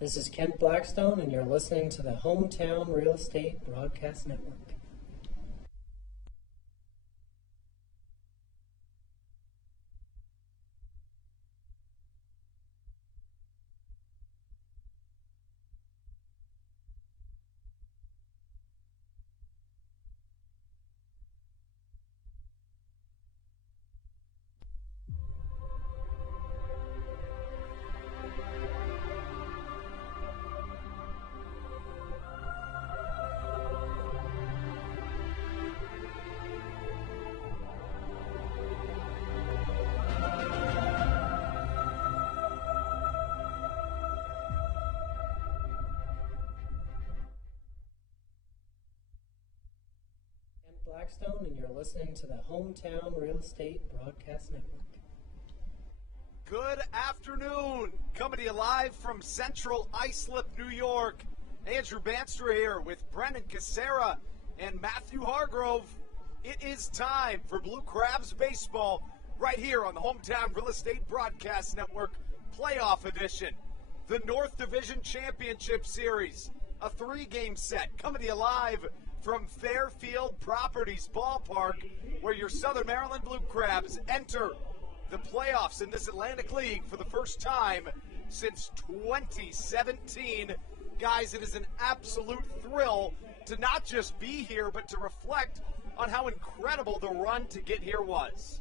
This is Kent Blackstone, and you're listening to the Home Towne Real Estate Broadcast Network. Blackstone, and you're listening to the Home Towne Real Estate Broadcast Network. Good afternoon. Coming to you live from Central Islip, New York. Andrew Bandstra here with Brendan Casera and Matthew Hargrove. It is time for Blue Crabs baseball right here on the Home Towne Real Estate Broadcast Network Playoff Edition. The North Division Championship Series, a 3-game set coming to you live from Fairfield Properties Ballpark, where your Southern Maryland Blue Crabs enter the playoffs in this Atlantic League for the first time since 2017. Guys, it is an absolute thrill to not just be here, but to reflect on how incredible the run to get here was.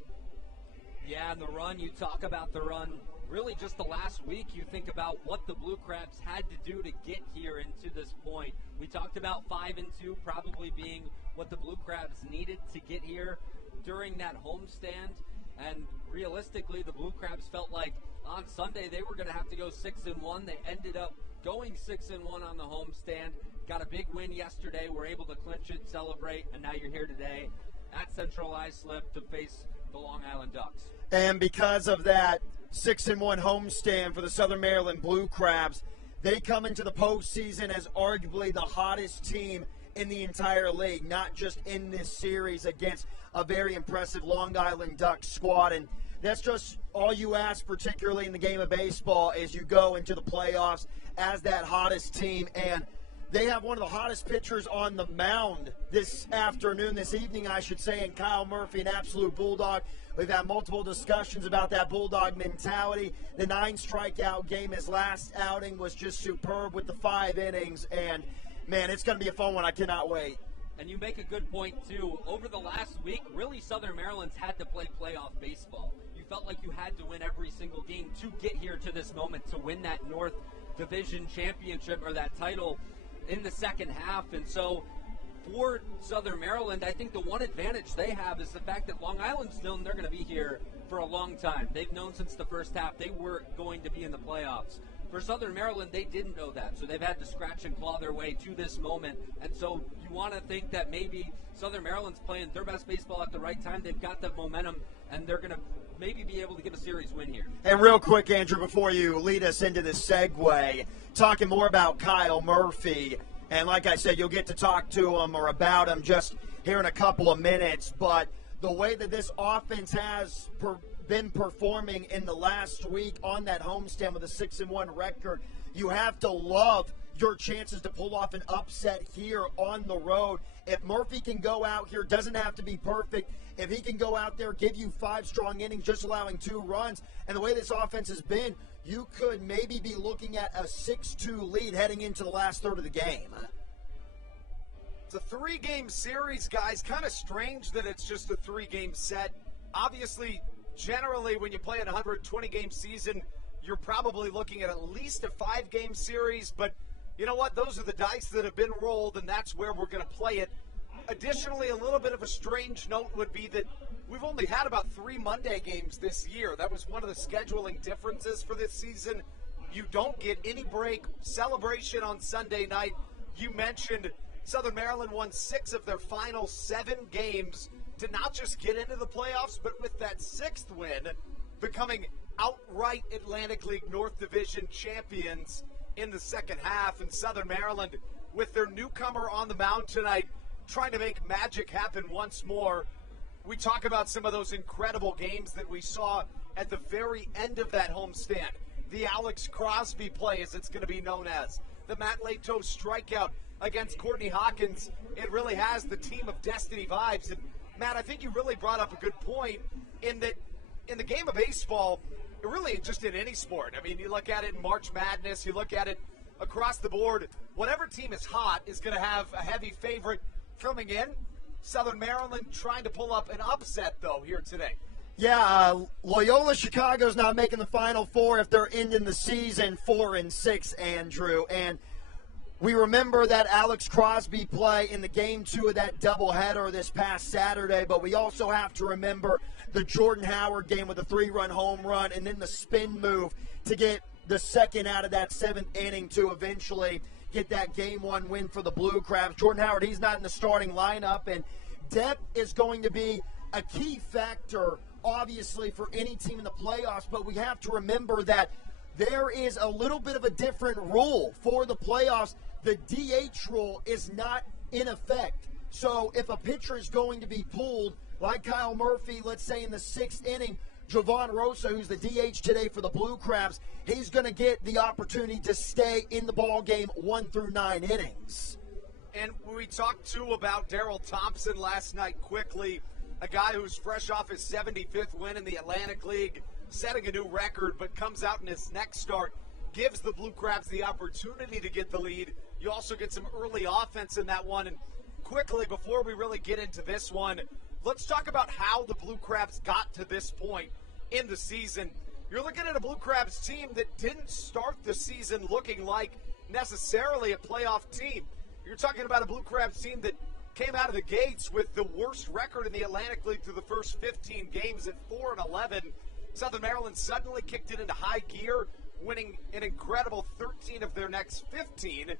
Yeah, and the run, you talk about the run, really just the last week, you think about what the Blue Crabs had to do to get here into this point. We talked about 5-2 probably being what the Blue Crabs needed to get here during that homestand. And realistically, the Blue Crabs felt like on Sunday they were going to have to go 6-1. They ended up going 6-1 on the homestand. Got a big win yesterday. We're able to clinch it, celebrate, and now you're here today at Central Islip to face the Long Island Ducks. And because of that 6-1 homestand for the Southern Maryland Blue Crabs, they come into the postseason as arguably the hottest team in the entire league, not just in this series against a very impressive Long Island Ducks squad. And that's just all you ask, particularly in the game of baseball, as you go into the playoffs as that hottest team. And they have one of the hottest pitchers on the mound this evening, I should say, and Kyle Murphy, an absolute bulldog. We've had multiple discussions about that bulldog mentality. The 9-strikeout game, his last outing, was just superb with the 5 innings. And, man, it's going to be a fun one. I cannot wait. And you make a good point, too. Over the last week, really Southern Maryland's had to play playoff baseball. You felt like you had to win every single game to get here to this moment, to win that North Division championship or that title in the second half. And so for Southern Maryland, I think the one advantage they have is the fact that Long Island's known they're going to be here for a long time. They've known since the first half they were going to be in the playoffs. For Southern Maryland, they didn't know that, so they've had to scratch and claw their way to this moment. And so you want to think that maybe Southern Maryland's playing their best baseball at the right time. They've got that momentum, and they're going to maybe be able to get a series win here. And real quick, Andrew, before you lead us into this segue, talking more about Kyle Murphy. And like I said, you'll get to talk to him or about him just here in a couple of minutes. But the way that this offense has been performing in the last week on that homestand with a 6-1 record, you have to love your chances to pull off an upset here on the road. If Murphy can go out here, doesn't have to be perfect. If he can go out there, give you 5 strong innings, just allowing 2 runs, and the way this offense has been, you could maybe be looking at a 6-2 lead heading into the last third of the game. It's a 3-game series, guys. Kind of strange that it's just a 3-game set. Obviously, generally, when you play in a 120-game season, you're probably looking at least a 5-game series. But you know what? Those are the dice that have been rolled, and that's where we're going to play it. Additionally, a little bit of a strange note would be that we've only had about 3 Monday games this year. That was one of the scheduling differences for this season. You don't get any break. Celebration on Sunday night. You mentioned Southern Maryland won 6 of their final 7 games to not just get into the playoffs, but with that 6th win, becoming outright Atlantic League North Division champions in the second half. And Southern Maryland, with their newcomer on the mound tonight, trying to make magic happen once more. We talk about some of those incredible games that we saw at the very end of that homestand. The Alex Crosby play, as it's going to be known as. The Matt Lato strikeout against Courtney Hawkins. It really has the team of destiny vibes. And Matt, I think you really brought up a good point in that in the game of baseball, really just in any sport. I mean, you look at it in March Madness, you look at it across the board, whatever team is hot is going to have a heavy favorite coming in. Southern Maryland trying to pull up an upset, though, here today. Yeah, Loyola Chicago's not making the Final Four if they're ending the season 4-6, Andrew. And we remember that Alex Crosby play in the Game 2 of that doubleheader this past Saturday, but we also have to remember the Jordan Howard game with a 3-run home run and then the spin move to get the second out of that 7th inning to eventually get that Game 1 win for the Blue Crabs. Jordan Howard, he's not in the starting lineup, and depth is going to be a key factor, obviously, for any team in the playoffs, but we have to remember that there is a little bit of a different rule for the playoffs. The DH rule is not in effect. So if a pitcher is going to be pulled, like Kyle Murphy, let's say in the 6th inning, Javon Rosa, who's the DH today for the Blue Crabs, he's going to get the opportunity to stay in the ball game 1 through 9 innings. And we talked, too, about Darrell Thompson last night quickly, a guy who's fresh off his 75th win in the Atlantic League, setting a new record, but comes out in his next start, gives the Blue Crabs the opportunity to get the lead. You also get some early offense in that one. And quickly, before we really get into this one, let's talk about how the Blue Crabs got to this point in the season. You're looking at a Blue Crabs team that didn't start the season looking like necessarily a playoff team. You're talking about a Blue Crabs team that came out of the gates with the worst record in the Atlantic League through the first 15 games at 4-11. Southern Maryland suddenly kicked it into high gear, winning an incredible 13 of their next 15.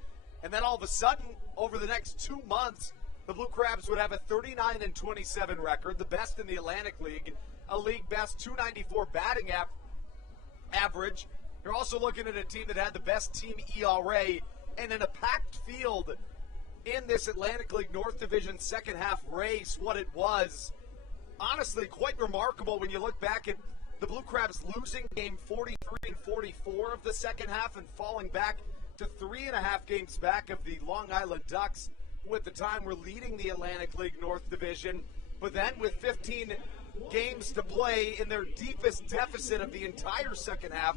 And then all of a sudden, over the next 2 months, the Blue Crabs would have a 39-27 record, the best in the Atlantic League, a league best 294 batting average. You're also looking at a team that had the best team ERA, and in a packed field in this Atlantic League North Division second half race, what it was, honestly, quite remarkable when you look back at the Blue Crabs losing game 43 and 44 of the second half and falling back to 3.5 games back of the Long Island Ducks, who at the time were leading the Atlantic League North Division. But then with 15 games to play in their deepest deficit of the entire second half,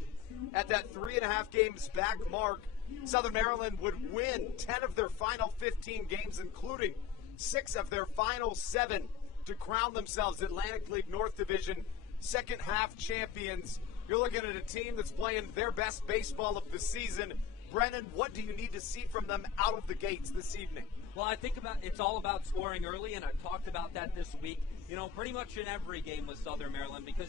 at that 3.5 games back mark, Southern Maryland would win 10 of their final 15 games, including 6 of their final 7, to crown themselves Atlantic League North Division second half champions. You're looking at a team that's playing their best baseball of the season, Brennan, what do you need to see from them out of the gates this evening? Well, I think it's all about scoring early, and I've talked about that this week. Pretty much in every game with Southern Maryland, because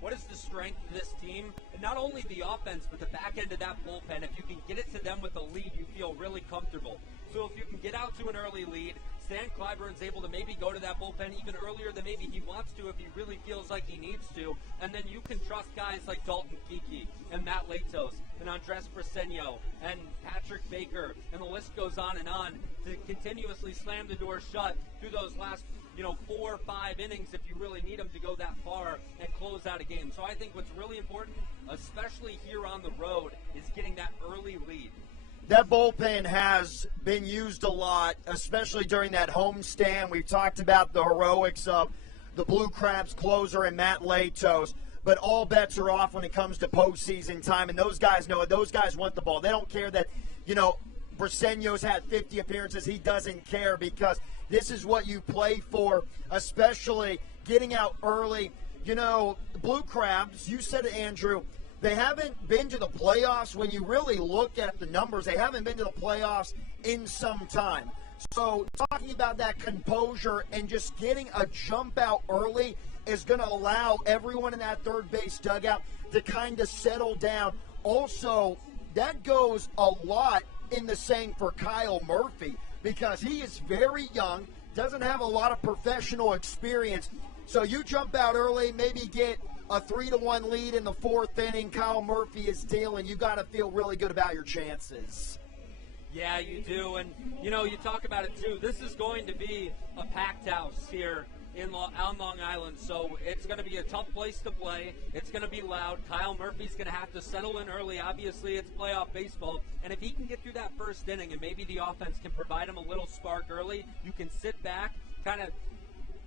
what is the strength of this team, and not only the offense, but the back end of that bullpen. If you can get it to them with a lead, you feel really comfortable. So if you can get out to an early lead, Stan Clyburn's able to maybe go to that bullpen even earlier than maybe he wants to if he really feels like he needs to, and then you can trust guys like Dalton Kiki and Matt Latos and Andres Briseño and Patrick Baker, and the list goes on to continuously slam the door shut through those last 4 or 5 innings if you really need them to go that far and close out a game. So I think what's really important, especially here on the road, is getting that early lead. That bullpen has been used a lot, especially during that homestand. We've talked about the heroics of the Blue Crabs closer and Matt Latos, but all bets are off when it comes to postseason time, and those guys know it. Those guys want the ball. They don't care that, Briseño's had 50 appearances. He doesn't care, because this is what you play for, especially getting out early. Blue Crabs, you said it, Andrew, they haven't been to the playoffs. When you really look at the numbers, they haven't been to the playoffs in some time. So talking about that composure and just getting a jump out early is going to allow everyone in that third base dugout to kind of settle down. Also, that goes a lot in the same for Kyle Murphy, because he is very young, doesn't have a lot of professional experience. So you jump out early, maybe get a 3-1 lead in the 4th inning. Kyle Murphy is dealing. You got to feel really good about your chances. Yeah, you do. And, you talk about it, too. This is going to be a packed house here on Long Island, so it's going to be a tough place to play. It's going to be loud. Kyle Murphy's going to have to settle in early. Obviously, it's playoff baseball, and if he can get through that first inning and maybe the offense can provide him a little spark early, you can sit back, kind of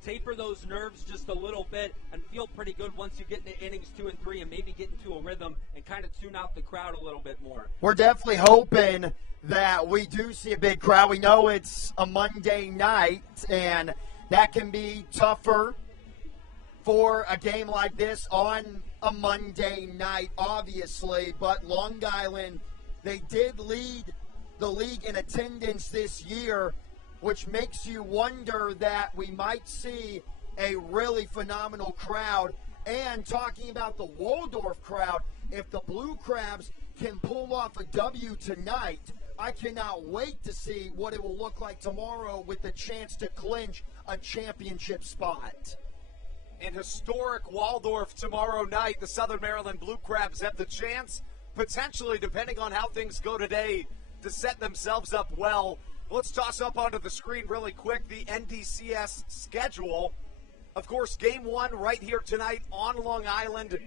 taper those nerves just a little bit, and feel pretty good once you get into innings 2 and 3 and maybe get into a rhythm and kind of tune out the crowd a little bit more. We're definitely hoping that we do see a big crowd. We know it's a Monday night, and that can be tougher for a game like this on a Monday night, obviously. But Long Island, they did lead the league in attendance this year, which makes you wonder that we might see a really phenomenal crowd. And talking about the Waldorf crowd, if the Blue Crabs can pull off a W tonight, I cannot wait to see what it will look like tomorrow with the chance to clinch a championship spot. In historic Waldorf tomorrow night, the Southern Maryland Blue Crabs have the chance, potentially, depending on how things go today, to set themselves up well. Let's toss up onto the screen really quick the NDCS schedule. Of course, Game 1 right here tonight on Long Island.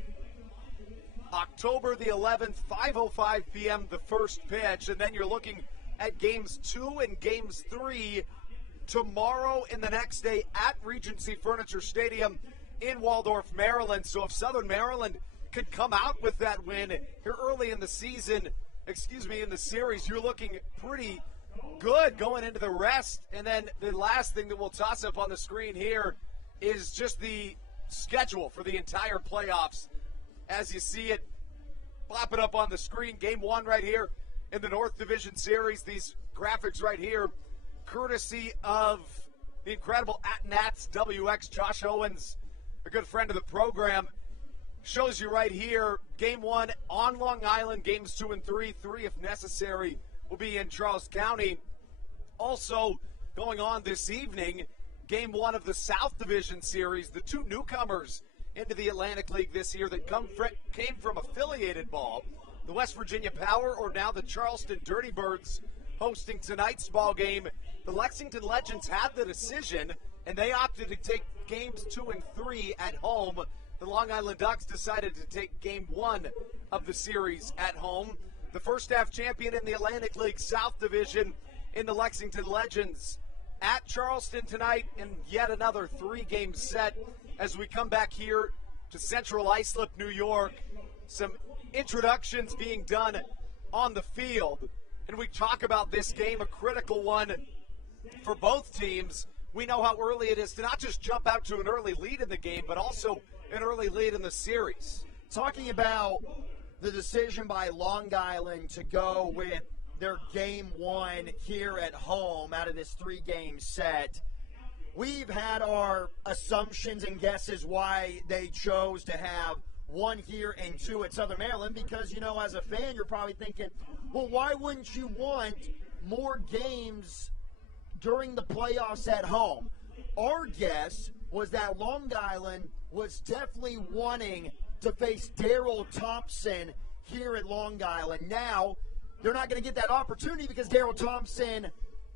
October the 11th, 5:05 p.m., the first pitch. And then you're looking at Games 2 and Games 3 tomorrow and the next day at Regency Furniture Stadium in Waldorf, Maryland. So if Southern Maryland could come out with that win here early in the season, in the series, you're looking pretty good going into the rest. And then the last thing that we'll toss up on the screen here is just the schedule for the entire playoffs. As you see it, pop it up on the screen. Game 1 right here in the North Division Series. These graphics right here, courtesy of the incredible @Nats WX, Josh Owens, a good friend of the program, shows you right here. Game 1 on Long Island. Games 2 and 3 if necessary, will be in Charles County. Also going on this evening, Game 1 of the South Division Series. The two newcomers into the Atlantic League this year that came from affiliated ball. The West Virginia Power, or now the Charleston Dirty Birds, hosting tonight's ball game. The Lexington Legends had the decision, and they opted to take Games 2 and 3 at home. The Long Island Ducks decided to take Game 1 of the series at home. The first half champion in the Atlantic League South Division in the Lexington Legends at Charleston tonight, and yet another 3-game set as we come back here to Central Islip, New York. Some introductions being done on the field. And we talk about this game, a critical one for both teams. We know how early it is to not just jump out to an early lead in the game, but also an early lead in the series. Talking about the decision by Long Island to go with their game one here at home out of this 3-game set. We've had our assumptions and guesses why they chose to have 1 here and 2 at Southern Maryland because, as a fan, you're probably thinking, well, why wouldn't you want more games during the playoffs at home? Our guess was that Long Island was definitely wanting to face Daryl Thompson here at Long Island. Now, they're not going to get that opportunity because Daryl Thompson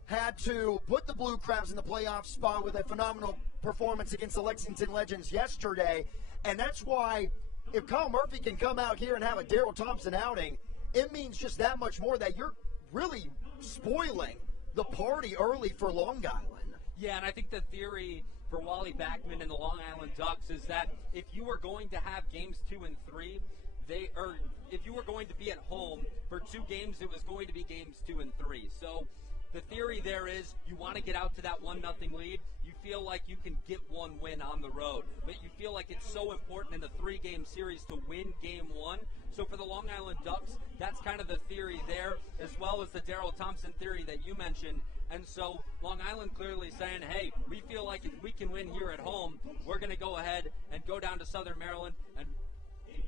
had to put the Blue Crabs in the playoff spot with a phenomenal performance against the Lexington Legends yesterday. And that's why if Kyle Murphy can come out here and have a Daryl Thompson outing, it means just that much more that you're really spoiling the party early for Long Island. Yeah, and I think the theory for Wally Backman and the Long Island Ducks is that if you were going to have games 2 and 3, if you were going to be at home for 2 games, it was going to be games 2 and 3. So the theory there is you want to get out to that 1-0 lead. You feel like you can get 1 win on the road, but you feel like it's so important in the 3-game series to win game 1. So for the Long Island Ducks, that's kind of the theory there, as well as the Daryl Thompson theory that you mentioned. And so Long Island clearly saying, hey, we feel like if we can win here at home, we're going to go ahead and go down to Southern Maryland and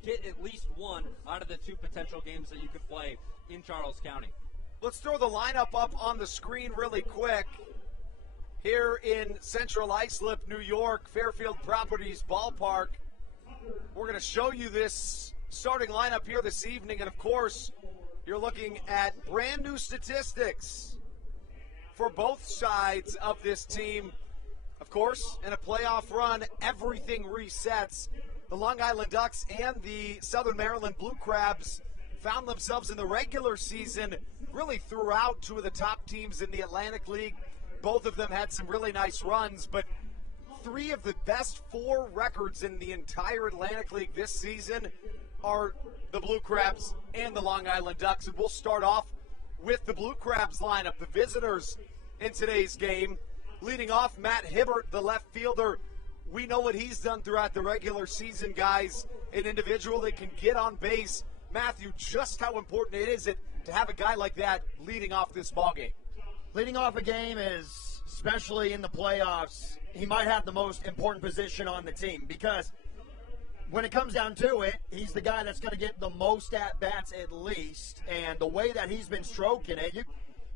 get at least 1 out of the 2 potential games that you could play in Charles County. Let's throw the lineup up on the screen really quick. Here in Central Islip, New York, Fairfield Properties Ballpark. We're going to show you this starting lineup here this evening. And, of course, you're looking at brand new statistics for both sides of this team. Of course, in a playoff run, everything resets. The Long Island Ducks and the Southern Maryland Blue Crabs found themselves in the regular season really throughout 2 of the top teams in the Atlantic League. Both of them had some really nice runs, but 3 of the best 4 records in the entire Atlantic League this season are the Blue Crabs and the Long Island Ducks. And we'll start off with the Blue Crabs lineup, the visitors in today's game. Leading off, Matt Hibbert, the left fielder. We know what he's done throughout the regular season, guys. An individual that can get on base. Matthew, just how important it is to have a guy like that leading off this ballgame? Leading off a game is, especially in the playoffs, he might have the most important position on the team because when it comes down to it, he's the guy that's going to get the most at-bats at least. And the way that he's been stroking it,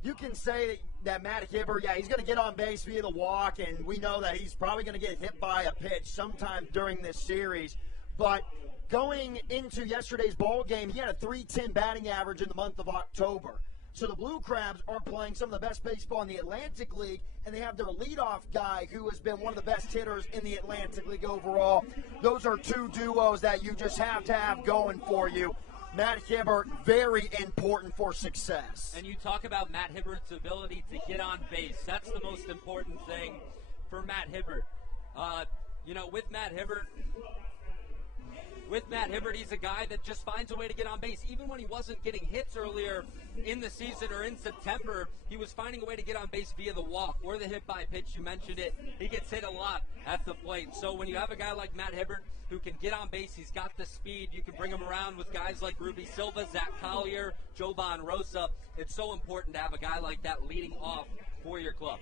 you can say that Matt Hibbert, he's going to get on base via the walk, and we know that he's probably going to get hit by a pitch sometime during this series. But going into yesterday's ball game, he had a .310 batting average in the month of October. So the Blue Crabs are playing some of the best baseball in the Atlantic League, and they have their leadoff guy who has been one of the best hitters in the Atlantic League overall. Those are 2 duos that you just have to have going for you. Matt Hibbert, very important for success. And you talk about Matt Hibbert's ability to get on base. That's the most important thing for Matt Hibbert. With Matt Hibbert, he's a guy that just finds a way to get on base. Even when he wasn't getting hits earlier in the season or in September, he was finding a way to get on base via the walk or the hit by pitch. You mentioned it. He gets hit a lot at the plate. So when you have a guy like Matt Hibbert who can get on base, he's got the speed. You can bring him around with guys like Ruby Silva, Zach Collier, Jovan Rosa. It's so important to have a guy like that leading off for your club.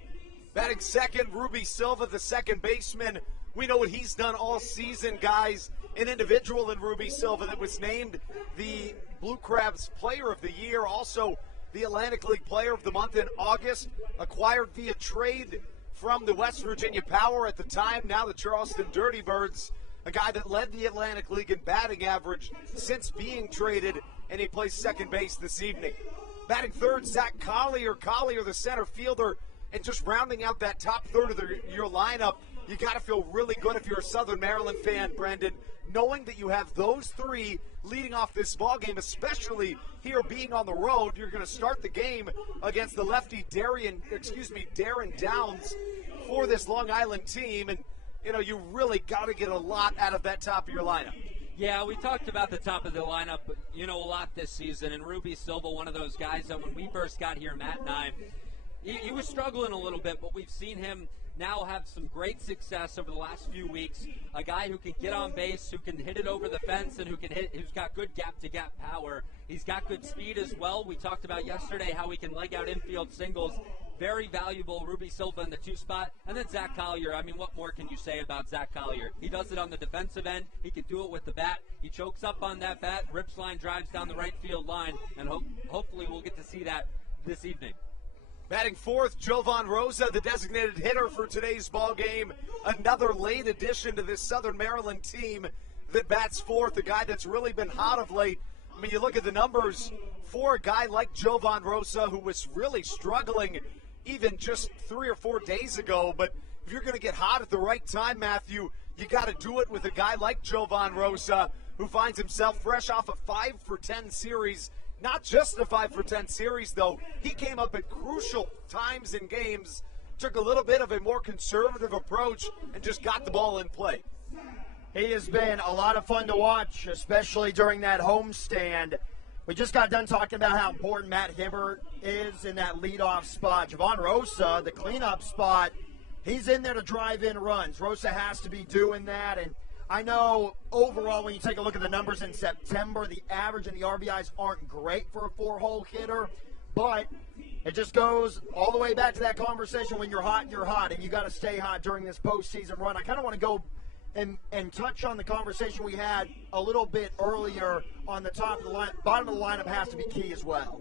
Batting second, Ruby Silva, the second baseman. We know what he's done all season, guys. An individual in Ruby Silva that was named the Blue Crabs Player of the Year, also the Atlantic League Player of the Month in August, acquired via trade from the West Virginia Power at the time, now the Charleston Dirty Birds, a guy that led the Atlantic League in batting average since being traded, and he plays second base this evening. Batting third, Zach Collier, the center fielder, and just rounding out that top third of your lineup. You got to feel really good if you're a Southern Maryland fan, Brendan, knowing that you have those 3 leading off this ballgame, especially here being on the road. You're going to start the game against the lefty Darren Downs for this Long Island team, and you really got to get a lot out of that top of your lineup. Yeah, we talked about the top of the lineup, a lot this season, and Ruby Silva, one of those guys that when we first got here, Matt and I, he was struggling a little bit, but we've seen him now have some great success over the last few weeks. A guy who can get on base, who can hit it over the fence, and who's got good gap-to-gap power. He's got good speed as well. We talked about yesterday how he can leg out infield singles. Very valuable, Ruby Silva in the 2 spot. And then Zach Collier. I mean, what more can you say about Zach Collier? He does it on the defensive end. He can do it with the bat. He chokes up on that bat, rips line, drives down the right field line, and hopefully we'll get to see that this evening. Batting fourth, Jovan Rosa, the designated hitter for today's ball game. Another late addition to this Southern Maryland team that bats fourth, a guy that's really been hot of late. I mean, you look at the numbers for a guy like Jovan Rosa, who was really struggling even just 3 or 4 days ago. But if you're going to get hot at the right time, Matthew, you got to do it with a guy like Jovan Rosa, who finds himself fresh off a 5 for 10 series. Not just a 5 for 10 series, though. He came up at crucial times in games, took a little bit of a more conservative approach, and just got the ball in play. He has been a lot of fun to watch, especially during that homestand. We just got done talking about how important Matt Hibbert is in that leadoff spot. Jovan Rosa, the cleanup spot, he's in there to drive in runs. Rosa has to be doing that, and I know overall when you take a look at the numbers in September, the average and the RBIs aren't great for a 4-hole hitter, but it just goes all the way back to that conversation when you're hot, and you got to stay hot during this postseason run. I kind of want to go and touch on the conversation we had a little bit earlier on the top of the line. Bottom of the lineup has to be key as well.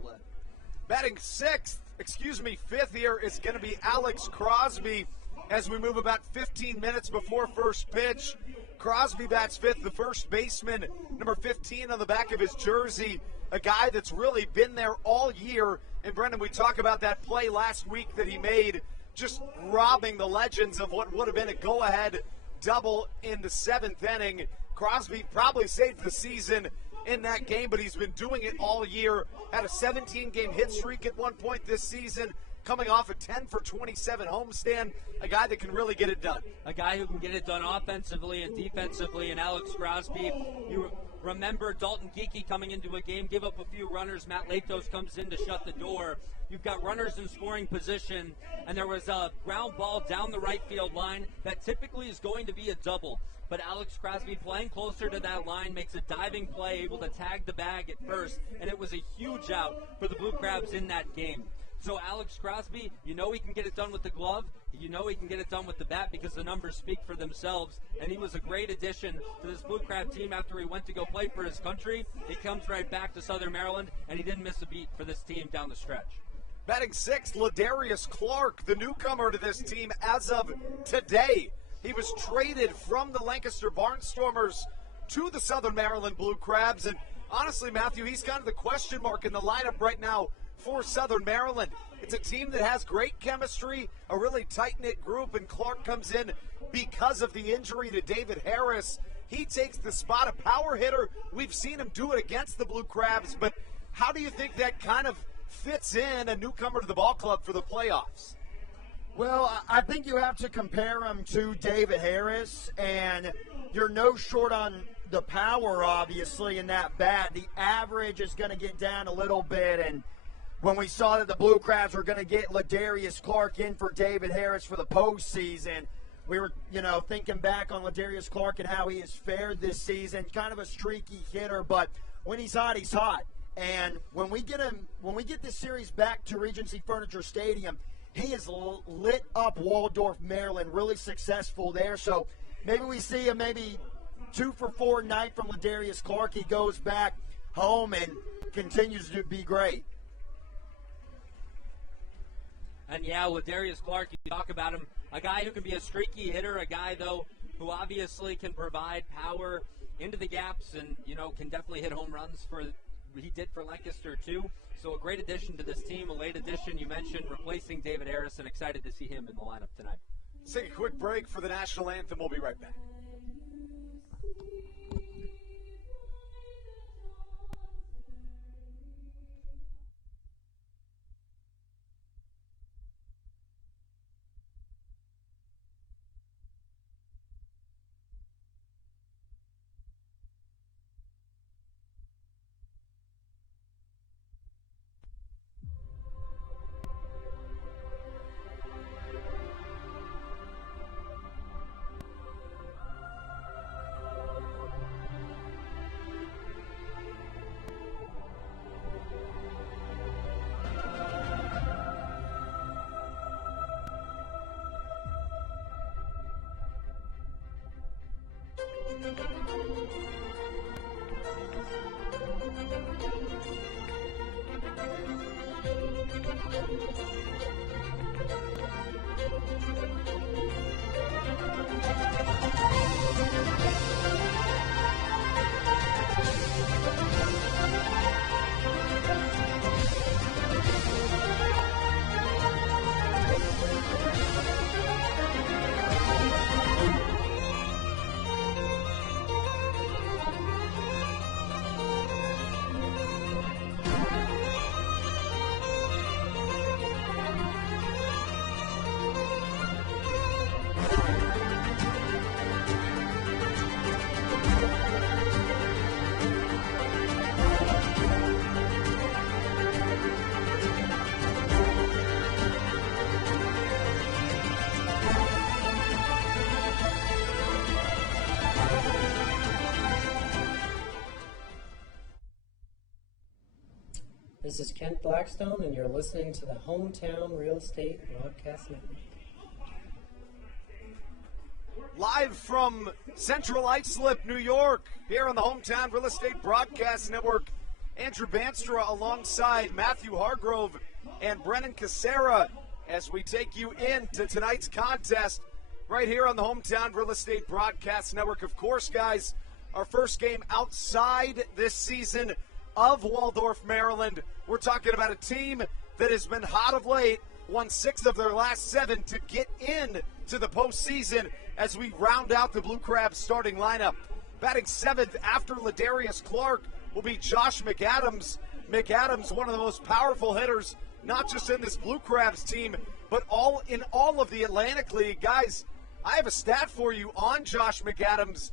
Batting fifth here is going to be Alex Crosby as we move about 15 minutes before first pitch. Crosby bats fifth, the first baseman, number 15 on the back of his jersey, a guy that's really been there all year. And Brendan, we talk about that play last week that he made, just robbing the Legends of what would have been a go-ahead double in the 7th inning. Crosby probably saved the season in that game, but he's been doing it all year. Had a 17-game hit streak at one point this season, coming off a 10 for 27 homestand, a guy that can really get it done. A guy who can get it done offensively and defensively, and Alex Crosby, you remember Dalton Geeky coming into a game, give up a few runners, Matt Latos comes in to shut the door. You've got runners in scoring position, and there was a ground ball down the right field line that typically is going to be a double. But Alex Crosby playing closer to that line makes a diving play, able to tag the bag at first, and it was a huge out for the Blue Crabs in that game. So Alex Crosby, you know he can get it done with the glove. You know he can get it done with the bat because the numbers speak for themselves. And he was a great addition to this Blue Crab team after he went to go play for his country. He comes right back to Southern Maryland, and he didn't miss a beat for this team down the stretch. Batting sixth, Ladarius Clark, the newcomer to this team as of today. He was traded from the Lancaster Barnstormers to the Southern Maryland Blue Crabs. And honestly, Matthew, he's kind of the question mark in the lineup right now for Southern Maryland. It's a team that has great chemistry, a really tight-knit group, and Clark comes in because of the injury to David Harris. He takes the spot of power hitter. We've seen him do it against the Blue Crabs, but how do you think that kind of fits in a newcomer to the ball club for the playoffs? Well, I think you have to compare him to David Harris, and you're no short on the power, obviously, in that bat. The average is going to get down a little bit, and when we saw that the Blue Crabs were going to get Ladarius Clark in for David Harris for the postseason, we were, thinking back on Ladarius Clark and how he has fared this season. Kind of a streaky hitter, but when he's hot, he's hot. And when we get this series back to Regency Furniture Stadium, he has lit up Waldorf, Maryland, really successful there. So maybe we see a 2 for 4 night from Ladarius Clark. He goes back home and continues to be great. And yeah, with Ladarius Clark, you talk about him, a guy who can be a streaky hitter, a guy, though, who obviously can provide power into the gaps and, can definitely hit home runs he did for Lancaster, too. So a great addition to this team, a late addition, you mentioned, replacing David Harris, and excited to see him in the lineup tonight. Let's take a quick break for the national anthem. We'll be right back. This is Kent Blackstone, and you're listening to the Home Towne Real Estate Broadcast Network. Live from Central Islip, New York, here on the Home Towne Real Estate Broadcast Network. Andrew Banstra alongside Matthew Hargrove and Brennan Casera as we take you into tonight's contest right here on the Home Towne Real Estate Broadcast Network. Of course, guys, our first game outside this season of Waldorf, Maryland. We're talking about a team that has been hot of late, won 6 of their last 7 to get in to the postseason as we round out the Blue Crabs starting lineup. Batting 7th after Ladarius Clark will be Josh McAdams. McAdams, one of the most powerful hitters, not just in this Blue Crabs team, but all of the Atlantic League. Guys, I have a stat for you on Josh McAdams.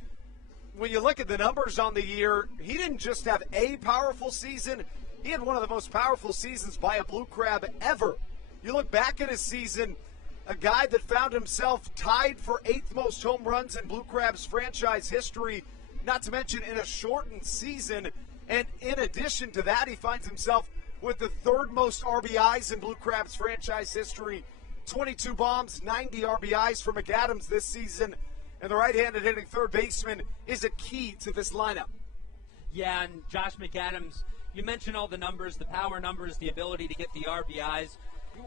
When you look at the numbers on the year, he didn't just have a powerful season, he had one of the most powerful seasons by a Blue Crab ever. You look back at his season, a guy that found himself tied for 8th most home runs in Blue Crabs franchise history, not to mention in a shortened season. And in addition to that, he finds himself with the 3rd most RBIs in Blue Crabs franchise history. 22 bombs, 90 RBIs for McAdams this season. And the right-handed hitting third baseman is a key to this lineup. Yeah, and Josh McAdams, you mentioned all the numbers, the power numbers, the ability to get the RBIs.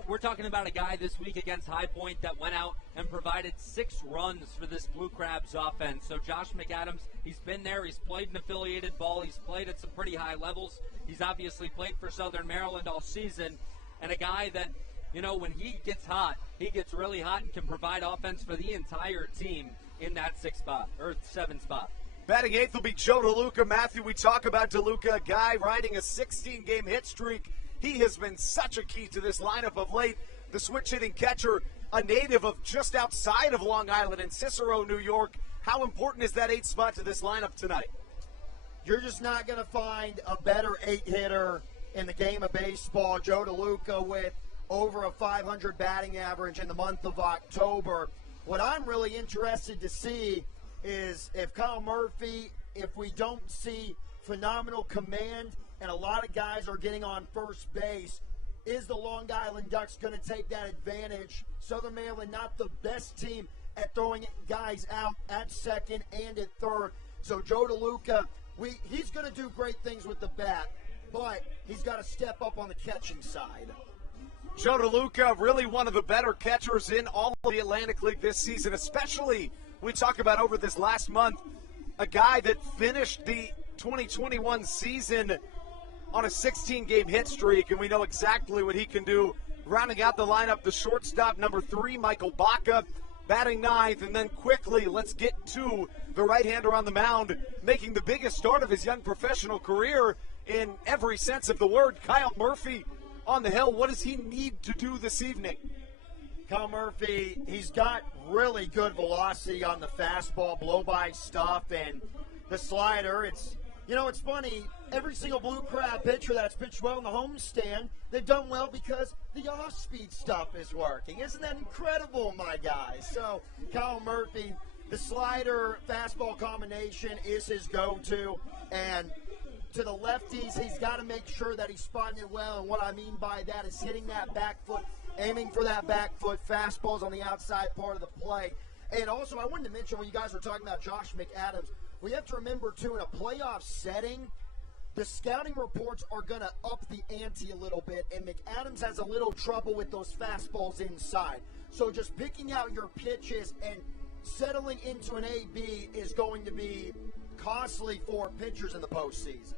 We're talking about a guy this week against High Point that went out and provided 6 runs for this Blue Crabs offense. So Josh McAdams, he's been there. He's played an affiliated ball. He's played at some pretty high levels. He's obviously played for Southern Maryland all season. And a guy that, you know, when he gets hot, he gets really hot and can provide offense for the entire team in that 6th spot, or 7th spot. Batting 8th will be Joe DeLuca. Matthew, we talk about DeLuca, a guy riding a 16-game hit streak. He has been such a key to this lineup of late. The switch-hitting catcher, a native of just outside of Long Island in Cicero, New York. How important is that 8th spot to this lineup tonight? You're just not going to find a better 8-hitter in the game of baseball. Joe DeLuca with over a 500 batting average in the month of October. What I'm really interested to see is if Kyle Murphy, if we don't see phenomenal command and a lot of guys are getting on first base, is the Long Island Ducks going to take that advantage? Southern Maryland, not the best team at throwing guys out at second and at third. So Joe DeLuca, he's going to do great things with the bat, but he's got to step up on the catching side. Joe DeLuca, really one of the better catchers in all of the Atlantic League this season, especially we talk about over this last month, a guy that finished the 2021 season on a 16-game hit streak, and we know exactly what he can do. Rounding out the lineup, the shortstop, number 3, Michael Baca, batting 9th, and then quickly, let's get to the right-hander on the mound, making the biggest start of his young professional career in every sense of the word, Kyle Murphy on the hill. What does he need to do this evening? Kyle Murphy, he's got really good velocity on the fastball, blow-by stuff, and the slider. It's funny, every single Blue Crab pitcher that's pitched well in the homestand, they've done well because the off-speed stuff is working. Isn't that incredible, my guys? So, Kyle Murphy, the slider fastball combination is his go-to, and to the lefties, he's got to make sure that he's spotting it well, and what I mean by that is hitting that back foot, aiming for that back foot, fastballs on the outside part of the play. And also, I wanted to mention when you guys were talking about Josh McAdams, we have to remember, too, in a playoff setting, the scouting reports are going to up the ante a little bit, and McAdams has a little trouble with those fastballs inside. So just picking out your pitches and settling into an AB is going to be costly for pitchers in the postseason.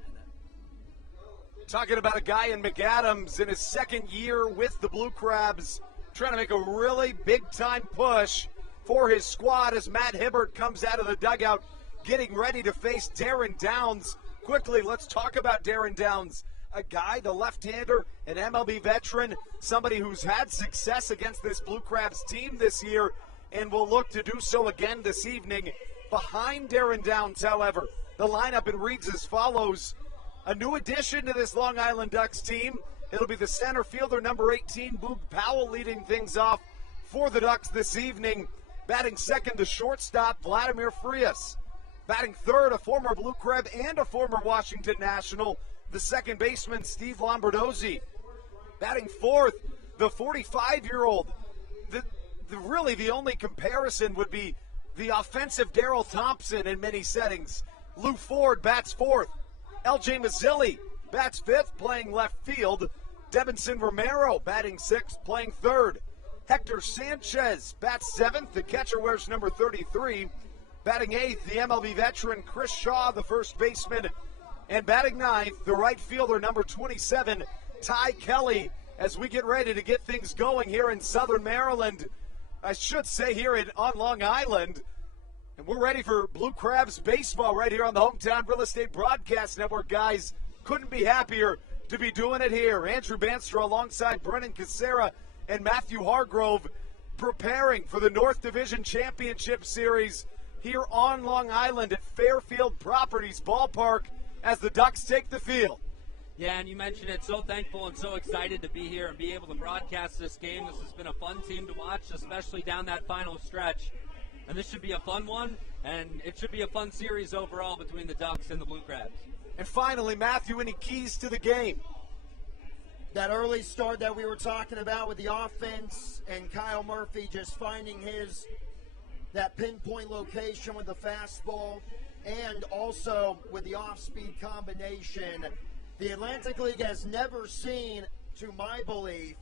Talking about a guy in McAdams in his second year with the Blue Crabs, trying to make a really big-time push for his squad as Matt Hibbert comes out of the dugout, getting ready to face Darren Downs. Quickly, let's talk about Darren Downs, a guy, the left-hander, an MLB veteran, somebody who's had success against this Blue Crabs team this year and will look to do so again this evening. Behind Darren Downs, however, the lineup reads as follows. A new addition to this Long Island Ducks team. It'll be the center fielder, number 18, Boog Powell, leading things off for the Ducks this evening. Batting second to shortstop, Vladimir Frias. Batting third, a former Blue Crab and a former Washington National, the second baseman, Steve Lombardozzi. Batting fourth, the 45-year-old. Really the only comparison would be the offensive Darrell Thompson in many settings. Lou Ford bats fourth. L.J. Mazzilli bats fifth, playing left field. Debinson Romero batting sixth, playing third. Hector Sanchez bats seventh. The catcher wears number 33. Batting eighth, the MLB veteran Chris Shaw, the first baseman. And batting ninth, the right fielder, number 27, Ty Kelly, as we get ready to get things going here in Southern Maryland. I should say here on Long Island. And we're ready for Blue Crabs baseball right here on the Home Towne Real Estate Broadcast Network, guys. Couldn't be happier to be doing it here. Andrew Banstra alongside Brennan Casera and Matthew Hargrove preparing for the North Division Championship Series here on Long Island at Fairfield Properties Ballpark as the Ducks take the field. Yeah, and you mentioned it. So thankful and so excited to be here and be able to broadcast this game. This has been a fun team to watch, especially down that final stretch. And this should be a fun one, and it should be a fun series overall between the Ducks and the Blue Crabs. And finally, Matthew, any keys to the game? That early start that we were talking about with the offense and Kyle Murphy just finding that pinpoint location with the fastball and also with the off-speed combination. The Atlantic League has never seen, to my belief,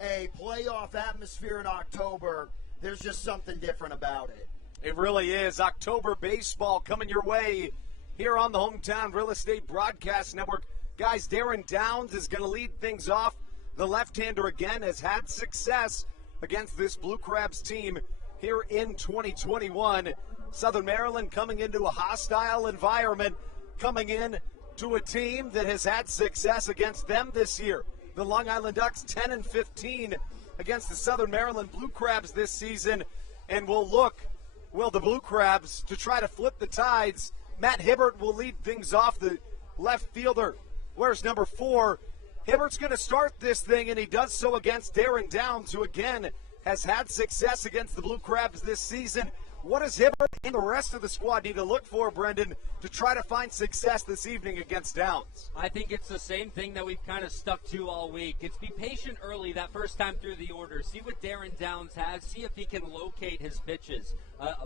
a playoff atmosphere in October. There's just something different about it. It really is. October baseball coming your way here on the Home Towne Real Estate Broadcast Network. Guys, Darren Downs is going to lead things off. The left-hander, again, has had success against this Blue Crabs team here in 2021. Southern Maryland coming into a hostile environment, coming in to a team that has had success against them this year. The Long Island Ducks 10-15 against the Southern Maryland Blue Crabs this season, and will the Blue Crabs to try to flip the tides. Matt Hibbert will lead things off, the left fielder. Where's number 4? Hibbert's going to start this thing, and he does so against Darren Downs, who again has had success against the Blue Crabs this season. What does Hibbert and the rest of the squad need to look for, Brendan, to try to find success this evening against Downs? I think it's the same thing that we've kind of stuck to all week. It's be patient early that first time through the order. See what Darren Downs has. See if he can locate his pitches.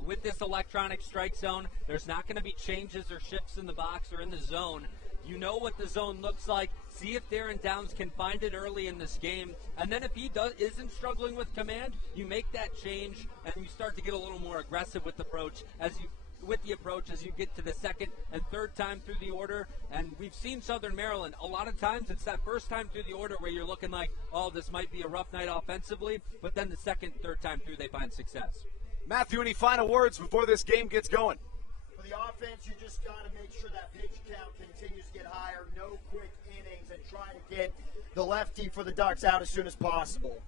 With this electronic strike zone, there's not going to be changes or shifts in the box or in the zone. You know what the zone looks like. See if Darren Downs can find it early in this game. And then if he isn't struggling with command, you make that change and you start to get a little more aggressive with the approach as you get to the second and third time through the order. And we've seen Southern Maryland. A lot of times it's that first time through the order where you're looking like, oh, this might be a rough night offensively. But then the second, third time through, they find success. Matthew, any final words before this game gets going? For the offense, you just got to make sure that pitch count continues to get higher. No quick innings, and try to get the lefty for the Ducks out as soon as possible.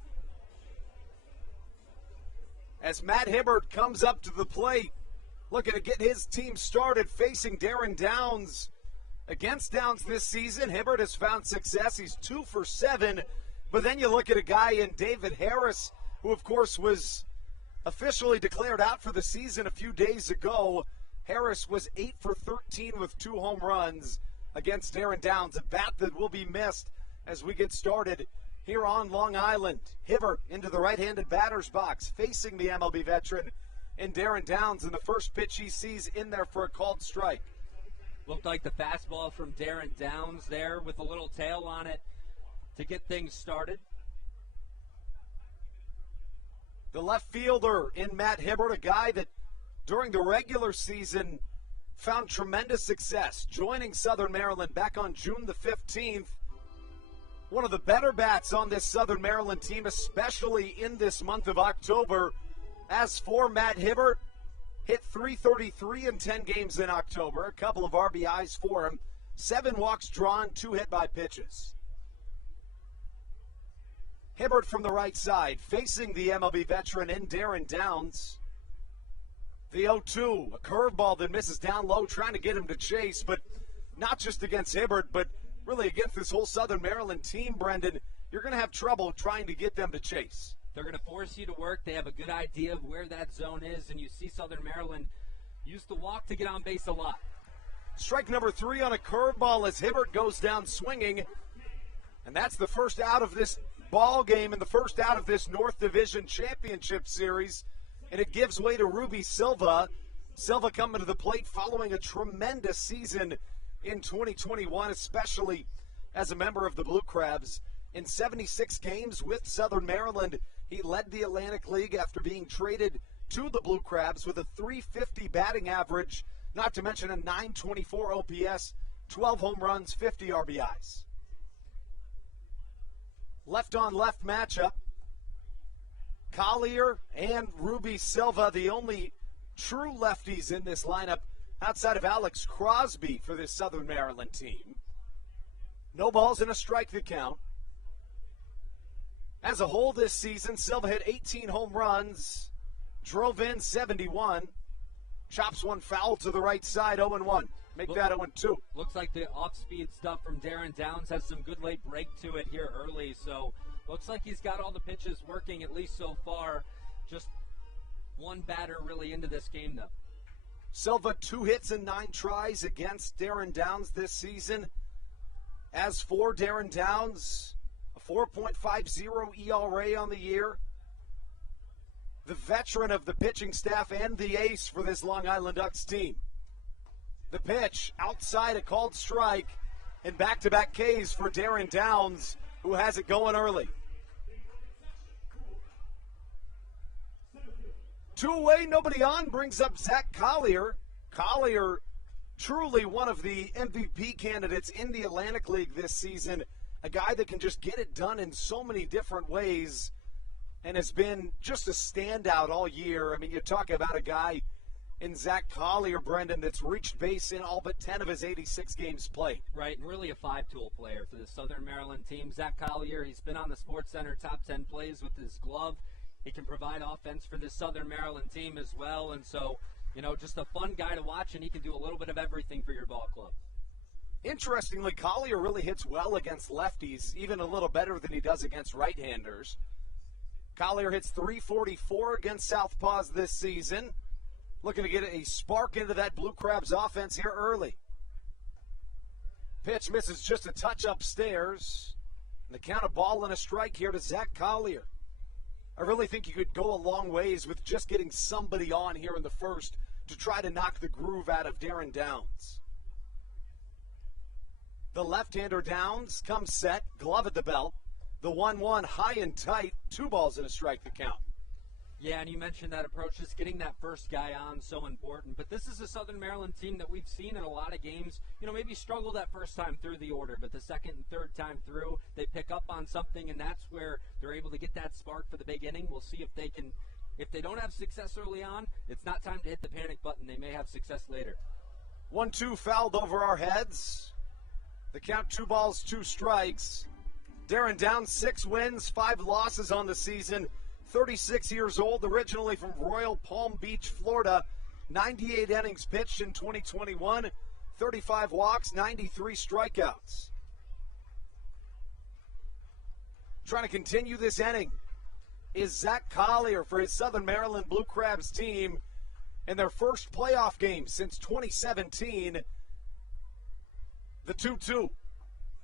As Matt Hibbert comes up to the plate, looking to get his team started facing Darren Downs. Against Downs this season, Hibbert has found success. He's 2 for 7. But then you look at a guy in David Harris, who, of course, was officially declared out for the season a few days ago. Harris was 8 for 13 with 2 home runs against Darren Downs, a bat that will be missed as we get started here on Long Island. Hibbert into the right-handed batter's box, facing the MLB veteran in Darren Downs, and the first pitch he sees in there for a called strike. Looked like the fastball from Darren Downs there with a little tail on it to get things started. The left fielder in Matt Hibbert, a guy that during the regular season found tremendous success, joining Southern Maryland back on June the 15th. One of the better bats on this Southern Maryland team, especially in this month of October. As for Matt Hibbert, hit .333 in 10 games in October, a couple of RBIs for him, 7 walks drawn, 2 hit by pitches. Hibbert from the right side, facing the MLB veteran in Darren Downs. The 0-2, a curveball that misses down low, trying to get him to chase, but not just against Hibbert, but really against this whole Southern Maryland team, Brendan. You're going to have trouble trying to get them to chase. They're going to force you to work. They have a good idea of where that zone is, and you see Southern Maryland use the walk to get on base a lot. Strike number 3 on a curveball as Hibbert goes down swinging, and that's the first out of this ball game and the first out of this North Division Championship Series, and it gives way to Ruby Silva. Silva coming to the plate following a tremendous season in 2021, especially as a member of the Blue Crabs. In 76 games with Southern Maryland, he led the Atlantic League after being traded to the Blue Crabs with a .350 batting average, not to mention a .924 OPS, 12 home runs, 50 RBIs. Left-on-left matchup. Collier and Ruby Silva, the only true lefties in this lineup outside of Alex Crosby for this Southern Maryland team. No balls and a strike to count. As a whole this season, Silva hit 18 home runs, drove in 71, chops one foul to the right side, 0-1. Make that 0-2. Looks like the off-speed stuff from Darren Downs has some good late break to it here early, so looks like he's got all the pitches working, at least so far. Just one batter really into this game, though. Silva, 2 hits and 9 tries against Darren Downs this season. As for Darren Downs, a 4.50 ERA on the year. The veteran of the pitching staff and the ace for this Long Island Ducks team. The pitch outside, a called strike, and back-to-back Ks for Darren Downs, who has it going early. 2 away, nobody on, brings up Zach Collier. Collier, truly one of the MVP candidates in the Atlantic League this season. A guy that can just get it done in so many different ways and has been just a standout all year. I mean, you talk about a guy in Zach Collier, Brendan, that's reached base in all but 10 of his 86 games played. Right, and really a 5-tool player for the Southern Maryland team. Zach Collier, he's been on the SportsCenter top 10 plays with his glove. He can provide offense for this Southern Maryland team as well. And so, just a fun guy to watch, and he can do a little bit of everything for your ball club. Interestingly, Collier really hits well against lefties, even a little better than he does against right-handers. Collier hits .344 against Southpaws this season. Looking to get a spark into that Blue Crabs offense here early. Pitch misses just a touch upstairs. And the count, a ball and a strike here to Zach Collier. I really think you could go a long ways with just getting somebody on here in the first to try to knock the groove out of Darren Downs. The left-hander Downs comes set, glove at the belt. The 1-1 high and tight, 2 balls and a strike to count. Yeah, and you mentioned that approach, just getting that first guy on, so important. But this is a Southern Maryland team that we've seen in a lot of games, maybe struggle that first time through the order, but the second and third time through, they pick up on something, and that's where they're able to get that spark for the big inning. We'll see if they can. If they don't have success early on, it's not time to hit the panic button. They may have success later. 1-2 fouled over our heads. The count, 2 balls, 2 strikes. Darren Downs, 6 wins, 5 losses on the season. 36 years old, originally from Royal Palm Beach, Florida. 98 innings pitched in 2021, 35 walks, 93 strikeouts. Trying to continue this inning is Zach Collier for his Southern Maryland Blue Crabs team in their first playoff game since 2017. The 2-2.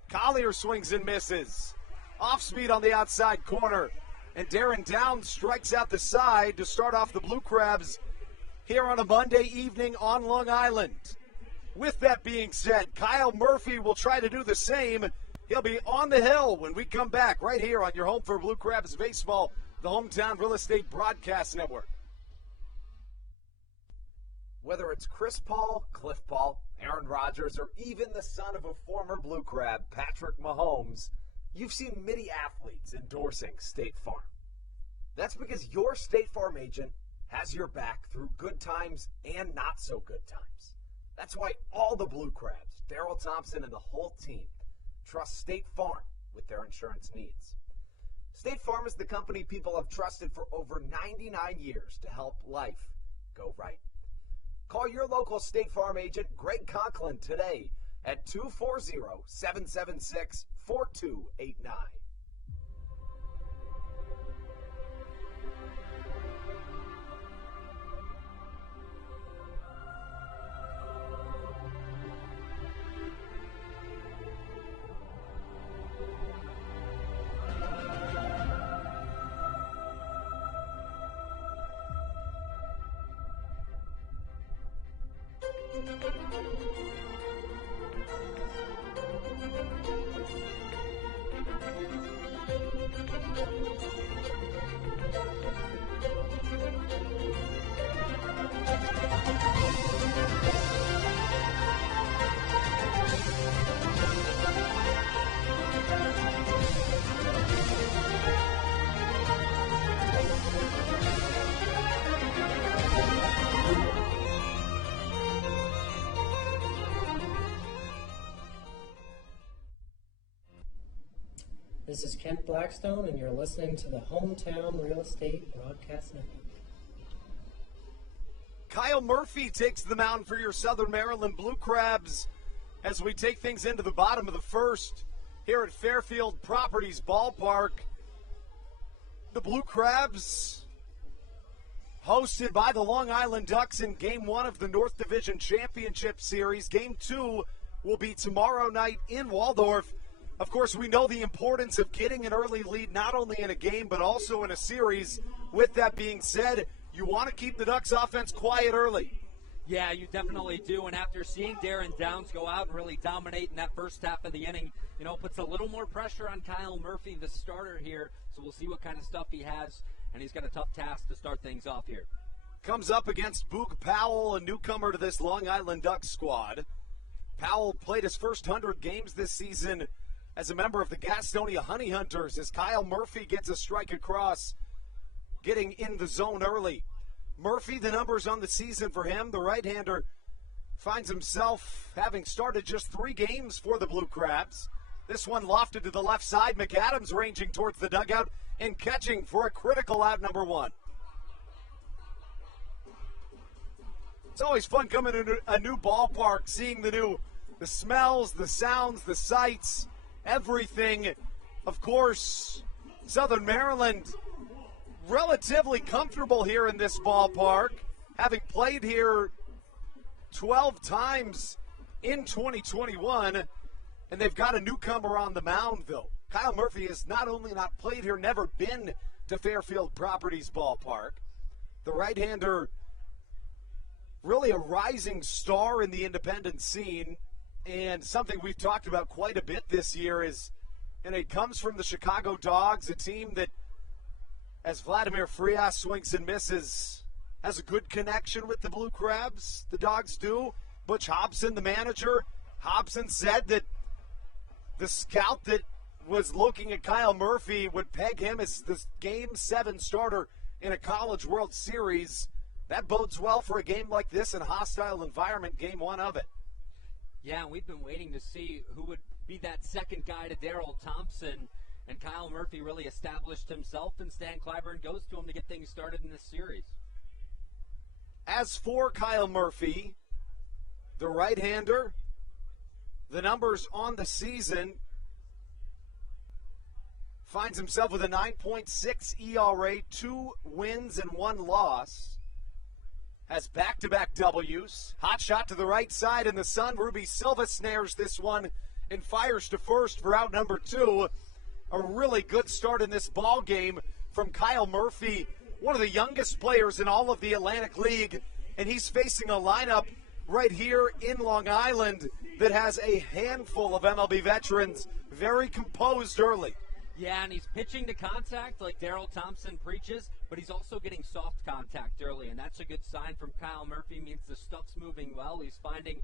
Collier swings and misses. Off speed on the outside corner. And Darren Downs strikes out the side to start off the Blue Crabs here on a Monday evening on Long Island. With that being said, Kyle Murphy will try to do the same. He'll be on the hill when we come back right here on your home for Blue Crabs baseball, the Home Towne Real Estate Broadcast Network. Whether it's Chris Paul, Cliff Paul, Aaron Rodgers, or even the son of a former Blue Crab, Patrick Mahomes, you've seen many athletes endorsing State Farm. That's because your State Farm agent has your back through good times and not so good times. That's why all the Blue Crabs, Darryl Thompson and the whole team, trust State Farm with their insurance needs. State Farm is the company people have trusted for over 99 years to help life go right. Call your local State Farm agent, Greg Conklin, today at 240-776-4289. This is Kent Blackstone, and you're listening to the Home Towne Real Estate Broadcast Network. Kyle Murphy takes the mound for your Southern Maryland Blue Crabs as we take things into the bottom of the first here at Fairfield Properties Ballpark. The Blue Crabs, hosted by the Long Island Ducks in Game 1 of the North Division Championship Series. Game 2 will be tomorrow night in Waldorf. Of course, we know the importance of getting an early lead, not only in a game, but also in a series. With that being said, you want to keep the Ducks offense quiet early. Yeah, you definitely do. And after seeing Darren Downs go out and really dominate in that first half of the inning, puts a little more pressure on Kyle Murphy, the starter here. So we'll see what kind of stuff he has. And he's got a tough task to start things off here. Comes up against Boog Powell, a newcomer to this Long Island Ducks squad. Powell played his first 100 games this season as a member of the Gastonia Honey Hunters, as Kyle Murphy gets a strike across, getting in the zone early. Murphy, the numbers on the season for him, the right-hander finds himself having started just 3 games for the Blue Crabs. This one lofted to the left side, McAdams ranging towards the dugout and catching for a critical out number 1. It's always fun coming to a new ballpark, seeing the smells, the sounds, the sights, everything. Of course, Southern Maryland relatively comfortable here in this ballpark, having played here 12 times in 2021, and they've got a newcomer on the mound, though. Kyle Murphy has not only not played here, never been to Fairfield Properties Ballpark. The right-hander, really a rising star in the independent scene, and something we've talked about quite a bit this year is, and it comes from the Chicago Dogs, a team that, as Vladimir Frias swings and misses, has a good connection with the Blue Crabs. The Dogs do. Butch Hobson, the manager, Hobson said that the scout that was looking at Kyle Murphy would peg him as the Game 7 starter in a College World Series. That bodes well for a game like this in a hostile environment, Game 1 of it. Yeah, we've been waiting to see who would be that second guy to Darryl Thompson, and Kyle Murphy really established himself, and Stan Clyburn goes to him to get things started in this series. As for Kyle Murphy, the right-hander, the numbers on the season, finds himself with a 9.6 ERA, 2 wins and 1 loss. Has back-to-back W's. Hot shot to the right side in the sun. Ruby Silva snares this one and fires to first for out number 2. A really good start in this ball game from Kyle Murphy, one of the youngest players in all of the Atlantic League, and he's facing a lineup right here in Long Island that has a handful of MLB veterans, very composed early. Yeah, and he's pitching to contact like Darryl Thompson preaches, but he's also getting soft contact early, and that's a good sign from Kyle Murphy. Means the stuff's moving well. He's finding,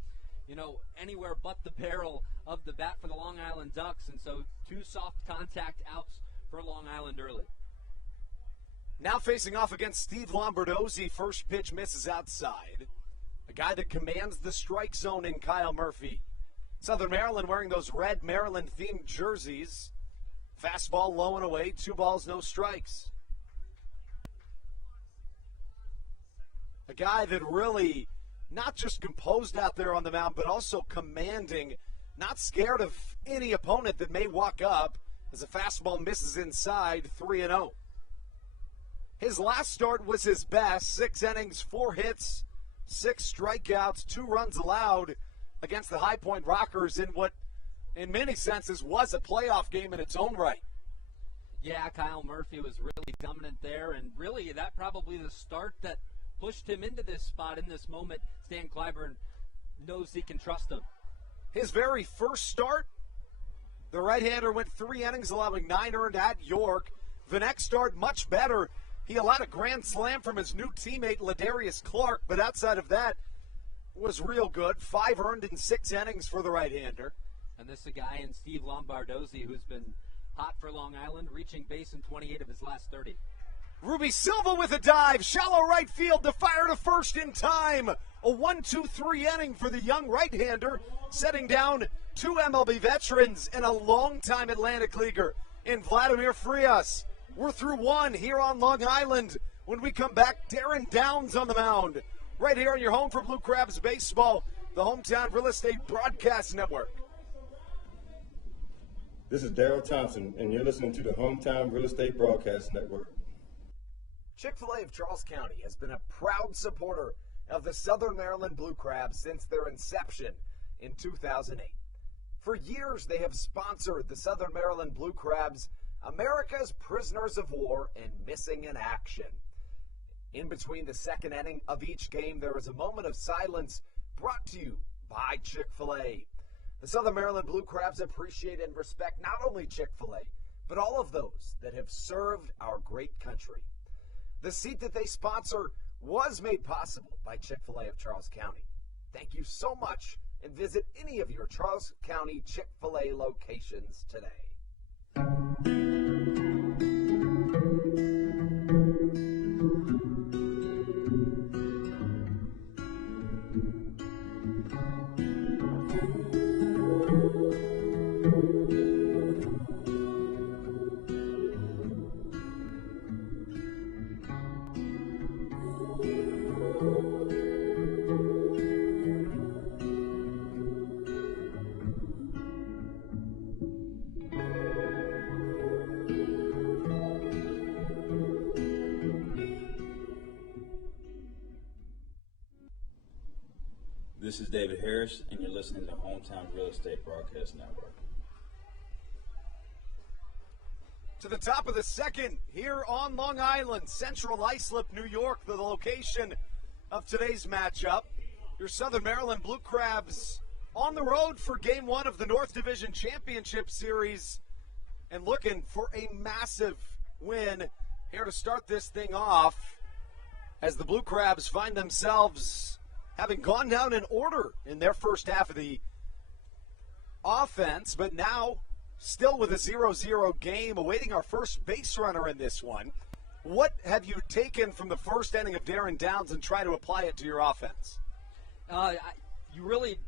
anywhere but the barrel of the bat for the Long Island Ducks, and so 2 soft contact outs for Long Island early. Now facing off against Steve Lombardozzi, first pitch misses outside. A guy that commands the strike zone in Kyle Murphy. Southern Maryland wearing those red Maryland-themed jerseys. Fastball low and away, 2 balls, no strikes. A guy that really not just composed out there on the mound, but also commanding, not scared of any opponent that may walk up as a fastball misses inside, 3-0. His last start was his best, 6 innings, 4 hits, 6 strikeouts, 2 runs allowed against the High Point Rockers in what, in many senses, was a playoff game in its own right. Yeah, Kyle Murphy was really dominant there, and really that probably the start that pushed him into this spot in this moment. Stan Clyburn knows he can trust him. His very first start, the right-hander went 3 innings, allowing 9 earned at York. The next start, much better. He allowed a grand slam from his new teammate, Ladarius Clark, but outside of that, was real good. 5 earned in 6 innings for the right-hander. And this is a guy in Steve Lombardozzi who's been hot for Long Island, reaching base in 28 of his last 30. Ruby Silva with a dive, shallow right field to fire to first in time. A 1-2-3 inning for the young right-hander, setting down 2 MLB veterans and a longtime Atlantic leaguer in Vladimir Frias. We're through 1 here on Long Island. When we come back, Darren Downs on the mound. Right here on your home for Blue Crabs Baseball, the Home Towne Real Estate Broadcast Network. This is Darryl Thompson, and you're listening to the Home Towne Real Estate Broadcast Network. Chick-fil-A of Charles County has been a proud supporter of the Southern Maryland Blue Crabs since their inception in 2008. For years, they have sponsored the Southern Maryland Blue Crabs, America's prisoners of war and missing in action. In between the second inning of each game, there is a moment of silence brought to you by Chick-fil-A. The Southern Maryland Blue Crabs appreciate and respect not only Chick-fil-A, but all of those that have served our great country. The seat that they sponsor was made possible by Chick-fil-A of Charles County. Thank you so much, and visit any of your Charles County Chick-fil-A locations today. This is David Harris, and you're listening to Home Towne Real Estate Broadcast Network. To the top of the second here on Long Island, Central Islip, New York, the location of today's matchup. Your Southern Maryland Blue Crabs on the road for Game 1 of the North Division Championship Series and looking for a massive win here to start this thing off as the Blue Crabs find themselves having gone down in order in their first half of the offense, but now still with a 0-0 game, awaiting our first base runner in this one. What have you taken from the first inning of Darren Downs and try to apply it to your offense? You really,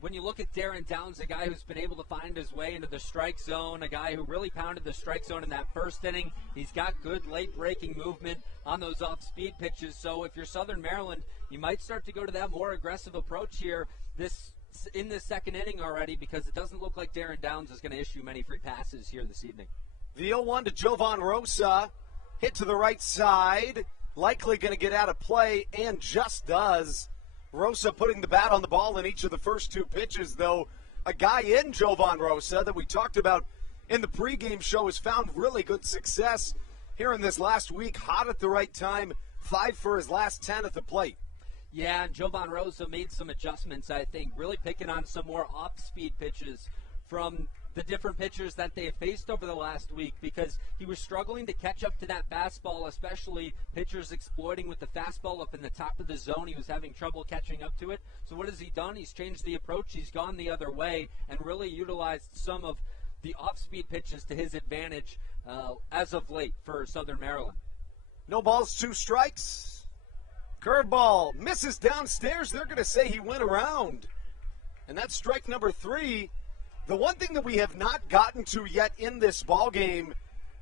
when you look at Darren Downs, a guy who's been able to find his way into the strike zone, a guy who really pounded the strike zone in that first inning. He's got good late-breaking movement on those off-speed pitches. So if you're Southern Maryland, you might start to go to that more aggressive approach here in this second inning already, because it doesn't look like Darren Downs is going to issue many free passes here this evening. The 0-1 to Jovan Rosa, hit to the right side, likely going to get out of play, and just does. Rosa putting the bat on the ball in each of the first 2 pitches, though a guy in Jovan Rosa that we talked about in the pregame show has found really good success here in this last week, hot at the right time, 5 for his last 10 at the plate. Yeah, and Jovan Rosa made some adjustments, I think, really picking on some more off-speed pitches from the different pitchers that they have faced over the last week, because he was struggling to catch up to that fastball, especially pitchers exploiting with the fastball up in the top of the zone. He was having trouble catching up to it. So what has he done? He's changed the approach. He's gone the other way and really utilized some of the off-speed pitches to his advantage as of late for Southern Maryland. No balls, 2 strikes. Curveball misses downstairs. They're going to say he went around. And that's strike number 3. The one thing that we have not gotten to yet in this ballgame,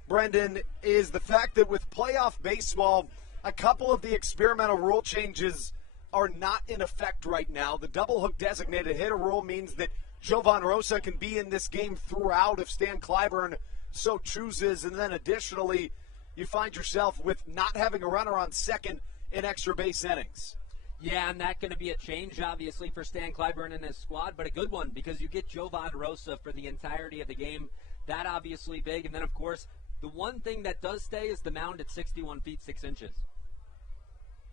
Brendan, is the fact that with playoff baseball, a couple of the experimental rule changes are not in effect right now. The double hook designated hitter rule means that Jovan Rosa can be in this game throughout if Stan Clyburn so chooses. And then additionally, you find yourself with not having a runner on second in extra base innings. Yeah, and that's going to be a change, obviously, for Stan Clyburn and his squad, but a good one because you get Jovan Rosa for the entirety of the game. That obviously big. And then, of course, the one thing that does stay is the mound at 61 feet 6 inches.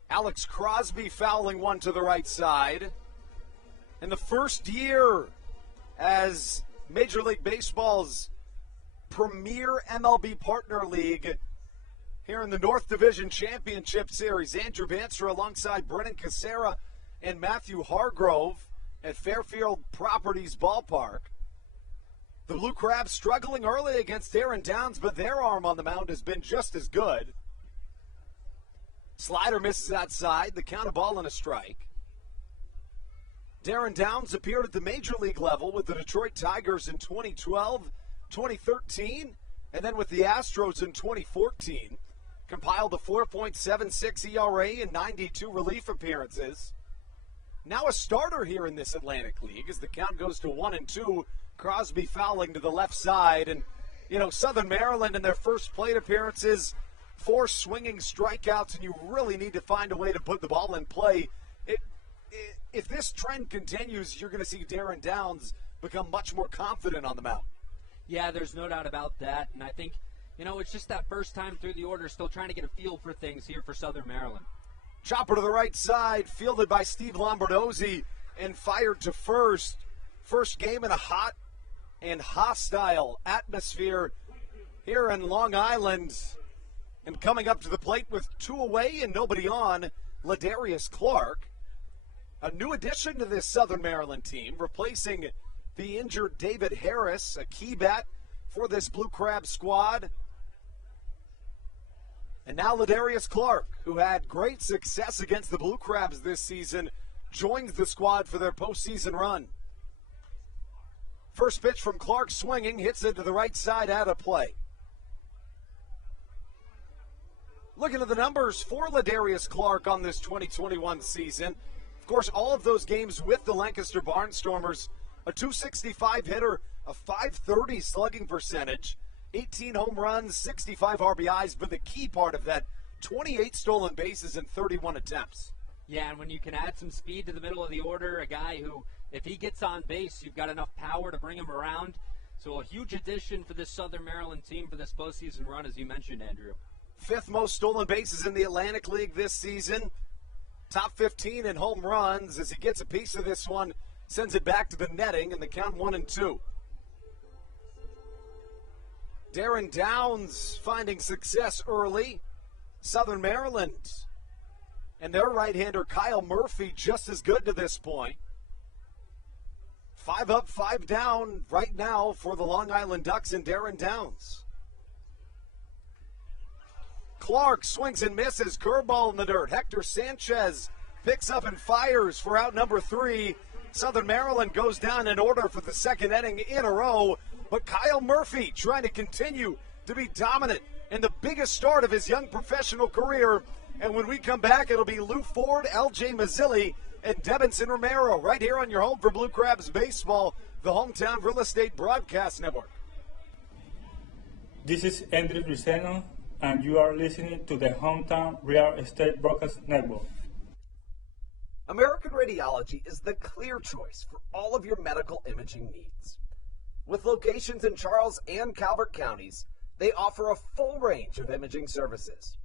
Alex Crosby fouling one to the right side. In the first year as Major League Baseball's premier MLB partner league, here in the North Division Championship Series, Andrew Banster alongside Brennan Casera and Matthew Hargrove at Fairfield Properties Ballpark. The Blue Crabs struggling early against Darren Downs, but their arm on the mound has been just as good. Slider misses outside, the count, a ball and a strike. Darren Downs appeared at the Major League level with the Detroit Tigers in 2012, 2013, and then with the Astros in 2014. Compiled a 4.76 ERA and 92 relief appearances. Now a starter here in this Atlantic League as the count goes to 1-2. Crosby fouling to the left side. And, Southern Maryland in their first plate appearances, 4 swinging strikeouts, and you really need to find a way to put the ball in play. If this trend continues, you're going to see Darren Downs become much more confident on the mound. Yeah, there's no doubt about that. And I think, it's just that first time through the order, still trying to get a feel for things here for Southern Maryland. Chopper to the right side, fielded by Steve Lombardozzi, and fired to first. First game in a hot and hostile atmosphere here in Long Island. And coming up to the plate with 2 away and nobody on, Ladarius Clark. A new addition to this Southern Maryland team, replacing the injured David Harris, a key bat for this Blue Crab squad. And now Ladarius Clark, who had great success against the Blue Crabs this season, joins the squad for their postseason run. First pitch from Clark swinging, hits it to the right side, out of play. Looking at the numbers for Ladarius Clark on this 2021 season. Of course, all of those games with the Lancaster Barnstormers, a .265 hitter, a .530 slugging percentage, 18 home runs, 65 RBIs, but the key part of that, 28 stolen bases in 31 attempts. Yeah, and when you can add some speed to the middle of the order, a guy who, if he gets on base, you've got enough power to bring him around. So a huge addition for this Southern Maryland team for this postseason run, as you mentioned, Andrew. 5th most stolen bases in the Atlantic League this season. Top 15 in home runs. As he gets a piece of this one, sends it back to the netting, and the count 1-2. Darren Downs finding success early. Southern Maryland and their right-hander Kyle Murphy just as good to this point. 5 up, 5 down right now for the Long Island Ducks and Darren Downs. Clark swings and misses. Curveball in the dirt. Hector Sanchez picks up and fires for out number 3. Southern Maryland goes down in order for the second inning in a row. But Kyle Murphy trying to continue to be dominant in the biggest start of his young professional career. And when we come back, it'll be Lou Ford, L.J. Mazzilli, and Debinson Romero right here on your home for Blue Crabs Baseball, the Home Towne Real Estate Broadcast Network. This is Andrew Luceno, and you are listening to the Home Towne Real Estate Broadcast Network. American Radiology is the clear choice for all of your medical imaging needs. With locations in Charles and Calvert counties, they offer a full range of imaging services.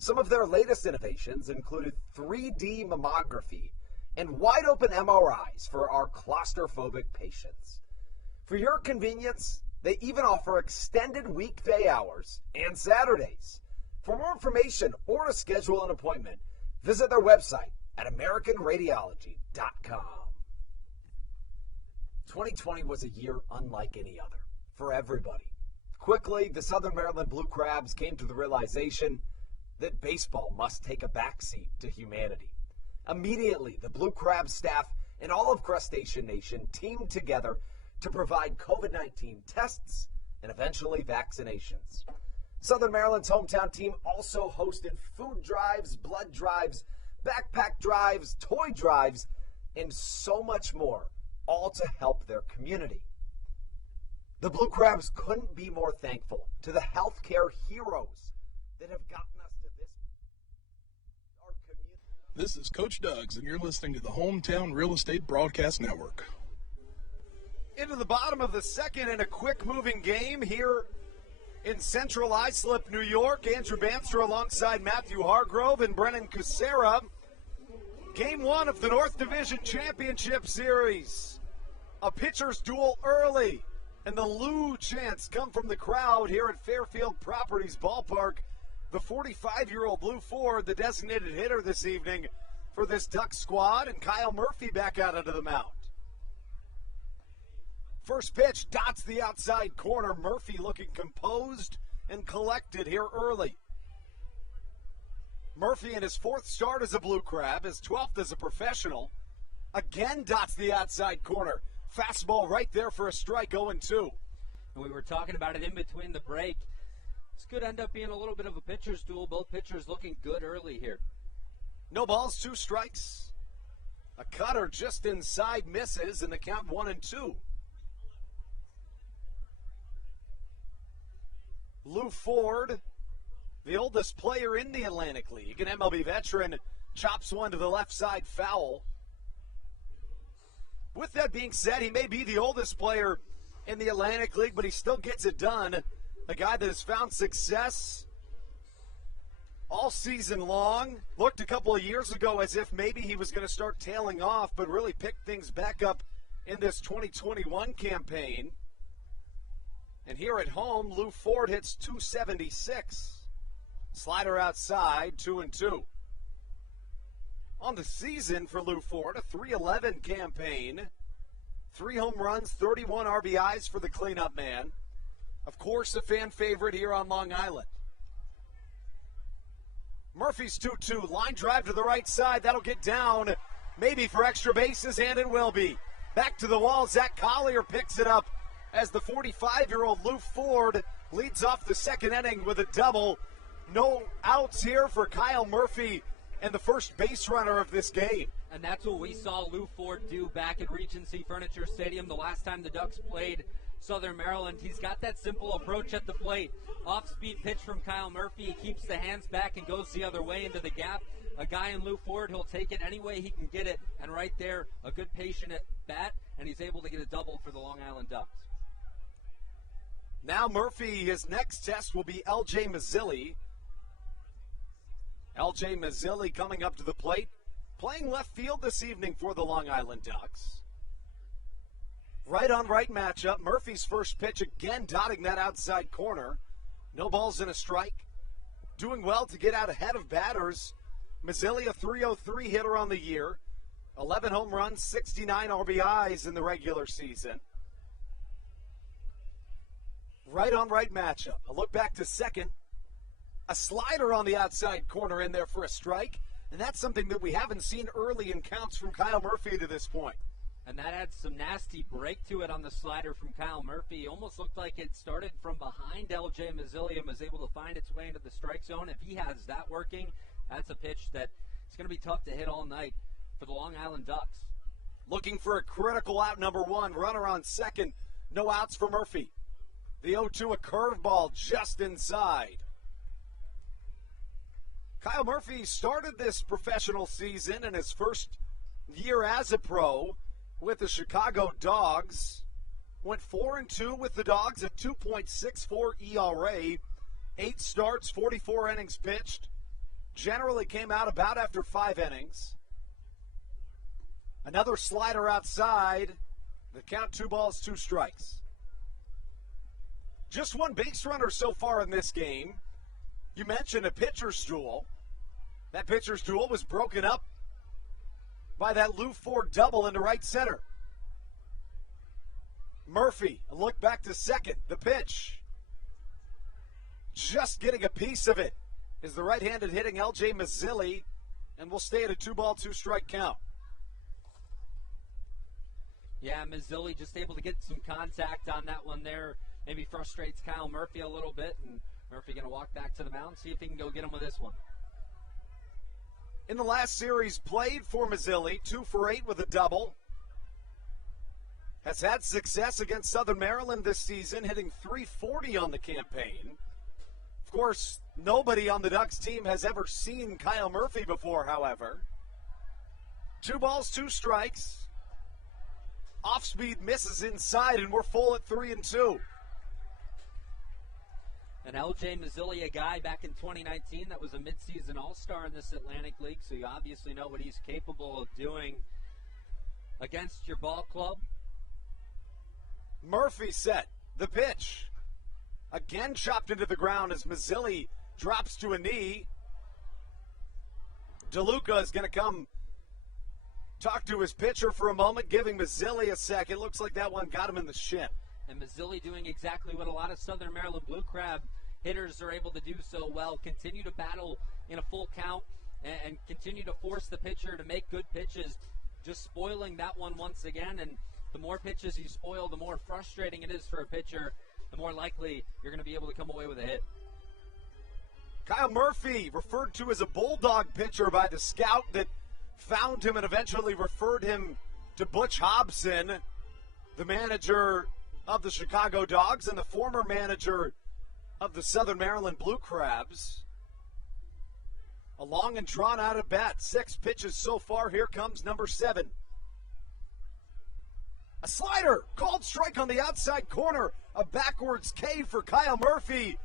Some of their latest innovations included 3D mammography and wide-open MRIs for our claustrophobic patients. For your convenience, they even offer extended weekday hours and Saturdays. For more information or to schedule an appointment, visit their website at AmericanRadiology.com. 2020 was a year unlike any other for everybody. Quickly, the Southern Maryland Blue Crabs came to the realization that baseball must take a backseat to humanity. Immediately, the Blue Crabs staff and all of Crustacean Nation teamed together to provide COVID-19 tests and eventually vaccinations. Southern Maryland's hometown team also hosted food drives, blood drives, backpack drives, toy drives, and so much more, all to help their community. The Blue Crabs couldn't be more thankful to the healthcare heroes that have gotten us to this. Our community. This is Coach Doug's, and you're listening to the Home Towne Real Estate Broadcast Network. Into the bottom of the second in a quick-moving game here in Central Islip, New York. Andrew Banster alongside Matthew Hargrove and Brennan Kucera. Game one of the North Division Championship Series. A pitcher's duel early, and the Lou chants come from the crowd here at Fairfield Properties Ballpark. The 45-year-old Lou Ford, the designated hitter this evening for this Duck squad, and Kyle Murphy back out onto the mound. First pitch dots the outside corner. Murphy looking composed and collected here early. Murphy in his fourth start as a Blue Crab, his 12th as a professional, again dots the outside corner. Fastball right there for a strike, 0-2. And we were talking about it in between the break. This could end up being a little bit of a pitcher's duel. Both pitchers looking good early here. No balls, 2 strikes. A cutter just inside misses, and the count 1-2. Lou Ford, the oldest player in the Atlantic League, an MLB veteran, chops one to the left side foul. With that being said, he may be the oldest player in the Atlantic League, but he still gets it done. A guy that has found success all season long. Looked a couple of years ago as if maybe he was going to start tailing off, but really picked things back up in this 2021 campaign. And here at home, Lou Ford hits .276. Slider outside, 2-2. On the season for Lou Ford, a .311 campaign. 3 home runs, 31 RBIs for the cleanup man. Of course, a fan favorite here on Long Island. Murphy's 2-2. Line drive to the right side. That'll get down maybe for extra bases, and it will be. Back to the wall. Zach Collier picks it up as the 45-year-old Lou Ford leads off the second inning with a double. No outs here for Kyle Murphy and the first base runner of this game. And that's what we saw Lou Ford do back at Regency Furniture Stadium the last time the Ducks played Southern Maryland. He's got that simple approach at the plate. Off-speed pitch from Kyle Murphy. He keeps the hands back and goes the other way into the gap. A guy in Lou Ford, he'll take it any way he can get it. And right there, a good patient at bat, and he's able to get a double for the Long Island Ducks. Now Murphy, his next test will be L.J. Mazzilli. L.J. Mazzilli coming up to the plate, playing left field this evening for the Long Island Ducks. Right on right matchup. Murphy's first pitch again dotting that outside corner. No balls and a strike. Doing well to get out ahead of batters. Mazzilli, a .303 hitter on the year. 11 home runs, 69 RBIs in the regular season. Right on right matchup. A look back to second. A slider on the outside corner in there for a strike. And that's something that we haven't seen early in counts from Kyle Murphy to this point. And that adds some nasty break to it on the slider from Kyle Murphy. Almost looked like it started from behind L.J. Mazzilli and was able to find its way into the strike zone. If he has that working, that's a pitch that it's going to be tough to hit all night for the Long Island Ducks. Looking for a critical out, number one. Runner on second. No outs for Murphy. The 0-2, a curveball just inside. Kyle Murphy started this professional season in his first year as a pro with the Chicago Dogs. Went 4-2 with the Dogs, a 2.64 ERA. 8 starts, 44 innings pitched, generally came out about after 5 innings. Another slider outside. The count 2 balls, 2 strikes. Just 1 base runner so far in this game. You mentioned a pitcher's duel. That pitcher's duel was broken up by that Lou Ford double into right center. Murphy, a look back to second. The pitch. Just getting a piece of it is the right-handed hitting L.J. Mazzilli, and we'll stay at a 2-ball, 2-strike count. Yeah, Mazzilli just able to get some contact on that one there. Maybe frustrates Kyle Murphy a little bit, and Murphy going to walk back to the mound, see if he can go get him with this one. In the last series played for Mazzilli, 2 for 8 with a double. Has had success against Southern Maryland this season, hitting .340 on the campaign. Of course, nobody on the Ducks team has ever seen Kyle Murphy before, however. 2 balls, 2 strikes. Off-speed misses inside, and we're full at 3-2. And L.J. Mazzilli, a guy back in 2019 that was a midseason all-star in this Atlantic League, so you obviously know what he's capable of doing against your ball club. Murphy set. The pitch. Again chopped into the ground as Mazzilli drops to a knee. DeLuca is going to come talk to his pitcher for a moment, giving Mazzilli a second. Looks like that one got him in the shin. And Mazzilli doing exactly what a lot of Southern Maryland Blue Crab hitters are able to do so well. Continue to battle in a full count and continue to force the pitcher to make good pitches. Just spoiling that one once again. And the more pitches you spoil, the more frustrating it is for a pitcher, the more likely you're going to be able to come away with a hit. Kyle Murphy, referred to as a bulldog pitcher by the scout that found him and eventually referred him to Butch Hobson, the manager of the Chicago Dogs and the former manager of the Southern Maryland Blue Crabs. A long and drawn-out at bat. 6 pitches so far. Here comes number 7. A slider. Called strike on the outside corner. A backwards K for Kyle Murphy.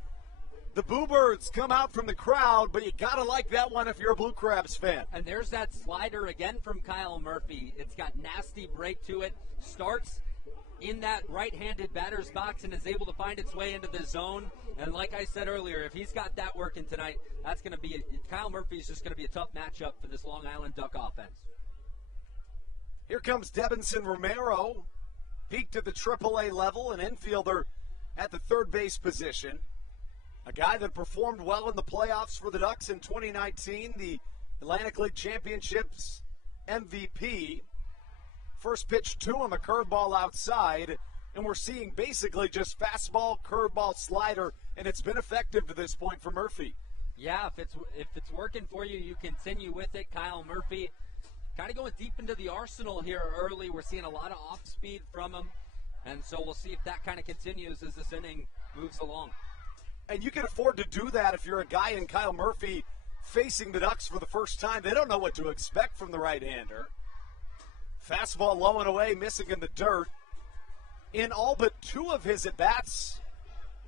The Boo Birds come out from the crowd, but you got to like that one if you're a Blue Crabs fan. And there's that slider again from Kyle Murphy. It's got nasty break to it. Starts in that right-handed batter's box and is able to find its way into the zone. And like I said earlier, if he's got that working tonight, that's going to be Kyle Murphy's just going to be a tough matchup for this Long Island Duck offense. Here comes Debinson Romero, peaked at the AAA level, an infielder at the third base position. A guy that performed well in the playoffs for the Ducks in 2019, the Atlantic League Championships MVP. First pitch to him, a curveball outside, and we're seeing basically just fastball, curveball, slider, and it's been effective to this point for Murphy. Yeah, if it's working for you, you continue with it. Kyle Murphy kind of going deep into the arsenal here early. We're seeing a lot of off-speed from him, and so we'll see if that kind of continues as this inning moves along. And you can afford to do that if you're a guy in Kyle Murphy facing the Ducks for the first time. They don't know what to expect from the right-hander. Fastball low and away, missing in the dirt. In all but 2 of his at-bats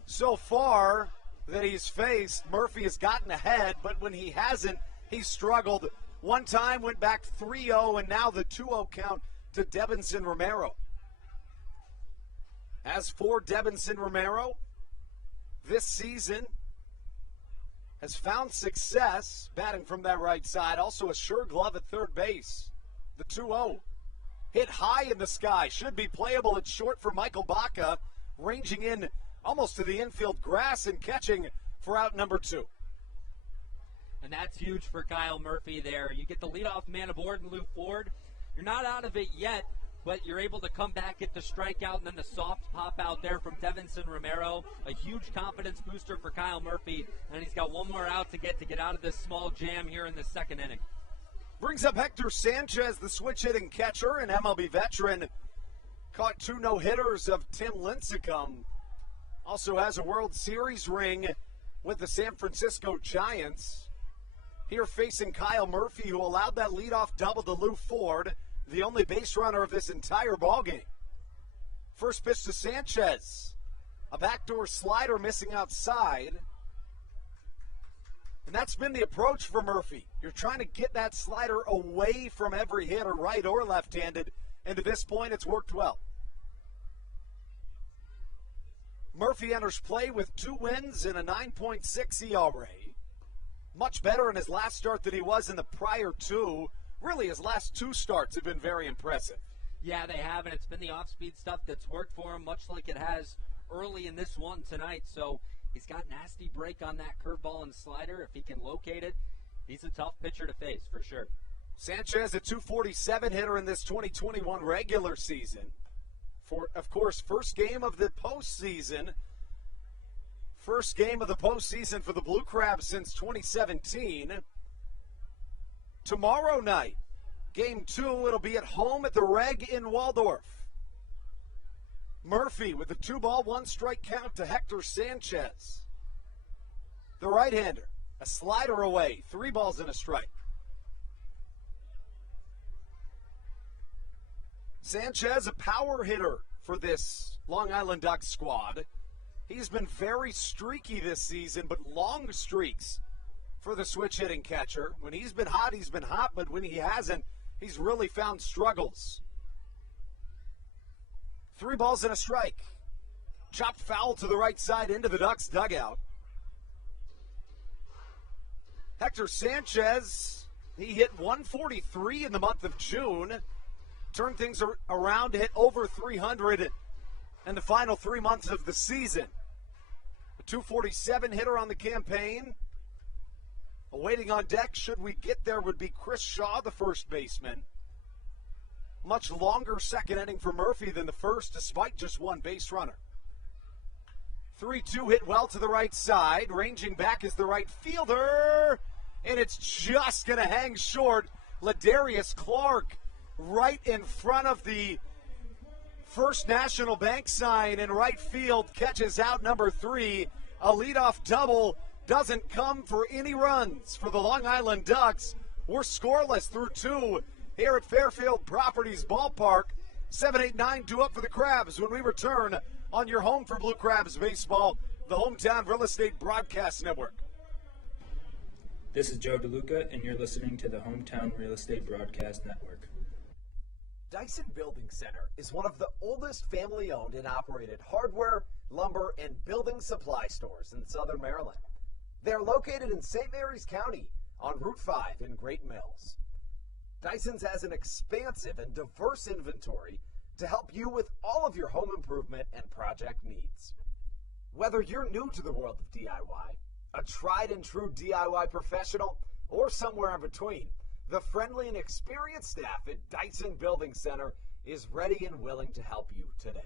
so far that he's faced, Murphy has gotten ahead, but when he hasn't, he's struggled. One time went back 3-0, and now the 2-0 count to Debinson Romero. As for Debinson Romero, this season has found success batting from that right side. Also a sure glove at third base. The 2-0 hit high in the sky. Should be playable. It's short for Michael Baca, ranging in almost to the infield grass and catching for out number 2. And that's huge for Kyle Murphy there. You get the leadoff man aboard in Lou Ford. You're not out of it yet, but you're able to come back, get the strikeout, and then the soft pop out there from Debinson Romero. A huge confidence booster for Kyle Murphy, and he's got one more out to get out of this small jam here in the second inning. Brings up Hector Sanchez, the switch-hitting catcher, an MLB veteran. Caught 2 no-hitters of Tim Lincecum. Also has a World Series ring with the San Francisco Giants. Here facing Kyle Murphy, who allowed that leadoff double to Lou Ford, the only base runner of this entire ballgame. First pitch to Sanchez. A backdoor slider missing outside. And that's been the approach for Murphy. You're trying to get that slider away from every hitter, right or left-handed, and to this point, it's worked well. Murphy enters play with 2 wins and a 9.6 ERA. Much better in his last start than he was in the prior 2. Really, his last 2 starts have been very impressive. Yeah, they have, and it's been the off-speed stuff that's worked for him, much like it has early in this one tonight. So he's got nasty break on that curveball and slider. If he can locate it, he's a tough pitcher to face for sure. Sanchez, a .247 hitter in this 2021 regular season. For, of course, first game of the postseason. First game of the postseason for the Blue Crabs since 2017. Tomorrow night, Game 2, it'll be at home at the Reg in Waldorf. Murphy with a 2-ball, 1-strike count to Hector Sanchez. The right-hander, a slider away, 3 balls and a strike. Sanchez, a power hitter for this Long Island Ducks squad. He's been very streaky this season, but long streaks for the switch-hitting catcher. When he's been hot, but when he hasn't, he's really found struggles. 3 balls and a strike. Chopped foul to the right side into the Ducks dugout. Hector Sanchez, he hit 143 in the month of June. Turned things around to hit over 300 in the final 3 months of the season. A .247 hitter on the campaign. Awaiting on deck, should we get there, would be Chris Shaw, the first baseman. Much longer second inning for Murphy than the first, despite just 1 base runner. 3-2 hit well to the right side. Ranging back is the right fielder. And it's just going to hang short. Ladarius Clark right in front of the First National Bank sign in right field. Catches out number 3. A leadoff double. Doesn't come for any runs for the Long Island Ducks. We're scoreless through 2 here at Fairfield Properties Ballpark. 7-8-9 due up for the Crabs when we return on your home for Blue Crabs baseball, the Home Towne Real Estate Broadcast Network. This is Joe DeLuca, and you're listening to the Home Towne Real Estate Broadcast Network. Dyson Building Center is one of the oldest family-owned and operated hardware, lumber, and building supply stores in Southern Maryland. They're located in St. Mary's County on Route 5 in Great Mills. Dyson's has an expansive and diverse inventory to help you with all of your home improvement and project needs. Whether you're new to the world of DIY, a tried and true DIY professional, or somewhere in between, the friendly and experienced staff at Dyson Building Center is ready and willing to help you today.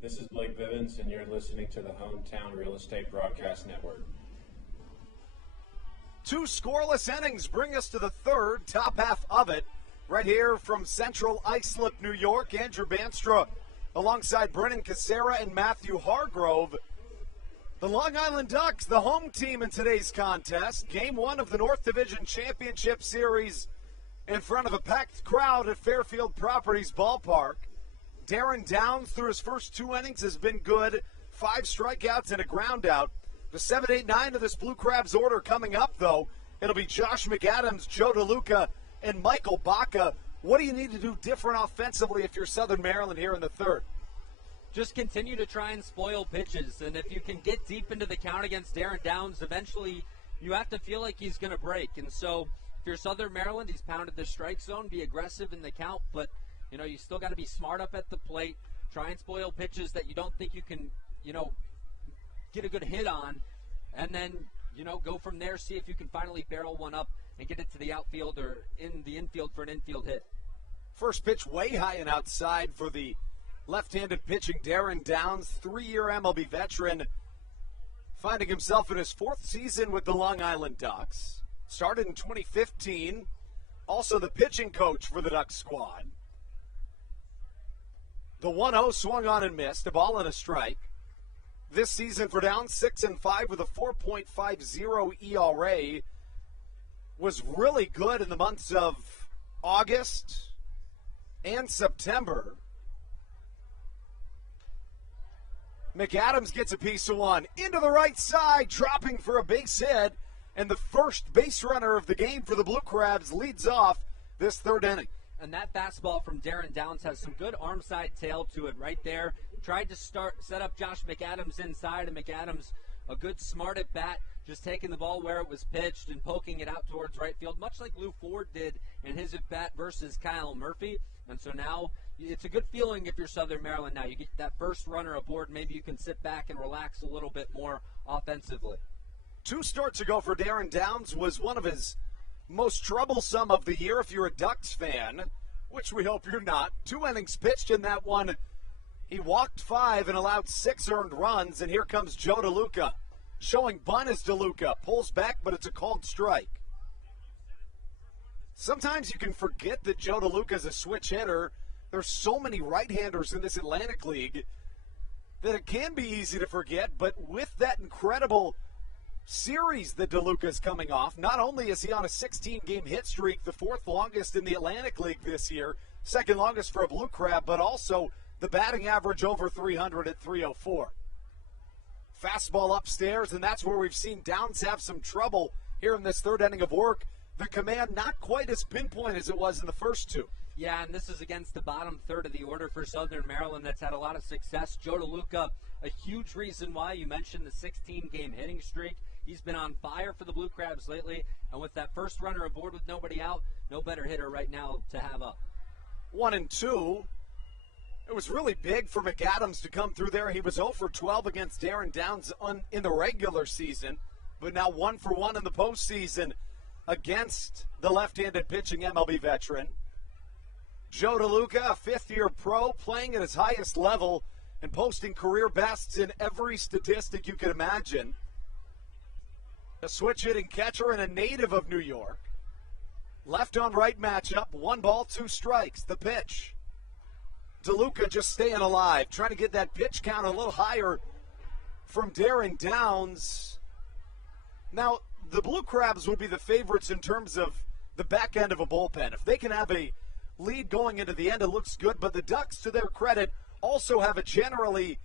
This is Blake Vivens, and you're listening to the Home Towne Real Estate Broadcast Network. 2 scoreless innings bring us to the third, top half of it. Right here from Central Islip, New York, Andrew Banstra alongside Brennan Casera and Matthew Hargrove. The Long Island Ducks, the home team in today's contest. Game 1 of the North Division Championship Series in front of a packed crowd at Fairfield Properties Ballpark. Darren Downs, through his first 2 innings, has been good. 5 strikeouts and a ground out. The 7-8-9 of this Blue Crabs order coming up, though. It'll be Josh McAdams, Joe DeLuca, and Michael Baca. What do you need to do different offensively if you're Southern Maryland here in the third? Just continue to try and spoil pitches. And if you can get deep into the count against Darren Downs, eventually you have to feel like he's going to break. And so if you're Southern Maryland, he's pounded the strike zone, be aggressive in the count, but you still got to be smart up at the plate. Try and spoil pitches that you don't think you can, get a good hit on. And then, go from there, see if you can finally barrel one up and get it to the outfield or in the infield for an infield hit. First pitch way high and outside for the left-handed pitching Darren Downs, 3-year MLB veteran, finding himself in his 4th season with the Long Island Ducks. Started in 2015, also the pitching coach for the Ducks squad. The 1-0 swung on and missed, a ball and a strike. This season for Downs, 6-5 with a 4.50 ERA. was really good in the months of August and September. McAdams gets a piece of one. Into the right side, dropping for a base hit. And the first base runner of the game for the Blue Crabs leads off this third inning. And that fastball from Darren Downs has some good arm side tail to it right there. Tried to set up Josh McAdams inside, and McAdams, a good smart at bat, just taking the ball where it was pitched and poking it out towards right field, much like Lou Ford did in his at bat versus Kyle Murphy. And so now it's a good feeling if you're Southern Maryland now. You get that first runner aboard, maybe you can sit back and relax a little bit more offensively. 2 starts ago for Darren Downs was one of his most troublesome of the year if you're a Ducks fan, which we hope you're not. 2 innings pitched in that one. He walked 5 and allowed 6 earned runs, and here comes Joe DeLuca. Showing bunt as DeLuca pulls back, but it's a called strike. Sometimes you can forget that Joe DeLuca is a switch hitter. There's so many right-handers in this Atlantic League that it can be easy to forget, but with that incredible series that DeLuca is coming off, not only is he on a 16-game hit streak, the 4th longest in the Atlantic League this year, 2nd longest for a Blue Crab, but also the batting average over 300 at 304. Fastball upstairs, and that's where we've seen Downs have some trouble here in this third inning of work. The command not quite as pinpoint as it was in the first 2. Yeah, and this is against the bottom third of the order for Southern Maryland that's had a lot of success. Joe DeLuca, a huge reason why. You mentioned the 16-game hitting streak. He's been on fire for the Blue Crabs lately, and with that first runner aboard with nobody out, no better hitter right now to have up. 1 and 2. It was really big for McAdams to come through there. He was 0 for 12 against Darren Downs in the regular season, but now 1 for 1 in the postseason against the left-handed pitching MLB veteran. Joe DeLuca, a 5th-year pro, playing at his highest level and posting career bests in every statistic you can imagine. A switch-hitting catcher and a native of New York. Left-on-right matchup, 1 ball, 2 strikes. The pitch. DeLuca just staying alive, trying to get that pitch count a little higher from Darren Downs. Now, the Blue Crabs would be the favorites in terms of the back end of a bullpen. If they can have a lead going into the end, it looks good. But the Ducks, to their credit, also have a generally,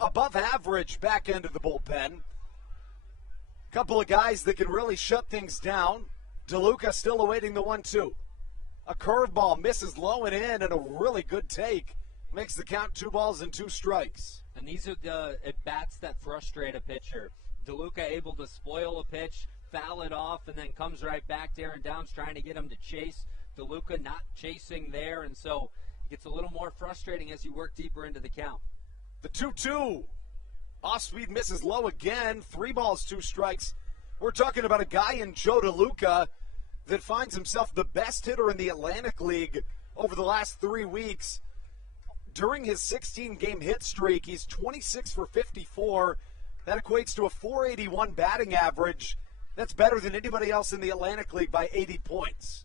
above average back end of the bullpen. Couple of guys that can really shut things down. DeLuca still awaiting the 1-2. A curveball misses low and in, and a really good take makes the count 2 balls and 2 strikes. And these are the at-bats that frustrate a pitcher. DeLuca able to spoil a pitch, foul it off, and then comes right back. Darren Downs trying to get him to chase. DeLuca not chasing there, and so it gets a little more frustrating as you work deeper into the count. The 2-2. Off-speed misses low again. 3 balls, 2 strikes. We're talking about a guy in Joe DeLuca that finds himself the best hitter in the Atlantic League over the last 3 weeks. During his 16-game hit streak, he's 26 for 54. That equates to a .481 batting average. That's better than anybody else in the Atlantic League by 80 points.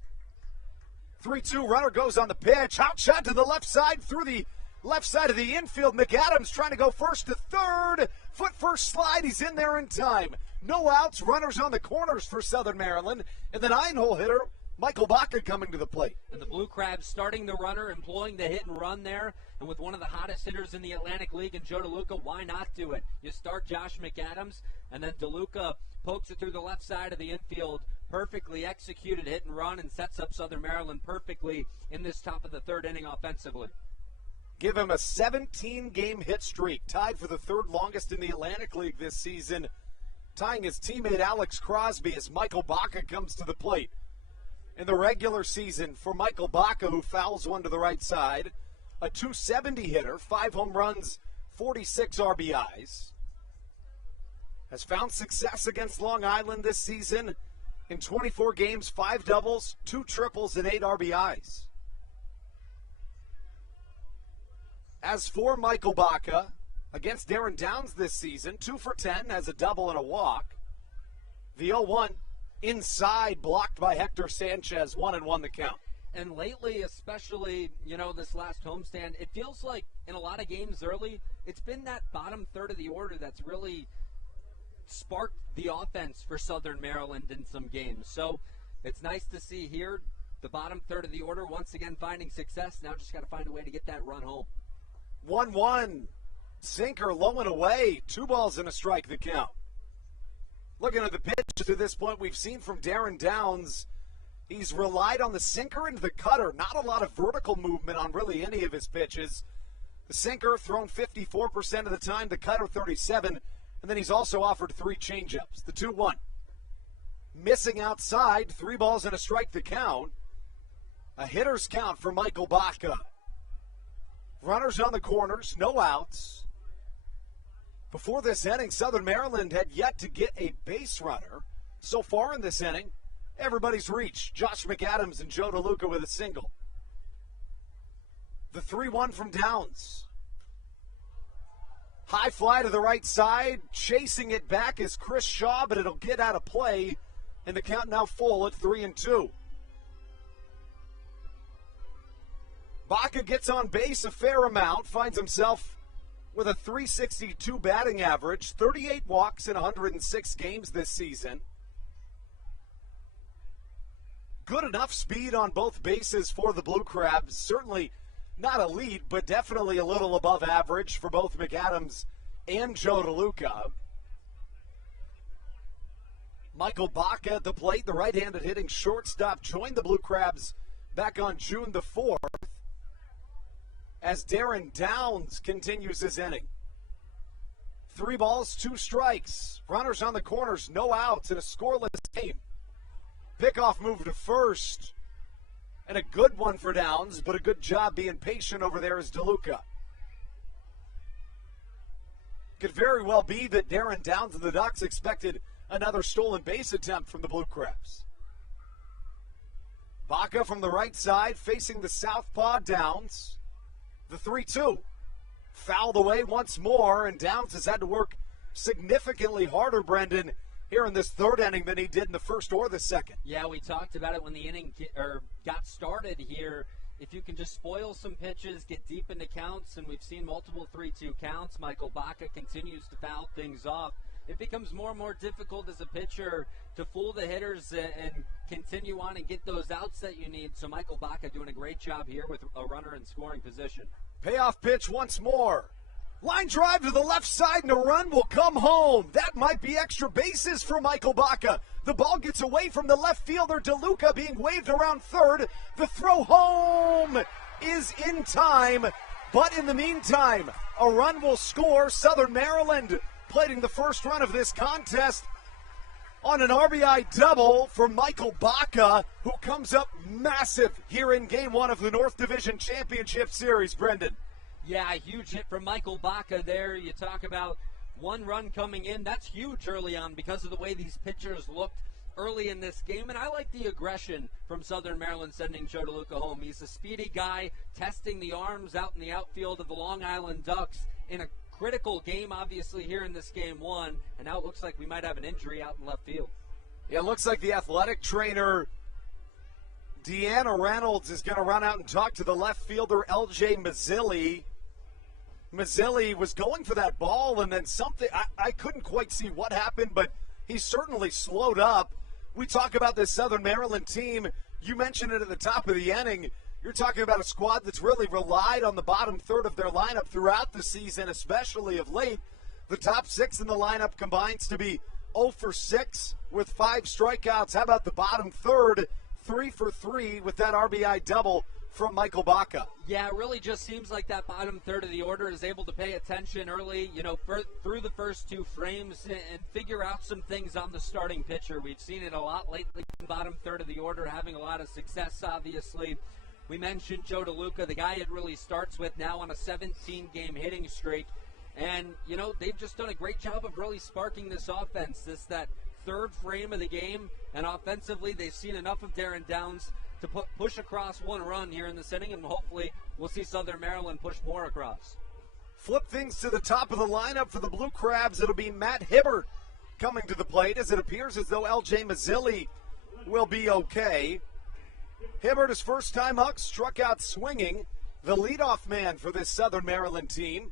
3-2, runner goes on the pitch. Out shot to the left side through the left side of the infield. McAdams trying to go first to third. Foot first slide. He's in there in time. No outs. Runners on the corners for Southern Maryland. And the 9-hole hitter, Michael Baca, coming to the plate. And the Blue Crabs starting the runner, employing the hit and run there. And with one of the hottest hitters in the Atlantic League in Joe DeLuca, why not do it? You start Josh McAdams, and then DeLuca pokes it through the left side of the infield. Perfectly executed hit and run, and sets up Southern Maryland perfectly in this top of the third inning offensively. Give him a 17-game hit streak, tied for the 3rd longest in the Atlantic League this season, tying his teammate Alex Crosby as Michael Baca comes to the plate. In the regular season for Michael Baca, who fouls one to the right side, a .270 hitter, 5 home runs, 46 RBIs. Has found success against Long Island this season. In 24 games, 5 doubles, 2 triples, and 8 RBIs. As for Michael Baca, against Darren Downs this season, 2 for 10, has a double and a walk. The 0-1 inside, blocked by Hector Sanchez, 1-1 the count. And lately, especially, this last homestand, it feels like in a lot of games early, it's been that bottom third of the order that's really sparked the offense for Southern Maryland in some games. So it's nice to see here the bottom third of the order once again finding success. Now just got to find a way to get that run home. 1-1. Sinker low and away. 2 balls and a strike the count. Looking at the pitch to this point we've seen from Darren Downs, he's relied on the sinker and the cutter. Not a lot of vertical movement on really any of his pitches. The sinker thrown 54% of the time, the cutter 37%, and then he's also offered 3 changeups. The 2-1. Missing outside, 3 balls and a strike the count. A hitter's count for Michael Baca. Runners on the corners, no outs. Before this inning, Southern Maryland had yet to get a base runner. So far in this inning, everybody's reached. Josh McAdams and Joe DeLuca with a single. The 3-1 from Downs. High fly to the right side. Chasing it back is Chris Shaw, but it'll get out of play. And the count now full at 3-2. Baca gets on base a fair amount, finds himself with a .362 batting average, 38 walks in 106 games this season. Good enough speed on both bases for the Blue Crabs. Certainly not elite, but definitely a little above average for both McAdams and Joe DeLuca. Michael Baca at the plate, the right-handed hitting shortstop, joined the Blue Crabs back on June the 4th. As Darren Downs continues his inning. 3 balls, 2 strikes. Runners on the corners, no outs in a scoreless game. Pickoff move to first. And a good one for Downs, but a good job being patient over there is DeLuca. Could very well be that Darren Downs and the Ducks expected another stolen base attempt from the Blue Crabs. Baca from the right side facing the southpaw Downs. The 3-2. Fouled away once more, and Downs has had to work significantly harder, Brendan, here in this third inning than he did in the first or the second. Yeah, we talked about it when the inning got started here. If you can just spoil some pitches, get deep into counts, and we've seen multiple 3-2 counts, Michael Baca continues to foul things off. It becomes more and more difficult as a pitcher to fool the hitters and continue on and get those outs that you need. So Michael Baca doing a great job here with a runner in scoring position. Payoff pitch once more. Line drive to the left side and a run will come home. That might be extra bases for Michael Baca. The ball gets away from the left fielder, DeLuca, being waved around third. The throw home is in time. But in the meantime, a run will score. Southern Maryland plating the first run of this contest on an RBI double for Michael Baca, who comes up massive here in Game 1 of the North Division Championship Series, Brendan. Yeah, a huge hit from Michael Baca there. You talk about 1 run coming in. That's huge early on because of the way these pitchers looked early in this game. And I like the aggression from Southern Maryland sending Joe DeLuca home. He's a speedy guy testing the arms out in the outfield of the Long Island Ducks in a critical game, obviously, here in this Game 1. And now it looks like we might have an injury out in left field. Yeah, it looks like the athletic trainer, Deanna Reynolds, is going to run out and talk to the left fielder, LJ Mazzilli. Mazzilli was going for that ball, and then something, I couldn't quite see what happened, but he certainly slowed up. We talk about this Southern Maryland team. You mentioned it at the top of the inning. You're talking about a squad that's really relied on the bottom third of their lineup throughout the season, especially of late. The top 6 in the lineup combines to be 0 for 6 with 5 strikeouts. How about the bottom third? 3 for 3 with that RBI double from Michael Baca. Yeah, it really just seems like that bottom third of the order is able to pay attention early, through the first 2 frames and figure out some things on the starting pitcher. We've seen it a lot lately, the bottom third of the order having a lot of success, obviously. We mentioned Joe DeLuca, the guy it really starts with now on a 17-game hitting streak. And, they've just done a great job of really sparking this offense. That third frame of the game, and offensively they've seen enough of Darren Downs to push across 1 run here in this inning, and hopefully we'll see Southern Maryland push more across. Flip things to the top of the lineup for the Blue Crabs. It'll be Matt Hibbert coming to the plate, as it appears as though LJ Mazzilli will be okay. Hibbert, his first time up, struck out swinging. The leadoff man for this Southern Maryland team.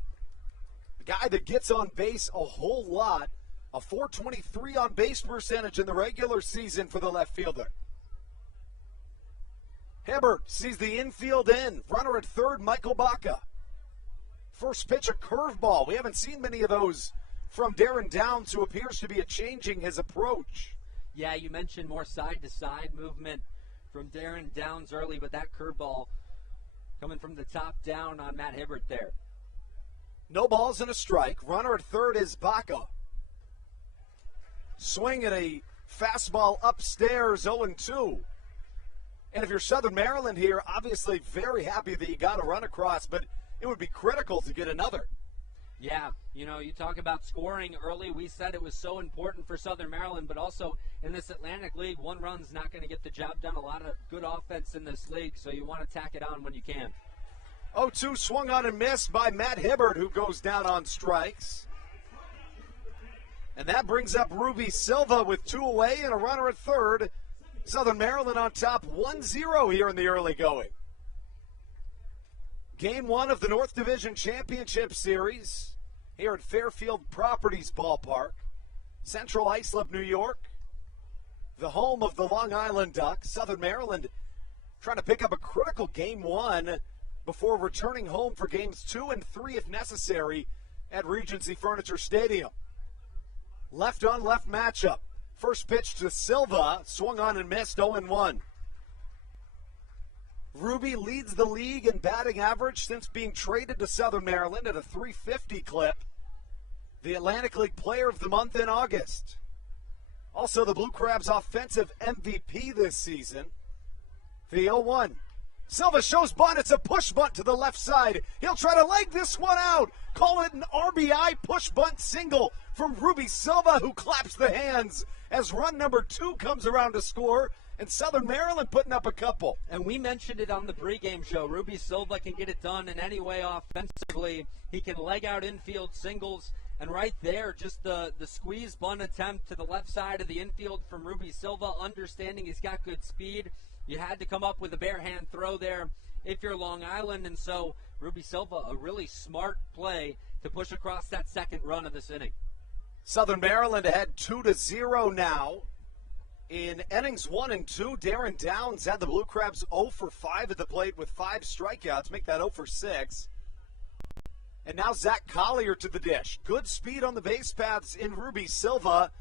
A guy that gets on base a whole lot. A .423 on base percentage in the regular season for the left fielder. Hibbert sees the infield in. Runner at third, Michael Baca. First pitch, a curveball. We haven't seen many of those from Darren Downs, who appears to be changing his approach. Yeah, you mentioned more side-to-side movement from Darren Downs early, but that curveball coming from the top down on Matt Hibbert there. No balls and a strike. Runner at third is Baca. Swing at a fastball upstairs, 0-2. And if you're Southern Maryland here, obviously very happy that you got a run across, but it would be critical to get another. Yeah, you know, you talk about scoring early. We said it was so important for Southern Maryland, but also in this Atlantic League, one run's not going to get the job done. A lot of good offense in this league, so you want to tack it on when you can. 0-2 swung on and missed by Matt Hibbert, who goes down on strikes. And that brings up Ruby Silva with 2 away and a runner at third. Southern Maryland on top 1-0 here in the early going. Game 1 of the North Division Championship Series here at Fairfield Properties Ballpark. Central Islip, New York. The home of the Long Island Ducks. Southern Maryland trying to pick up a critical Game 1 before returning home for Games 2 and 3 if necessary at Regency Furniture Stadium. Left-on-left matchup. First pitch to Silva, swung on and missed, 0-1. Ruby leads the league in batting average since being traded to Southern Maryland at a .350 clip. The Atlantic League Player of the Month in August. Also the Blue Crabs offensive MVP this season. The 0-1. Silva shows bunt. It's a push bunt to the left side. He'll try to leg this one out. Call it an RBI push bunt single from Ruby Silva, who claps the hands as run number 2 comes around to score, and Southern Maryland putting up a couple. And we mentioned it on the pregame show. Ruby Silva can get it done in any way offensively. He can leg out infield singles, and right there, just the squeeze bunt attempt to the left side of the infield from Ruby Silva, understanding he's got good speed. You had to come up with a bare hand throw there if you're Long Island, and so Ruby Silva, a really smart play to push across that second run of this inning. Southern Maryland ahead 2-0 now. In innings 1 and 2, Darren Downs had the Blue Crabs 0 for 5 at the plate with 5 strikeouts, make that 0 for 6. And now Zach Collier to the dish. Good speed on the base paths in Ruby Silva.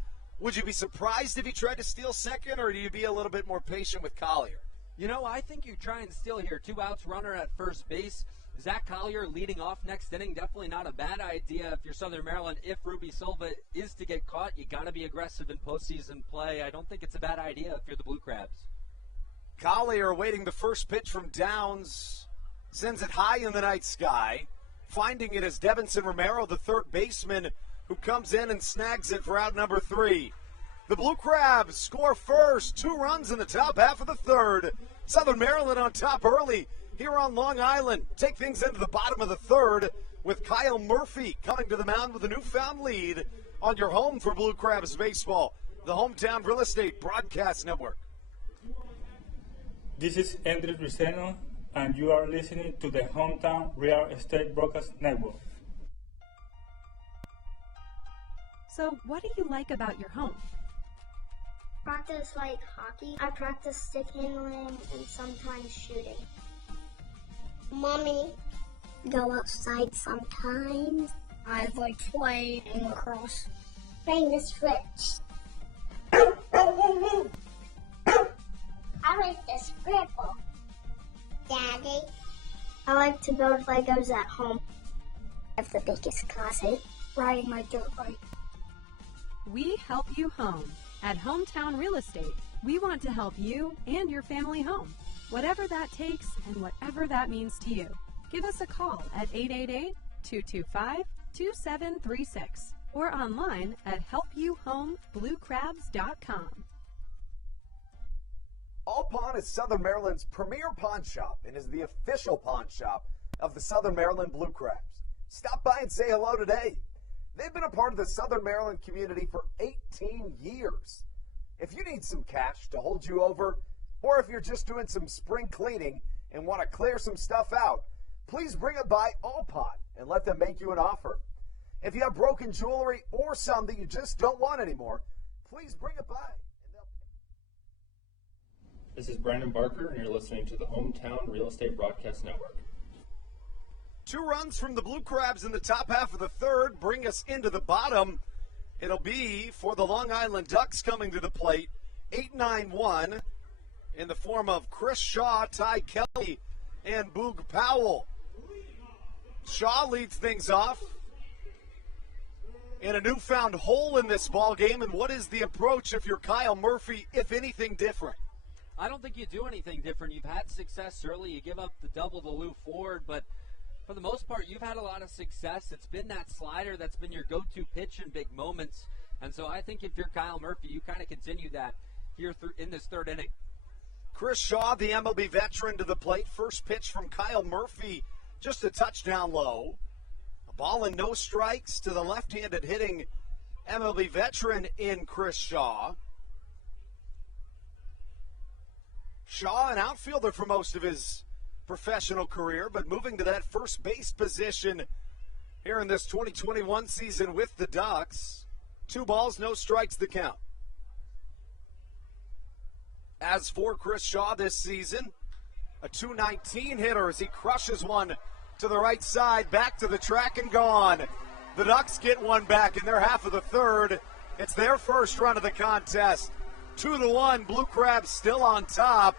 Would you be surprised if he tried to steal second, or do you be a little bit more patient with Collier? You know, I think you try and steal here. 2 outs, runner at first base. Zach Collier leading off next inning, definitely not a bad idea if you're Southern Maryland. If Ruby Silva is to get caught, you got to be aggressive in postseason play. I don't think it's a bad idea if you're the Blue Crabs. Collier awaiting the first pitch from Downs. Sends it high in the night sky. Finding it is Devinson Romero, the third baseman, who comes in and snags it for out number 3. The Blue Crabs score first. 2 runs in the top half of the third. Southern Maryland on top early here on Long Island. Take things into the bottom of the third with Kyle Murphy coming to the mound with a newfound lead on your home for Blue Crabs baseball, the Home Towne Real Estate Broadcast Network. This is Andres Riceno, and you are listening to the Home Towne Real Estate Broadcast Network. So, what do you like about your home? Practice like hockey. I practice stick handling and sometimes shooting. Mommy. Go outside sometimes. I like playing lacrosse. Playing the switch. I like the scribble. Daddy. I like to build Legos at home. I have the biggest closet. Riding my dirt bike. We help you home. At Home Towne Real Estate, we want to help you and your family home, whatever that takes and whatever that means to you. Give us a call at 888-225-2736 or online at helpyouhomebluecrabs.com. All Pawn is Southern Maryland's premier pawn shop and is the official pawn shop of the Southern Maryland Blue Crabs. Stop by and say hello today. They've been a part of the Southern Maryland community for 18 years. If you need some cash to hold you over, or if you're just doing some spring cleaning and want to clear some stuff out, please bring it by All Pawn and let them make you an offer. If you have broken jewelry or some that you just don't want anymore, please bring it by. This is Brandon Barker, and you're listening to the Home Towne Real Estate Broadcast Network. 2 runs from the Blue Crabs in the top half of the third bring us into the bottom. It'll be for the Long Island Ducks coming to the plate. 8-9-1 in the form of Chris Shaw, Ty Kelly, and Boog Powell. Shaw leads things off in a newfound hole in this ball game. And what is the approach if you're Kyle Murphy, if anything different? I don't think you do anything different. You've had success early. You give up the double to Lou Ford, but for the most part, you've had a lot of success. It's been that slider that's been your go-to pitch in big moments. And so I think if you're Kyle Murphy, you kind of continue that here in this third inning. Chris Shaw, the MLB veteran, to the plate. First pitch from Kyle Murphy, just a touchdown low. A ball and no strikes to the left-handed hitting MLB veteran in Chris Shaw. Shaw, an outfielder for most of his professional career, but moving to that first base position here in this 2021 season with the Ducks. 2 balls, no strikes the count. As for Chris Shaw this season, a .219 hitter as he crushes one to the right side, back to the track and gone. The Ducks get one back in their half of the third. It's their first run of the contest. 2-1, Blue Crabs still on top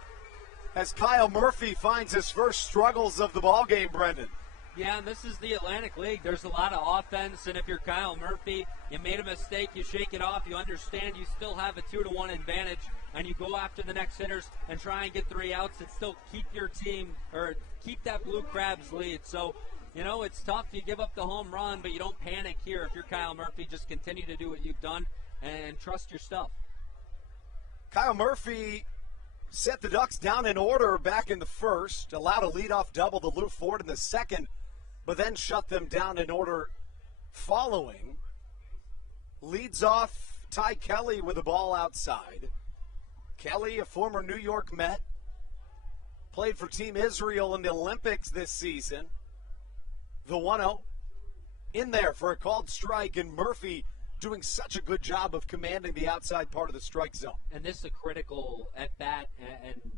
as Kyle Murphy finds his first struggles of the ballgame, Brendan. Yeah, and this is the Atlantic League. There's a lot of offense, and if you're Kyle Murphy, you made a mistake, you shake it off, you understand you still have a 2-1 advantage, and you go after the next hitters and try and get 3 outs and still keep your team, or keep that Blue Crabs lead. So, you know, it's tough. You give up the home run, but you don't panic here if you're Kyle Murphy. Just continue to do what you've done and trust your stuff. Kyle Murphy set the Ducks down in order back in the first, allowed a leadoff double to Lou Ford in the second, but then shut them down in order following. Leads off Ty Kelly with the ball outside. Kelly, a former New York Met, played for Team Israel in the Olympics this season. The 1-0 in there for a called strike, and Murphy doing such a good job of commanding the outside part of the strike zone. And this is a critical at-bat and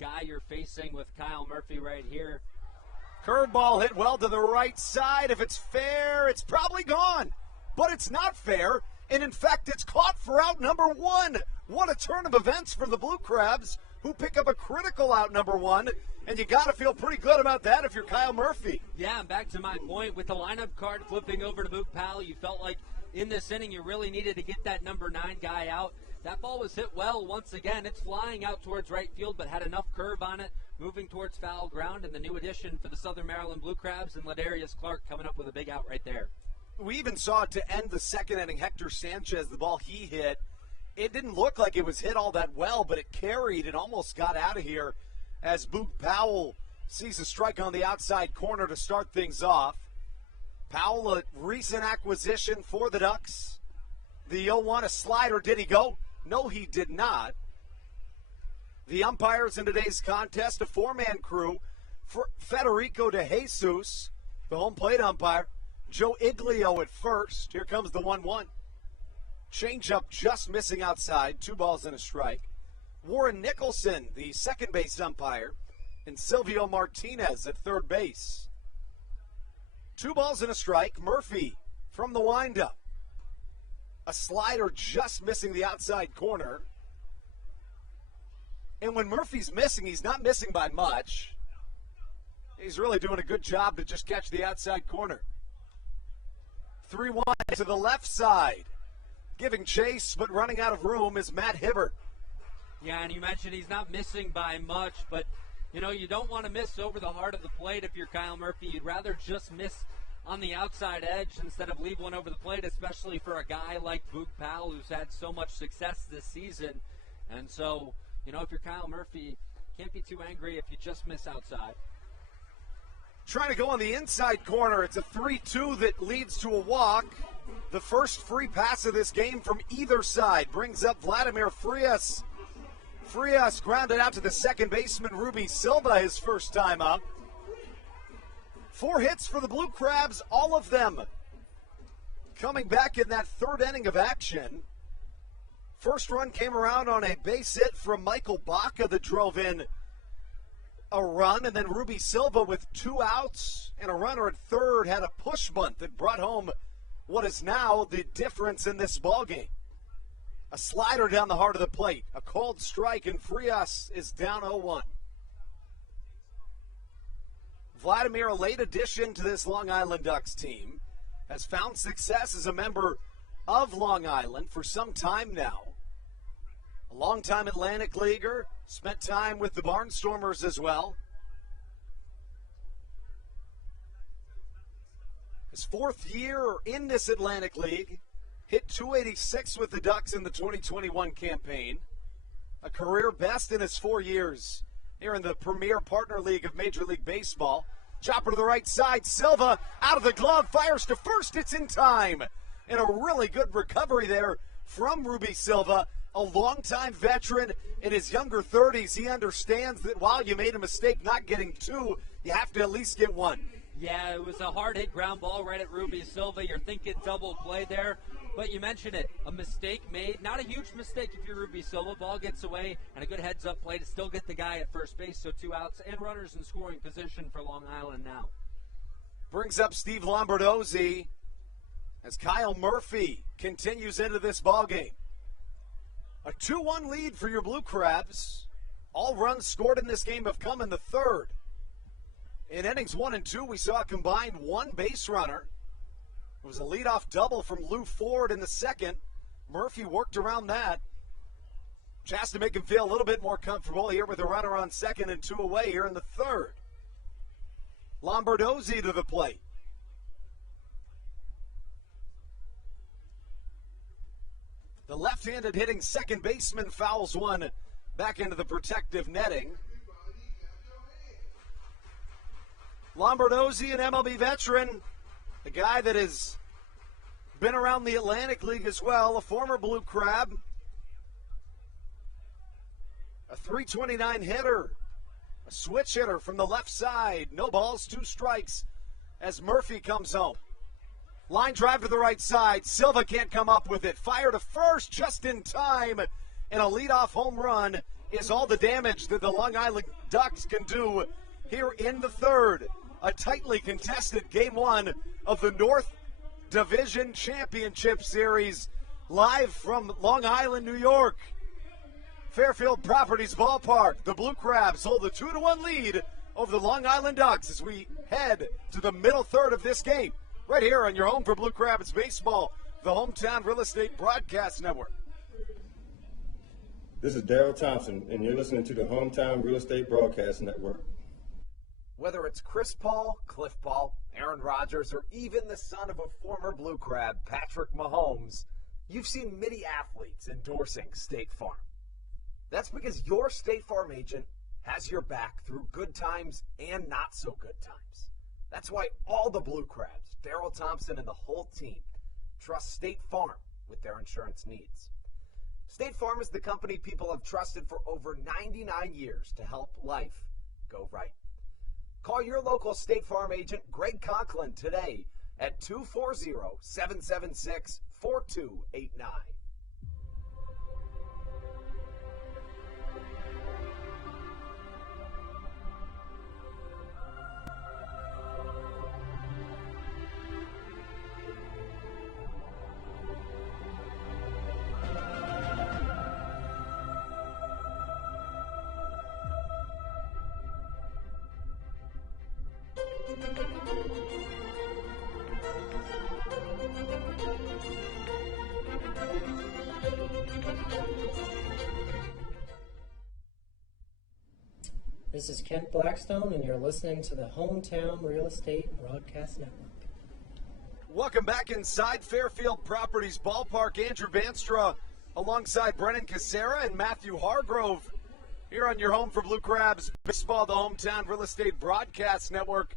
guy you're facing with Kyle Murphy right here. Curveball hit well to the right side. If it's fair, it's probably gone. But it's not fair, and in fact, it's caught for out number 1. What a turn of events for the Blue Crabs, who pick up a critical out number 1, and you got to feel pretty good about that if you're Kyle Murphy. Yeah, and back to my point, with the lineup card flipping over to Boog Powell, you felt like in this inning, you really needed to get that number 9 guy out. That ball was hit well once again. It's flying out towards right field, but had enough curve on it, moving towards foul ground. And the new addition for the Southern Maryland Blue Crabs and Ladarius Clark coming up with a big out right there. We even saw it to end the second inning. Hector Sanchez, the ball he hit, it didn't look like it was hit all that well, but it carried and almost got out of here as Boog Powell sees a strike on the outside corner to start things off. Powell, a recent acquisition for the Ducks. The 0-1, a slider. Did he go? No, he did not. The umpires in today's contest, a 4-man crew. For Federico de Jesus, the home plate umpire. Joe Iglio at first. Here comes the 1-1. Changeup just missing outside. 2 balls and a strike. Warren Nicholson, the second base umpire. And Silvio Martinez at third base. 2 balls and a strike. Murphy from the windup. A slider just missing the outside corner. And when Murphy's missing, he's not missing by much. He's really doing a good job to just catch the outside corner. 3-1 to the left side. Giving chase, but running out of room is Matt Hibbert. Yeah, and you mentioned he's not missing by much, but you know, you don't want to miss over the heart of the plate if you're Kyle Murphy. You'd rather just miss on the outside edge instead of leave one over the plate, especially for a guy like Boog Powell who's had so much success this season. And so, you know, if you're Kyle Murphy, can't be too angry if you just miss outside. Trying to go on the inside corner. It's a 3-2 that leads to a walk. The first free pass of this game from either side brings up Vladimir Frias. Frias grounded out to the second baseman, Ruby Silva, his first time up. 4 hits for the Blue Crabs, all of them coming back in that third inning of action. First run came around on a base hit from Michael Baca that drove in a run, and then Ruby Silva with 2 outs and a runner at third had a push bunt that brought home what is now the difference in this ballgame. A slider down the heart of the plate, a cold strike, and Frias is down 0-1. Vladimir, a late addition to this Long Island Ducks team, has found success as a member of Long Island for some time now. A longtime Atlantic Leaguer, spent time with the Barnstormers as well. His 4th year in this Atlantic League, hit .286 with the Ducks in the 2021 campaign. A career best in his 4 years here in the Premier Partner League of Major League Baseball. Chopper to the right side. Silva out of the glove, fires to first. It's in time. And a really good recovery there from Ruby Silva, a longtime veteran in his younger 30s. He understands that while you made a mistake not getting 2, you have to at least get 1. Yeah, it was a hard-hit ground ball right at Ruby Silva. You're thinking double play there. But you mentioned it, a mistake made. Not a huge mistake if you're Ruby Silva. Ball gets away, and a good heads-up play to still get the guy at first base. So 2 outs and runners in scoring position for Long Island now. Brings up Steve Lombardozzi as Kyle Murphy continues into this ballgame. A 2-1 lead for your Blue Crabs. All runs scored in this game have come in the 3rd. In innings 1 and 2, we saw a combined 1 base runner. It was a leadoff double from Lou Ford in the 2nd. Murphy worked around that. Just to make him feel a little bit more comfortable here with a runner on 2nd and 2 away here in the 3rd. Lombardozzi to the plate. The left-handed hitting second baseman fouls one back into the protective netting. Lombardozzi, an MLB veteran, a guy that has been around the Atlantic League as well, a former Blue Crab, a .329 hitter, a switch hitter from the left side. No balls, 2 strikes as Murphy comes home. Line drive to the right side. Silva can't come up with it. Fire to first just in time, and a leadoff home run is all the damage that the Long Island Ducks can do here in the 3rd. A tightly contested Game 1 of the North Division Championship Series, live from Long Island, New York. Fairfield Properties Ballpark. The Blue Crabs hold a 2-1 lead over the Long Island Ducks as we head to the middle 3rd of this game. Right here on your home for Blue Crabs baseball, the Home Towne Real Estate Broadcast Network. This is Daryl Thompson, and you're listening to the Home Towne Real Estate Broadcast Network. Whether it's Chris Paul, Cliff Paul, Aaron Rodgers, or even the son of a former Blue Crab, Patrick Mahomes, you've seen many athletes endorsing State Farm. That's because your State Farm agent has your back through good times and not so good times. That's why all the Blue Crabs, Daryl Thompson and the whole team, trust State Farm with their insurance needs. State Farm is the company people have trusted for over 99 years to help life go right. Call your local State Farm agent, Greg Conklin, today at 240-776-4289. This is Kent Blackstone, and you're listening to the Home Towne Real Estate Broadcast Network. Welcome back inside Fairfield Properties Ballpark. Andrew Banstra alongside Brennan Casera and Matthew Hargrove here on your home for Blue Crabs baseball, the Home Towne Real Estate Broadcast Network.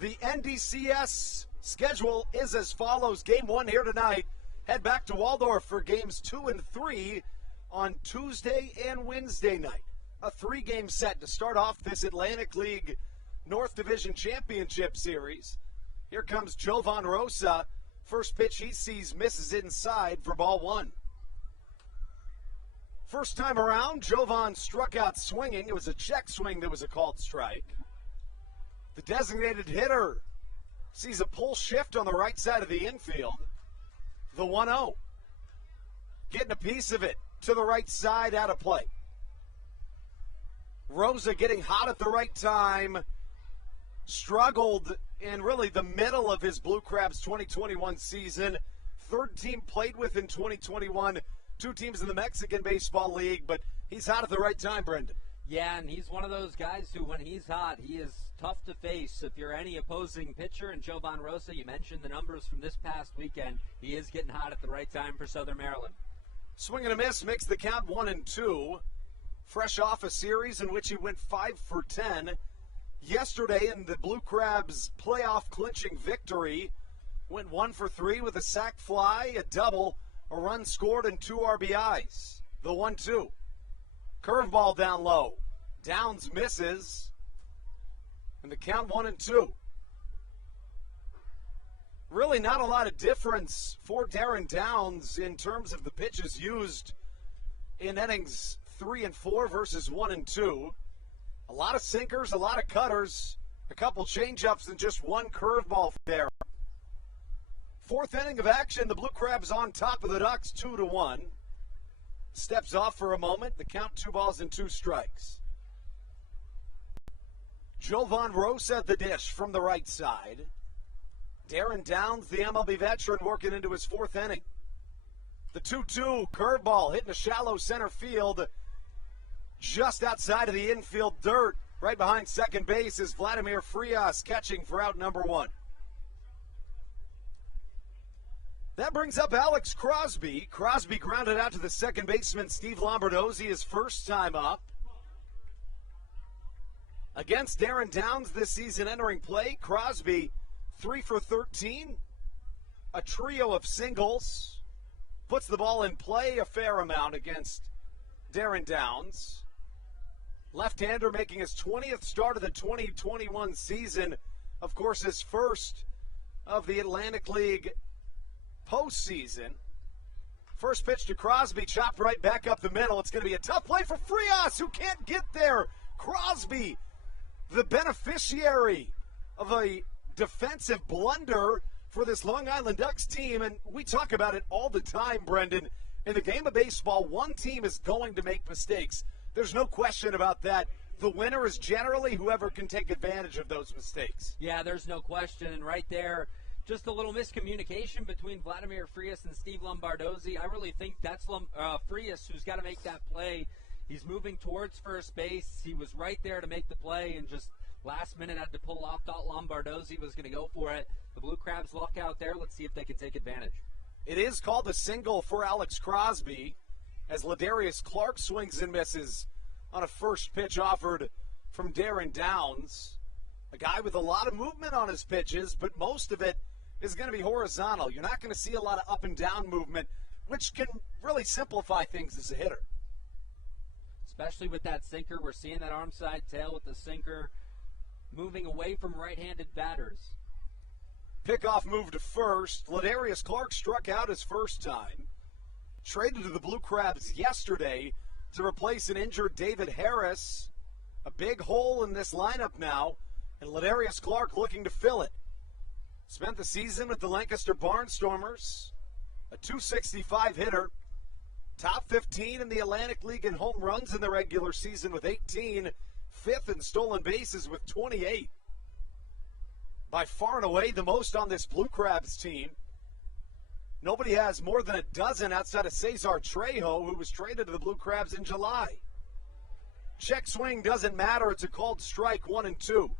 The NDCS schedule is as follows. Game 1 here tonight. Head back to Waldorf for games 2 and 3 on Tuesday and Wednesday night. A 3-game set to start off this Atlantic League North Division Championship Series. Here comes Jovan Rosa. First pitch he sees misses inside for ball 1. First time around, Jovan struck out swinging. It was a check swing that was a called strike. The designated hitter sees a pull shift on the right side of the infield. The 1-0. Getting a piece of it to the right side, out of play. Rosa getting hot at the right time. Struggled in really the middle of his Blue Crabs 2021 season. Third team played with in 2021. 2 teams in the Mexican Baseball League, but he's hot at the right time, Brendan. Yeah, and he's one of those guys who, when he's hot, he is tough to face. If you're any opposing pitcher, and Jovan Rosa, you mentioned the numbers from this past weekend, he is getting hot at the right time for Southern Maryland. Swing and a miss makes the count 1-2. Fresh off a series in which he went 5 for 10. Yesterday in the Blue Crabs playoff clinching victory, went 1 for 3 with a sac fly, a double, a run scored, and 2 RBIs. The 1-2. Curveball down low. Downs misses. And the count 1-2. Really not a lot of difference for Darren Downs in terms of the pitches used in innings 3 and 4 versus 1 and 2. A lot of sinkers, a lot of cutters, a couple changeups, and just one curveball there. Fourth inning of action, the Blue Crabs on top of the Ducks 2-1. Steps off for a moment. The count 2 balls and 2 strikes. Jovan Rosa at the dish from the right side. Darren Downs, the MLB veteran, working into his 4th inning. The 2-2 curveball hitting a shallow center field just outside of the infield dirt. Right behind second base is Vladimir Frias catching for out number 1. That brings up Alex Crosby. Crosby grounded out to the second baseman, Steve Lombardozzi, his first time up. Against Darren Downs this season entering play, Crosby 3 for 13. A trio of singles. Puts the ball in play a fair amount against Darren Downs. Left-hander making his 20th start of the 2021 season. Of course, his first of the Atlantic League postseason. First pitch to Crosby, chopped right back up the middle. It's going to be a tough play for Frias, who can't get there. Crosby, the beneficiary of a defensive blunder for this Long Island Ducks team, and we talk about it all the time, Brendan. In the game of baseball, one team is going to make mistakes. There's no question about that. The winner is generally whoever can take advantage of those mistakes. Yeah, there's no question. And right there, just a little miscommunication between Vladimir Frias and Steve Lombardozzi. I really think that's Frias who's got to make that play. He's moving towards first base. He was right there to make the play, and just last minute had to pull off. Thought Lombardozzi was going to go for it. The Blue Crabs luck out there. Let's see if they can take advantage. It is called a single for Alex Crosby as Ladarius Clark swings and misses on a first pitch offered from Darren Downs. A guy with a lot of movement on his pitches, but most of it is going to be horizontal. You're not going to see a lot of up and down movement, which can really simplify things as a hitter. Especially with that sinker. We're seeing that arm side tail with the sinker moving away from right-handed batters. Pickoff move to first. Ladarius Clark struck out his first time. Traded to the Blue Crabs yesterday to replace an injured David Harris. A big hole in this lineup now, and Ladarius Clark looking to fill it. Spent the season with the Lancaster Barnstormers, a .265 hitter. Top 15 in the Atlantic League in home runs in the regular season with 18. Fifth in stolen bases with 28. By far and away the most on this Blue Crabs team. Nobody has more than a dozen outside of Cesar Trejo, who was traded to the Blue Crabs in July. Check swing doesn't matter. It's a called strike, 1-2.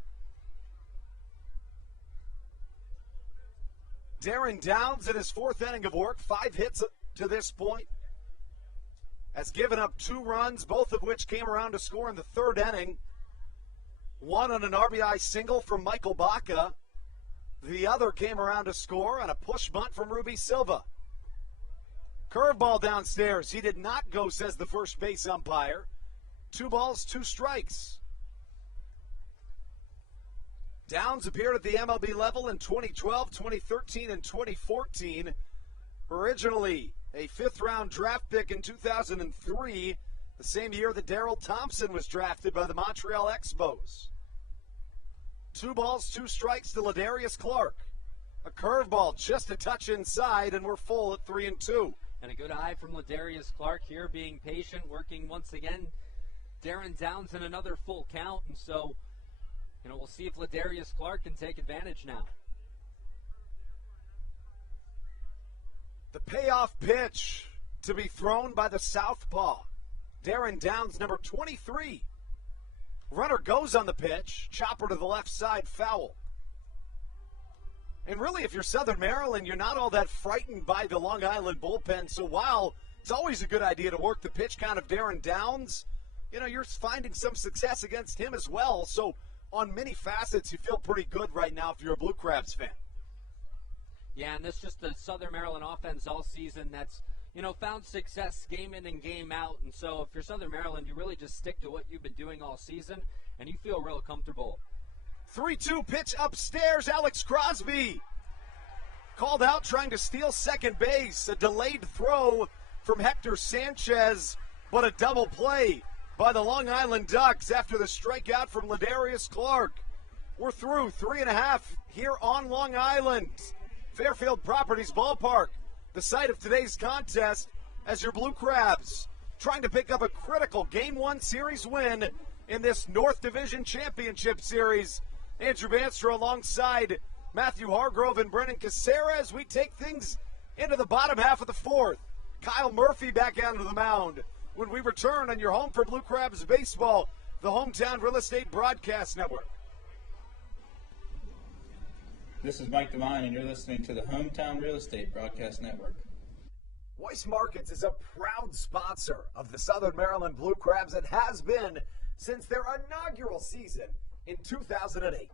Darren Downs in his 4th inning of work, 5 hits to this point. Has given up 2 runs, both of which came around to score in the 3rd inning. One on an RBI single from Michael Baca. The other came around to score on a push bunt from Ruby Silva. Curveball downstairs. He did not go, says the first base umpire. 2 balls, 2 strikes. Downs appeared at the MLB level in 2012, 2013, and 2014. Originally a fifth-round draft pick in 2003, the same year that Darrell Thompson was drafted by the Montreal Expos. 2 balls, 2 strikes to Ladarius Clark. A curveball just a touch inside, and we're full at 3-2. And a good eye from Ladarius Clark here, being patient, working once again. Darren Downs in another full count, and so, we'll see if Ladarius Clark can take advantage now. The payoff pitch to be thrown by the southpaw, Darren Downs, number 23. Runner goes on the pitch, chopper to the left side, foul. And really, if you're Southern Maryland, you're not all that frightened by the Long Island bullpen. So while it's always a good idea to work the pitch count of Darren Downs, you're finding some success against him as well. So on many facets, you feel pretty good right now if you're a Blue Crabs fan. Yeah, and that's just the Southern Maryland offense all season that's, found success game in and game out. And so if you're Southern Maryland, you really just stick to what you've been doing all season, and you feel real comfortable. 3-2 pitch upstairs, Alex Crosby. Called out trying to steal second base. A delayed throw from Hector Sanchez, but a double play by the Long Island Ducks after the strikeout from Ladarius Clark. We're through 3.5 here on Long Island. Fairfield Properties Ballpark, the site of today's contest, as your Blue Crabs trying to pick up a critical Game 1 series win in this North Division Championship Series. Andrew Bandstra alongside Matthew Hargrove and Brennan Casera as we take things into the bottom half of the fourth. Kyle Murphy back out to the mound when we return on your home for Blue Crabs baseball, the Home Towne Real Estate Broadcast Network. This is Mike Devine, and you're listening to the Home Towne Real Estate Broadcast Network. Weiss Markets is a proud sponsor of the Southern Maryland Blue Crabs and has been since their inaugural season in 2008.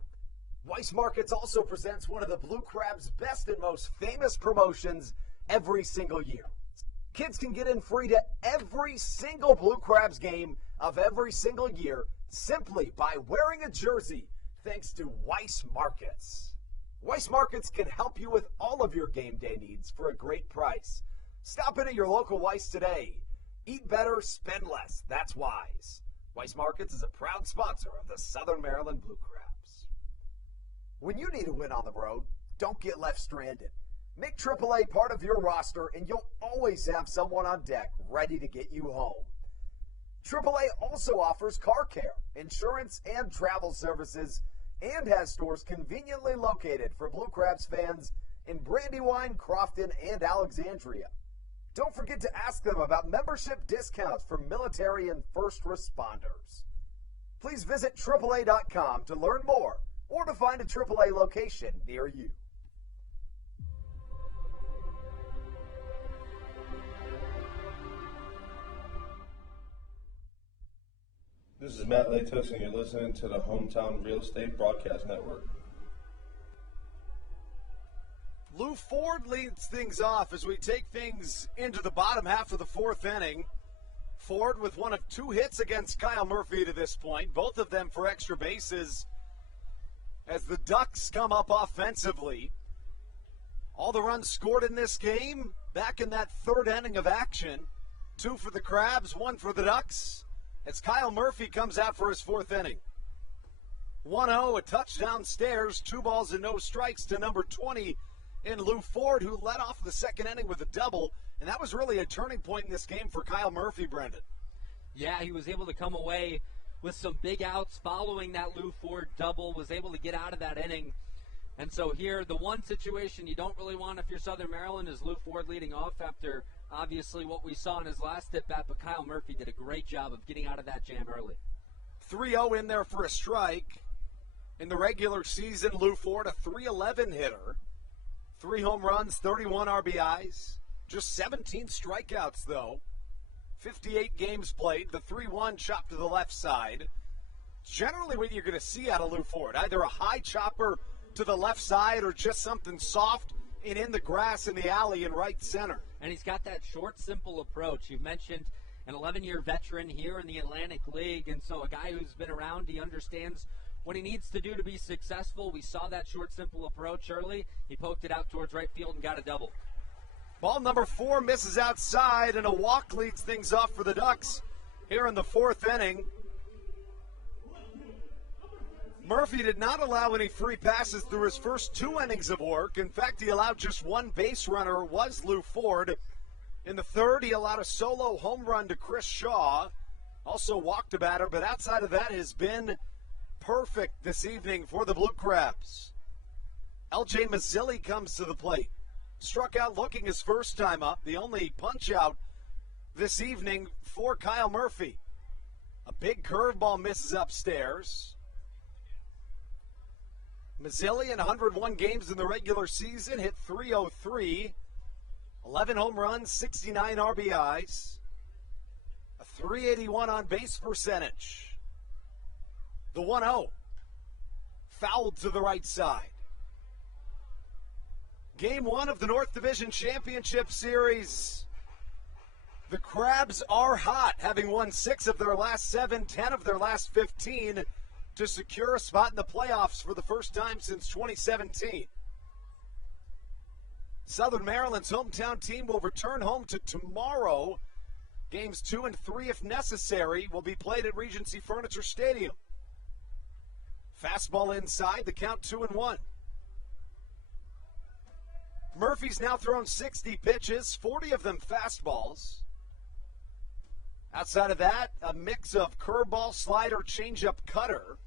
Weiss Markets also presents one of the Blue Crabs' best and most famous promotions every single year. Kids can get in free to every single Blue Crabs game of every single year simply by wearing a jersey thanks to Weiss Markets. Weiss Markets can help you with all of your game day needs for a great price. Stop in at your local Weiss today. Eat better, spend less. That's wise. Weiss Markets is a proud sponsor of the Southern Maryland Blue Crabs. When you need a win on the road, don't get left stranded. Make AAA part of your roster and you'll always have someone on deck ready to get you home. AAA also offers car care, insurance, and travel services, and has stores conveniently located for Blue Crabs fans in Brandywine, Crofton, and Alexandria. Don't forget to ask them about membership discounts for military and first responders. Please visit AAA.com to learn more or to find a AAA location near you. This is Matt Latos, and you're listening to the Home Towne Real Estate Broadcast Network. Lou Ford leads things off as we take things into the bottom half of the fourth inning. Ford with one of 2 hits against Kyle Murphy to this point, both of them for extra bases as the Ducks come up offensively. All the runs scored in this game back in that third inning of action. 2 for the Crabs, 1 for the Ducks, as Kyle Murphy comes out for his fourth inning. 1-0, a touchdown stairs, 2 balls and no strikes to number 20 in Lou Ford, who led off the second inning with a double, and that was really a turning point in this game for Kyle Murphy, Brendan. Yeah, he was able to come away with some big outs following that Lou Ford double, was able to get out of that inning. And so here, the one situation you don't really want if you're Southern Maryland is Lou Ford leading off after obviously what we saw in his last at-bat, but Kyle Murphy did a great job of getting out of that jam early. 3-0 in there for a strike. In the regular season, Lou Ford, a .311 hitter. 3 home runs, 31 RBIs. Just 17 strikeouts, though. 58 games played. The 3-1 chop to the left side. It's generally what you're going to see out of Lou Ford. Either a high chopper to the left side or just something soft and in the grass in the alley in right center. And he's got that short, simple approach. You've mentioned an 11-year veteran here in the Atlantic League, and so a guy who's been around, he understands what he needs to do to be successful. We saw that short, simple approach early. He poked it out towards right field and got a double. Ball number 4 misses outside, and a walk leads things off for the Ducks here in the 4th inning. Murphy did not allow any free passes through his first 2 innings of work. In fact, he allowed just 1 base runner, was Lou Ford. In the 3rd, he allowed a solo home run to Chris Shaw. Also walked a batter, but outside of that has been perfect this evening for the Blue Crabs. L.J. Mazzilli comes to the plate. Struck out looking his first time up. The only punch out this evening for Kyle Murphy. A big curveball misses upstairs. Mazzilli in 101 games in the regular season hit .303, 11 home runs, 69 RBIs, a .381 on base percentage. The 1-0, fouled to the right side. Game 1 of the North Division Championship Series. The Crabs are hot, having won 6 of their last 7, 10 of their last 15, to secure a spot in the playoffs for the first time since 2017. Southern Maryland's hometown team will return home to tomorrow. Games 2 and 3, if necessary, will be played at Regency Furniture Stadium. Fastball inside, the count 2-1. Murphy's now thrown 60 pitches, 40 of them fastballs. Outside of that, a mix of curveball, slider, changeup, cutter.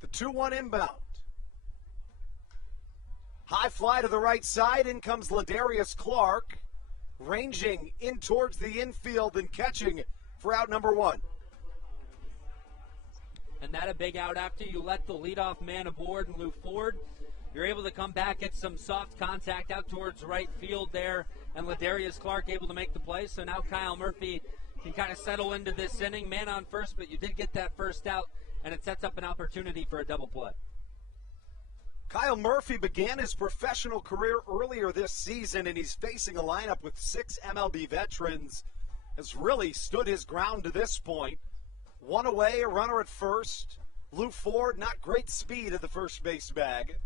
The 2-1 inbound. High fly to the right side. In comes Ladarius Clark, ranging in towards the infield and catching for out number 1. And that a big out after you let the leadoff man aboard, Lou Ford. You're able to come back at some soft contact out towards right field there, and Ladarius Clark able to make the play. So now Kyle Murphy can kind of settle into this inning. Man on first, but you did get that first out, and it sets up an opportunity for a double play. Kyle Murphy began his professional career earlier this season, and he's facing a lineup with 6 MLB veterans. Has really stood his ground to this point. 1 away, a runner at first. Lou Ford, not great speed at the first base bag.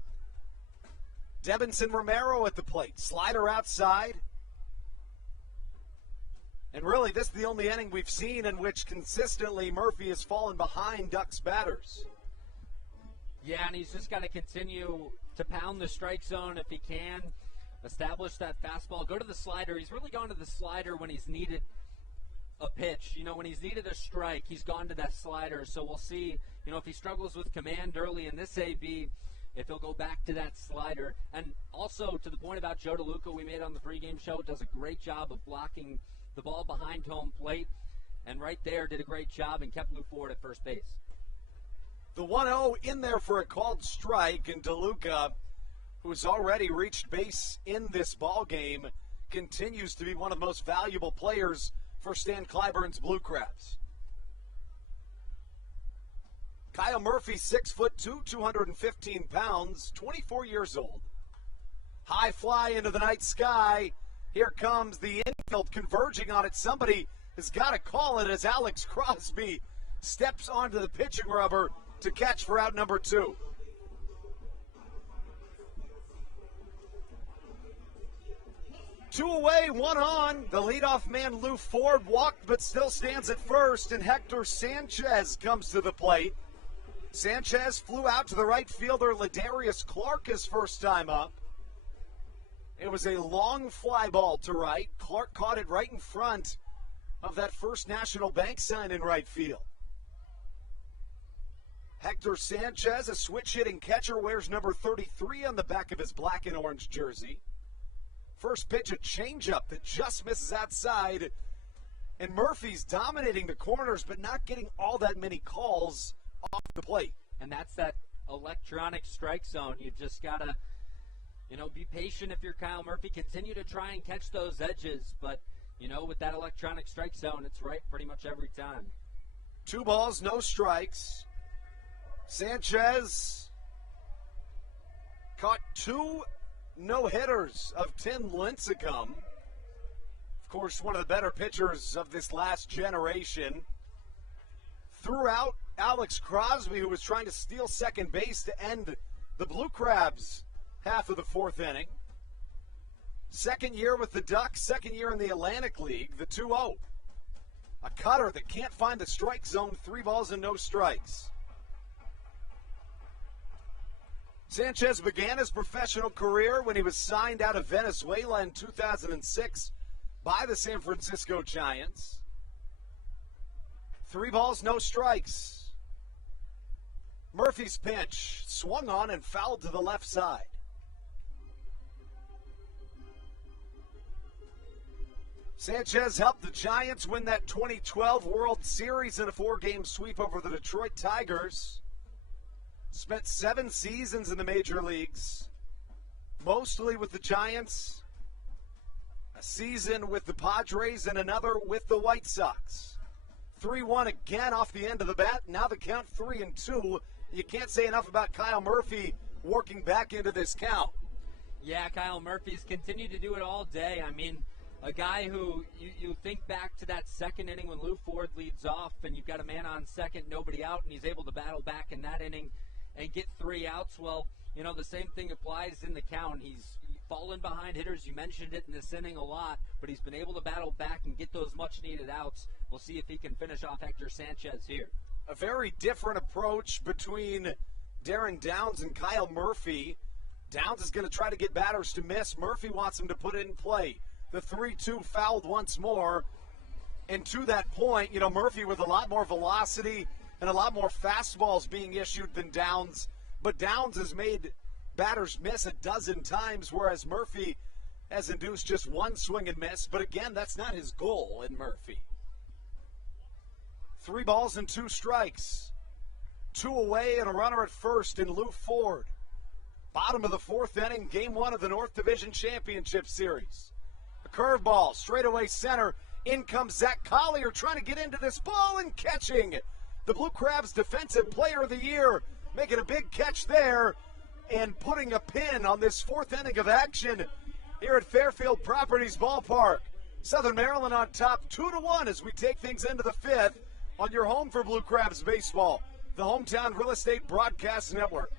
Debinson Romero at the plate. Slider outside. And really, this is the only inning we've seen in which consistently Murphy has fallen behind Ducks batters. Yeah, and he's just got to continue to pound the strike zone if he can. Establish that fastball. Go to the slider. He's really gone to the slider when he's needed a pitch. You know, when he's needed a strike, he's gone to that slider. So we'll see, you know, if he struggles with command early in this AB, if he'll go back to that slider. And also, to the point about Joe DeLuca we made on the pregame show, does a great job of blocking the ball behind home plate. And right there, did a great job and kept Lou Ford at first base. The 1-0 in there for a called strike, and DeLuca, who's already reached base in this ball game, continues to be one of the most valuable players for Stan Clyburn's Blue Crabs. Kyle Murphy, 6'2", 215 pounds, 24 years old. High fly into the night sky. Here comes the infield converging on it. Somebody has got to call it as Alex Crosby steps onto the pitching rubber to catch for out number 2. Two away, 1 on. The leadoff man, Lou Ford, walked but still stands at first, and Hector Sanchez comes to the plate. Sanchez flew out to the right fielder, Ladarius Clark, his first time up. It was a long fly ball to right. Clark caught it right in front of that First National Bank sign in right field. Hector Sanchez, a switch-hitting catcher, wears number 33 on the back of his black and orange jersey. First pitch, a changeup that just misses outside. And Murphy's dominating the corners, but not getting all that many calls off the plate. And that's that electronic strike zone. You've just got to, you know, be patient if you're Kyle Murphy. Continue to try and catch those edges. But, you know, with that electronic strike zone, it's right pretty much every time. 2 balls, no strikes. Sanchez caught 2 no-hitters of Tim Lincecum. Of course, one of the better pitchers of this last generation. Threw out Alex Crosby, who was trying to steal second base to end the Blue Crabs' half of the 4th inning. Second year with the Ducks, second year in the Atlantic League, the 2-0. A cutter that can't find the strike zone, 3 balls and no strikes. Sanchez began his professional career when he was signed out of Venezuela in 2006 by the San Francisco Giants. 3 balls, no strikes. Murphy's pitch swung on and fouled to the left side. Sanchez helped the Giants win that 2012 World Series in a 4-game sweep over the Detroit Tigers. Spent 7 seasons in the major leagues, mostly with the Giants, a season with the Padres, and another with the White Sox. 3-1 again off the end of the bat. Now the count 3-2. You can't say enough about Kyle Murphy working back into this count. Yeah, Kyle Murphy's continued to do it all day. I mean, a guy who you think back to that second inning when Lou Ford leads off and you've got a man on second, nobody out, and he's able to battle back in that inning and get 3 outs. Well, you know, the same thing applies in the count. He's fallen behind hitters. You mentioned it in this inning a lot, but he's been able to battle back and get those much-needed outs. We'll see if he can finish off Hector Sanchez here. A very different approach between Darren Downs and Kyle Murphy. Downs is going to try to get batters to miss. Murphy wants him to put it in play. The 3-2 fouled once more. And to that point, you know, Murphy with a lot more velocity and a lot more fastballs being issued than Downs. But Downs has made batters miss a dozen times, whereas Murphy has induced just 1 swing and miss. But again, that's not his goal in Murphy. 3 balls and 2 strikes. 2 away and a runner at first in Lou Ford. Bottom of the 4th inning, game 1 of the North Division Championship Series. A curveball, straightaway center. In comes Zach Collier trying to get into this ball and catching. The Blue Crabs Defensive Player of the Year making a big catch there and putting a pin on this 4th inning of action here at Fairfield Properties Ballpark. Southern Maryland on top 2-1 as we take things into the 5th on your home for Blue Crabs baseball, the Home Towne Real Estate Broadcast Network.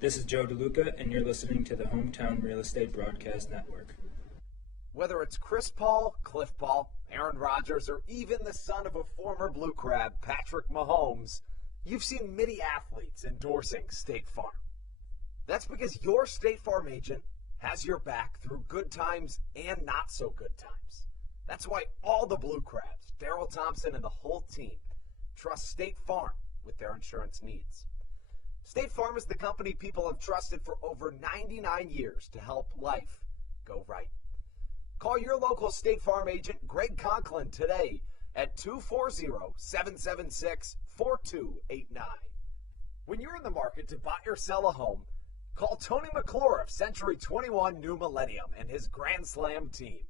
This is Joe DeLuca, and you're listening to the Home Towne Real Estate Broadcast Network. Whether it's Chris Paul, Cliff Paul, Aaron Rodgers, or even the son of a former Blue Crab, Patrick Mahomes, you've seen many athletes endorsing State Farm. That's because your State Farm agent has your back through good times and not so good times. That's why all the Blue Crabs, Darryl Thompson and the whole team, trust State Farm with their insurance needs. State Farm is the company people have trusted for over 99 years to help life go right. Call your local State Farm agent, Greg Conklin, today at 240-776-4289. When you're in the market to buy or sell a home, call Tony McClure of Century 21 New Millennium and his Grand Slam team,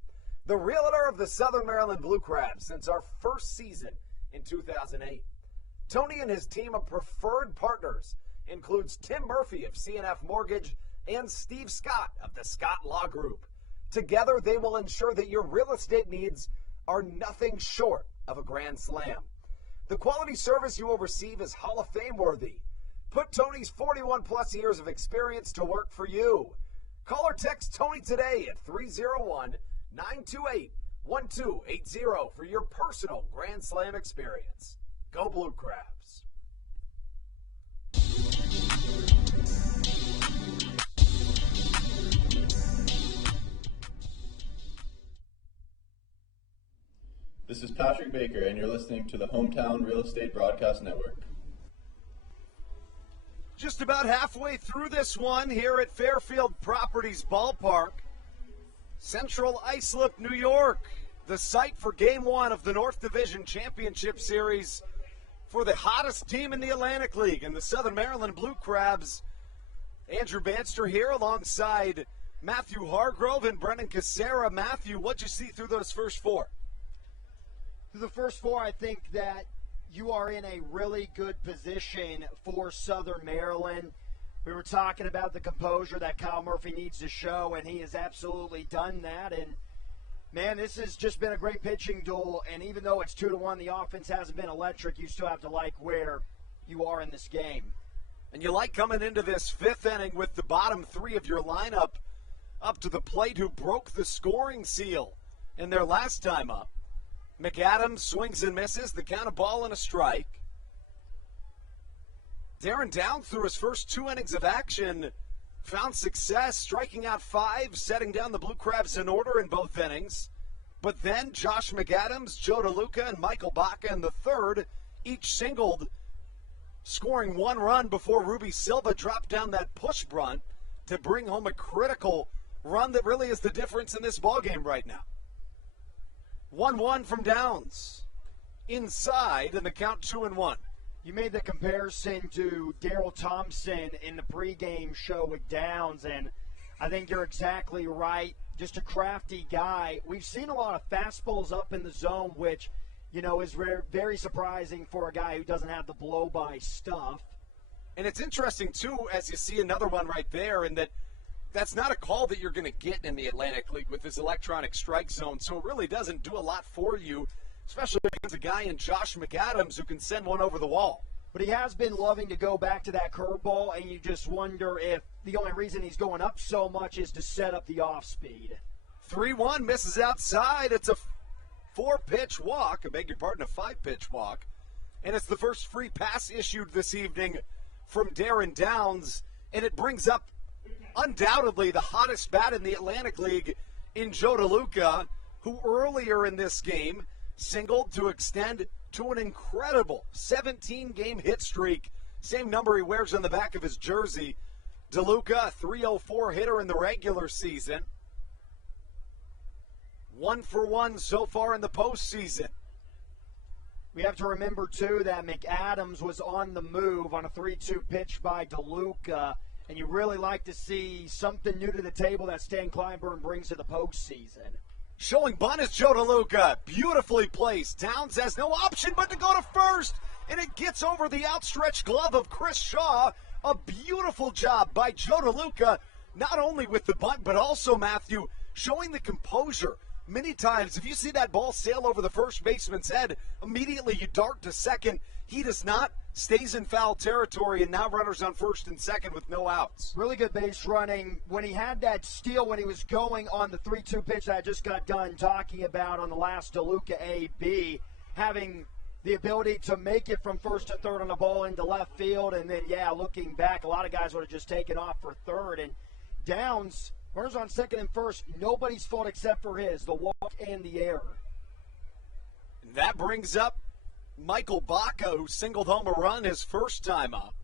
the realtor of the Southern Maryland Blue Crabs since our first season in 2008. Tony and his team of preferred partners includes Tim Murphy of CNF Mortgage and Steve Scott of the Scott Law Group. Together, they will ensure that your real estate needs are nothing short of a grand slam. The quality service you will receive is Hall of Fame worthy. Put Tony's 41-plus years of experience to work for you. Call or text Tony today at 301-928-1280 for your personal Grand Slam experience. Go Blue Crabs. This is Patrick Baker, and you're listening to the Home Towne Real Estate Broadcast Network. Just about halfway through this one here at Fairfield Properties Ballpark. Central Islip, New York, the site for Game 1 of the North Division Championship Series for the hottest team in the Atlantic League and the Southern Maryland Blue Crabs. Andrew Banster here alongside Matthew Hargrove and Brendan Casera. Matthew, what'd you see through those first 4? Through the first 4, I think that you are in a really good position for Southern Maryland. We were talking about the composure that Kyle Murphy needs to show, and he has absolutely done that. And, man, this has just been a great pitching duel, and even though it's 2-1, the offense hasn't been electric, you still have to like where you are in this game. And you like coming into this 5th inning with the bottom 3 of your lineup up to the plate, who broke the scoring seal in their last time up. McAdams swings and misses. The count, a ball and a strike. Darren Downs, through his first 2 innings of action, found success, striking out 5, setting down the Blue Crabs in order in both innings. But then Josh McAdams, Joe DeLuca, and Michael Baca in the third each singled, scoring 1 run before Ruby Silva dropped down that push bunt to bring home a critical run that really is the difference in this ballgame right now. 1-1 from Downs. Inside, and the count 2-1. You made the comparison to Daryl Thompson in the pregame show with Downs, and I think you're exactly right. Just a crafty guy. We've seen a lot of fastballs up in the zone, which, is very surprising for a guy who doesn't have the blow-by stuff. And it's interesting, too, as you see another one right there, in that that's not a call that you're going to get in the Atlantic League with this electronic strike zone, so it really doesn't do a lot for you, especially against a guy in Josh McAdams who can send one over the wall. But he has been loving to go back to that curveball, and you just wonder if the only reason he's going up so much is to set up the off-speed. 3-1, misses outside. It's a 4-pitch walk. I beg your pardon, a 5-pitch walk. And it's the first free pass issued this evening from Darren Downs, and it brings up undoubtedly the hottest bat in the Atlantic League in Joe DeLuca, who earlier in this game singled to extend to an incredible 17-game hit streak. Same number he wears on the back of his jersey. DeLuca, a .304 hitter in the regular season. 1 for 1 so far in the postseason. We have to remember, too, that McAdams was on the move on a 3-2 pitch by DeLuca, and you really like to see something new to the table that Stan Kleinburn brings to the postseason. Showing bunt is Joe DeLuca. Beautifully placed. Downs has no option but to go to first, and it gets over the outstretched glove of Chris Shaw. A beautiful job by Joe DeLuca, not only with the bunt, but also, Matthew, showing the composure. Many times, if you see that ball sail over the first baseman's head, immediately you dart to second. He does not, stays in foul territory, and now runners on first and second with no outs. Really good base running. When he had that steal, when he was going on the 3-2 pitch that I just got done talking about on the last DeLuca AB, having the ability to make it from first to third on the ball into left field, and then, looking back, a lot of guys would have just taken off for third. And Downs, runners on second and first, nobody's fault except for his, the walk and the error. That brings up Michael Baca, who singled home a run his first time up.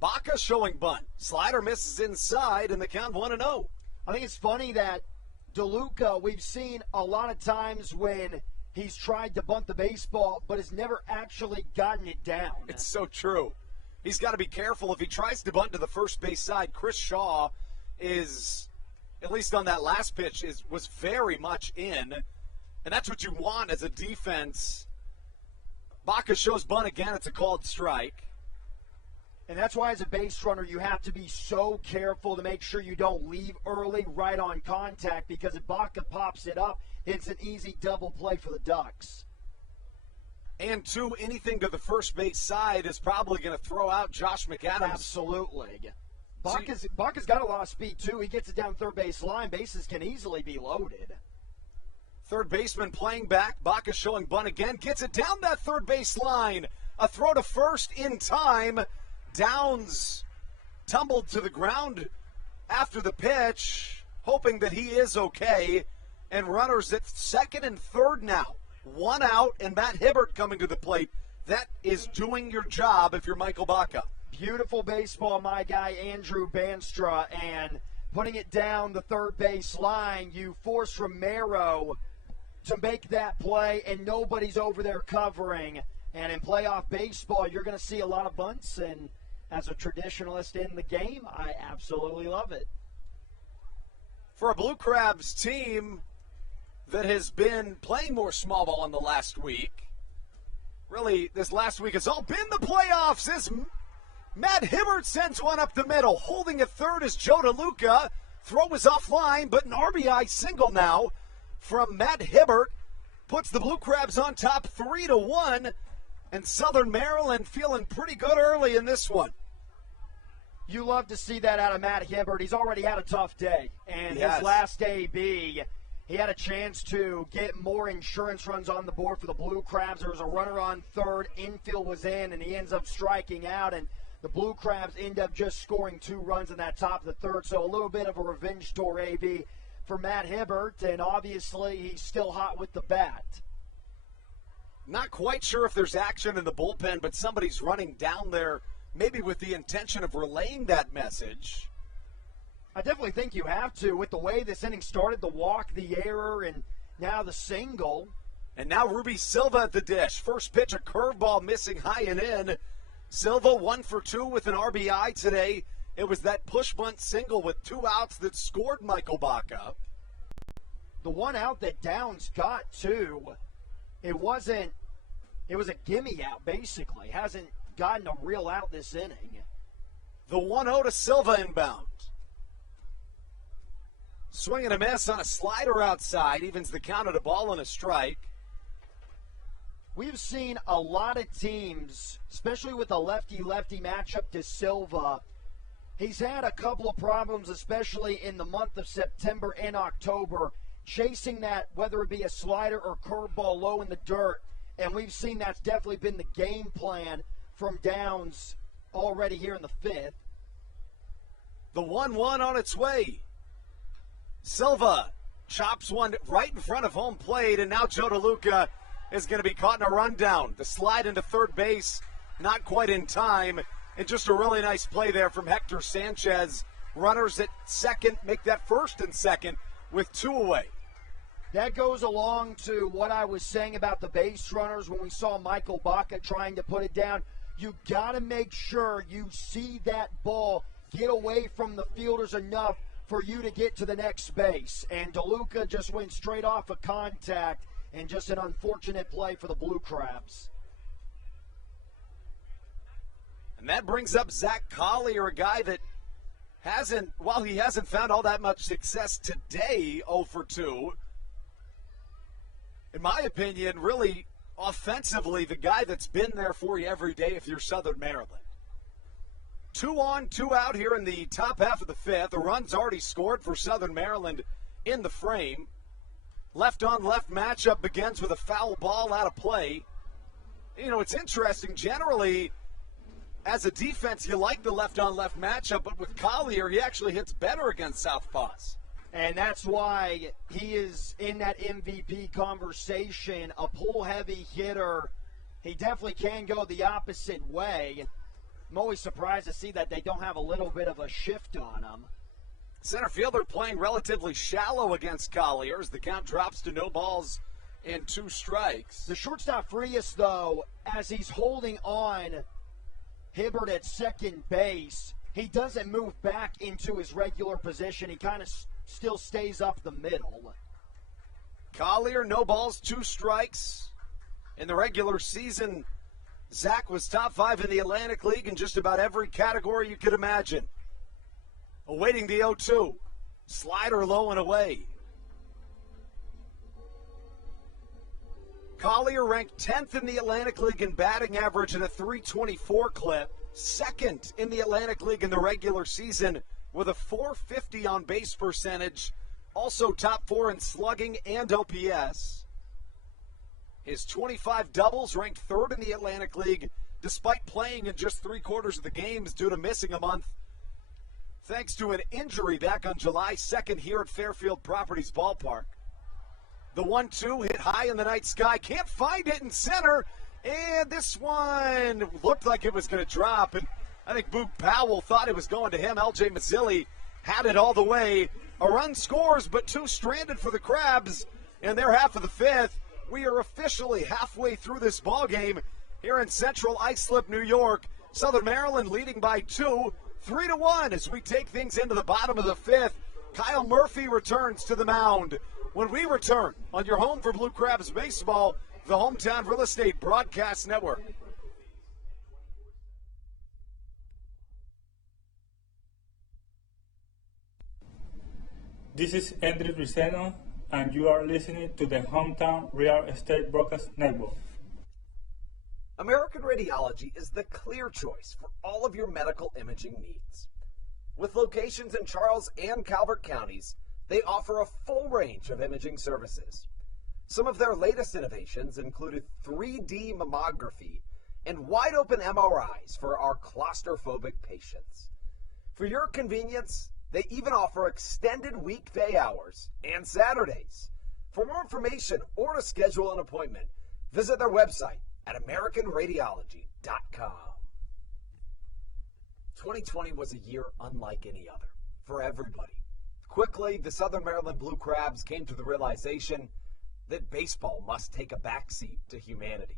Baca showing bunt. Slider misses inside, and the count 1-0. I think it's funny that DeLuca, we've seen a lot of times when he's tried to bunt the baseball, but has never actually gotten it down. It's so true. He's got to be careful. If he tries to bunt to the first base side, Chris Shaw is, at least on that last pitch, was very much in. And that's what you want as a defense. Baca shows bunt again. It's a called strike. And that's why as a base runner you have to be so careful to make sure you don't leave early right on contact, because if Baca pops it up, it's an easy double play for the Ducks. And two, anything to the first base side is probably going to throw out Josh McAdams. Absolutely. Baca's got a lot of speed, too. He gets it down third base line. Bases can easily be loaded. Third baseman playing back. Baca showing bunt again. Gets it down that third base line. A throw to first in time. Downs tumbled to the ground after the pitch, hoping that he is okay. And runners at second and third now. One out, and Matt Hibbert coming to the plate. That is doing your job if you're Michael Baca. Beautiful baseball, my guy, Andrew Banstra, and putting it down the third base line, you force Romero to make that play, and nobody's over there covering. And in playoff baseball, you're going to see a lot of bunts, and as a traditionalist in the game, I absolutely love it. For a Blue Crabs team that has been playing more small ball in the last week, really, this last week has all been the playoffs as Matt Hibbert sends one up the middle. Holding at third is Joe DeLuca. Throw is offline, but an RBI single now from Matt Hibbert puts the Blue Crabs on top 3-1, and Southern Maryland feeling pretty good early in this one. You love to see that out of Matt Hibbert. He's already had a tough day. And his last AB, he had a chance to get more insurance runs on the board for the Blue Crabs. There was a runner on third. Infield was in, and he ends up striking out. And the Blue Crabs end up just scoring 2 runs in that top of the third. So a little bit of a revenge tour AB for Matt Hibbert. And obviously he's still hot with the bat. Not quite sure if there's action in the bullpen, but somebody's running down there, maybe with the intention of relaying that message. I definitely think you have to, with the way this inning started, the walk, the error, and now the single. And now Ruby Silva at the dish. First pitch, a curveball missing high and in. Silva 1 for 2 with an RBI today. It was that push bunt single with 2 outs that scored Michael Baca. The one out that Downs got, too, it was a gimme out, basically. Hasn't gotten a real out this inning. The 1-0 to Silva inbound. Swing and a miss on a slider outside. Evens the count at a ball and a strike. We've seen a lot of teams, especially with a lefty-lefty matchup to Silva. He's had a couple of problems, especially in the month of September and October, chasing that, whether it be a slider or curveball low in the dirt. And we've seen that's definitely been the game plan from Downs already here in the 5th. The 1-1 on its way. Silva chops one right in front of home plate, and now Joe DeLuca is going to be caught in a rundown. The slide into third base, not quite in time, and just a really nice play there from Hector Sanchez. Runners at second make that first and second with 2 away. That goes along to what I was saying about the base runners when we saw Michael Baca trying to put it down. You got to make sure you see that ball get away from the fielders enough for you to get to the next base. And DeLuca just went straight off of contact, and just an unfortunate play for the Blue Crabs. And that brings up Zach Collier, a guy that hasn't found all that much success today, 0 for 2. In my opinion, really offensively, the guy that's been there for you every day if you're Southern Maryland. 2 on, 2 out here in the top half of the 5th. The run's already scored for Southern Maryland in the frame. Left-on-left matchup begins with a foul ball out of play. You know, it's interesting. Generally, as a defense, you like the left-on-left matchup, but with Collier, he actually hits better against southpaws. And that's why he is in that MVP conversation, a pull-heavy hitter. He definitely can go the opposite way. I'm always surprised to see that they don't have a little bit of a shift on him. Center fielder playing relatively shallow against Collier as the count drops to no balls and 2 strikes. The shortstop Frias, though, as he's holding on Hibbert at second base, he doesn't move back into his regular position. He kind of still stays up the middle. Collier, no balls, 2 strikes. In the regular season, Zach was top 5 in the Atlantic League in just about every category you could imagine. Awaiting the 0-2. Slider low and away. Collier ranked 10th in the Atlantic League in batting average at a .324 clip. 2nd in the Atlantic League in the regular season with a .450 on base percentage. Also top 4 in slugging and OPS. His 25 doubles ranked 3rd in the Atlantic League despite playing in just 3/4 of the games due to missing a month, thanks to an injury back on July 2nd here at Fairfield Properties Ballpark. The 1-2 hit high in the night sky. Can't find it in center. And this one looked like it was going to drop. And I think Boog Powell thought it was going to him. LJ Mazzilli had it all the way. A run scores, but 2 stranded for the Crabs in their half of the 5th. We are officially halfway through this ball game here in Central Islip, New York. Southern Maryland leading by 2, 3-1 as we take things into the bottom of the 5th. Kyle Murphy returns to the mound. When we return on your home for Blue Crabs baseball, the Home Towne Real Estate Broadcast Network. This is Andrew Riceno, and you are listening to the Home Towne Real Estate Broadcast Network. American Radiology is the clear choice for all of your medical imaging needs. With locations in Charles and Calvert counties, they offer a full range of imaging services. Some of their latest innovations included 3D mammography and wide-open MRIs for our claustrophobic patients. For your convenience, they even offer extended weekday hours and Saturdays. For more information or to schedule an appointment, visit their website at AmericanRadiology.com. 2020 was a year unlike any other for everybody. Quickly, the Southern Maryland Blue Crabs came to the realization that baseball must take a backseat to humanity.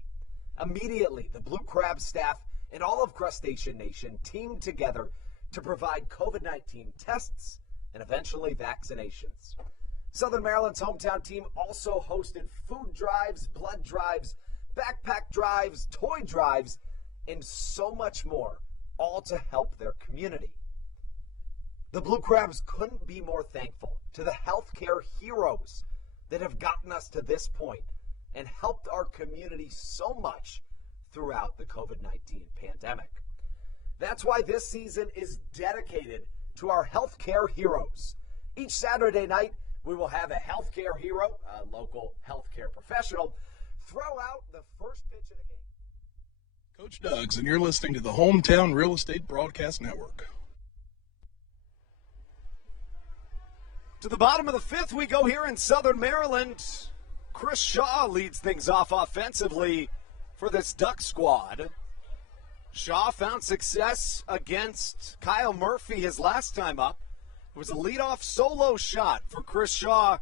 Immediately, the Blue Crab staff and all of Crustacean Nation teamed together to provide COVID-19 tests and eventually vaccinations. Southern Maryland's hometown team also hosted food drives, blood drives, backpack drives, toy drives, and so much more, all to help their community. The Blue Crabs couldn't be more thankful to the healthcare heroes that have gotten us to this point and helped our community so much throughout the COVID-19 pandemic. That's why this season is dedicated to our healthcare heroes. Each Saturday night, we will have a healthcare hero, a local healthcare professional, throw out the first pitch of the game. Coach Doug's, and you're listening to the Home Towne Real Estate Broadcast Network. To the bottom of the fifth we go here in Southern Maryland. Chris Shaw leads things off offensively for this Duck squad. Shaw found success against Kyle Murphy his last time up. It was a leadoff solo shot for Chris Shaw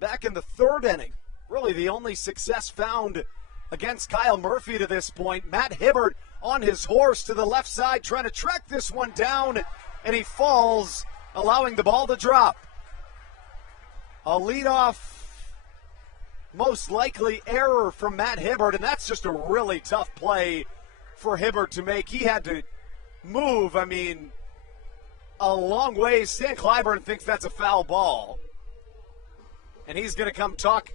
back in the third inning. Really the only success found against Kyle Murphy to this point. Matt Hibbert on his horse to the left side trying to track this one down, and he falls, allowing the ball to drop. A leadoff, most likely error from Matt Hibbert, and that's just a really tough play for Hibbert to make. He had to move, a long ways. Stan Clyburn thinks that's a foul ball, and he's going to come talk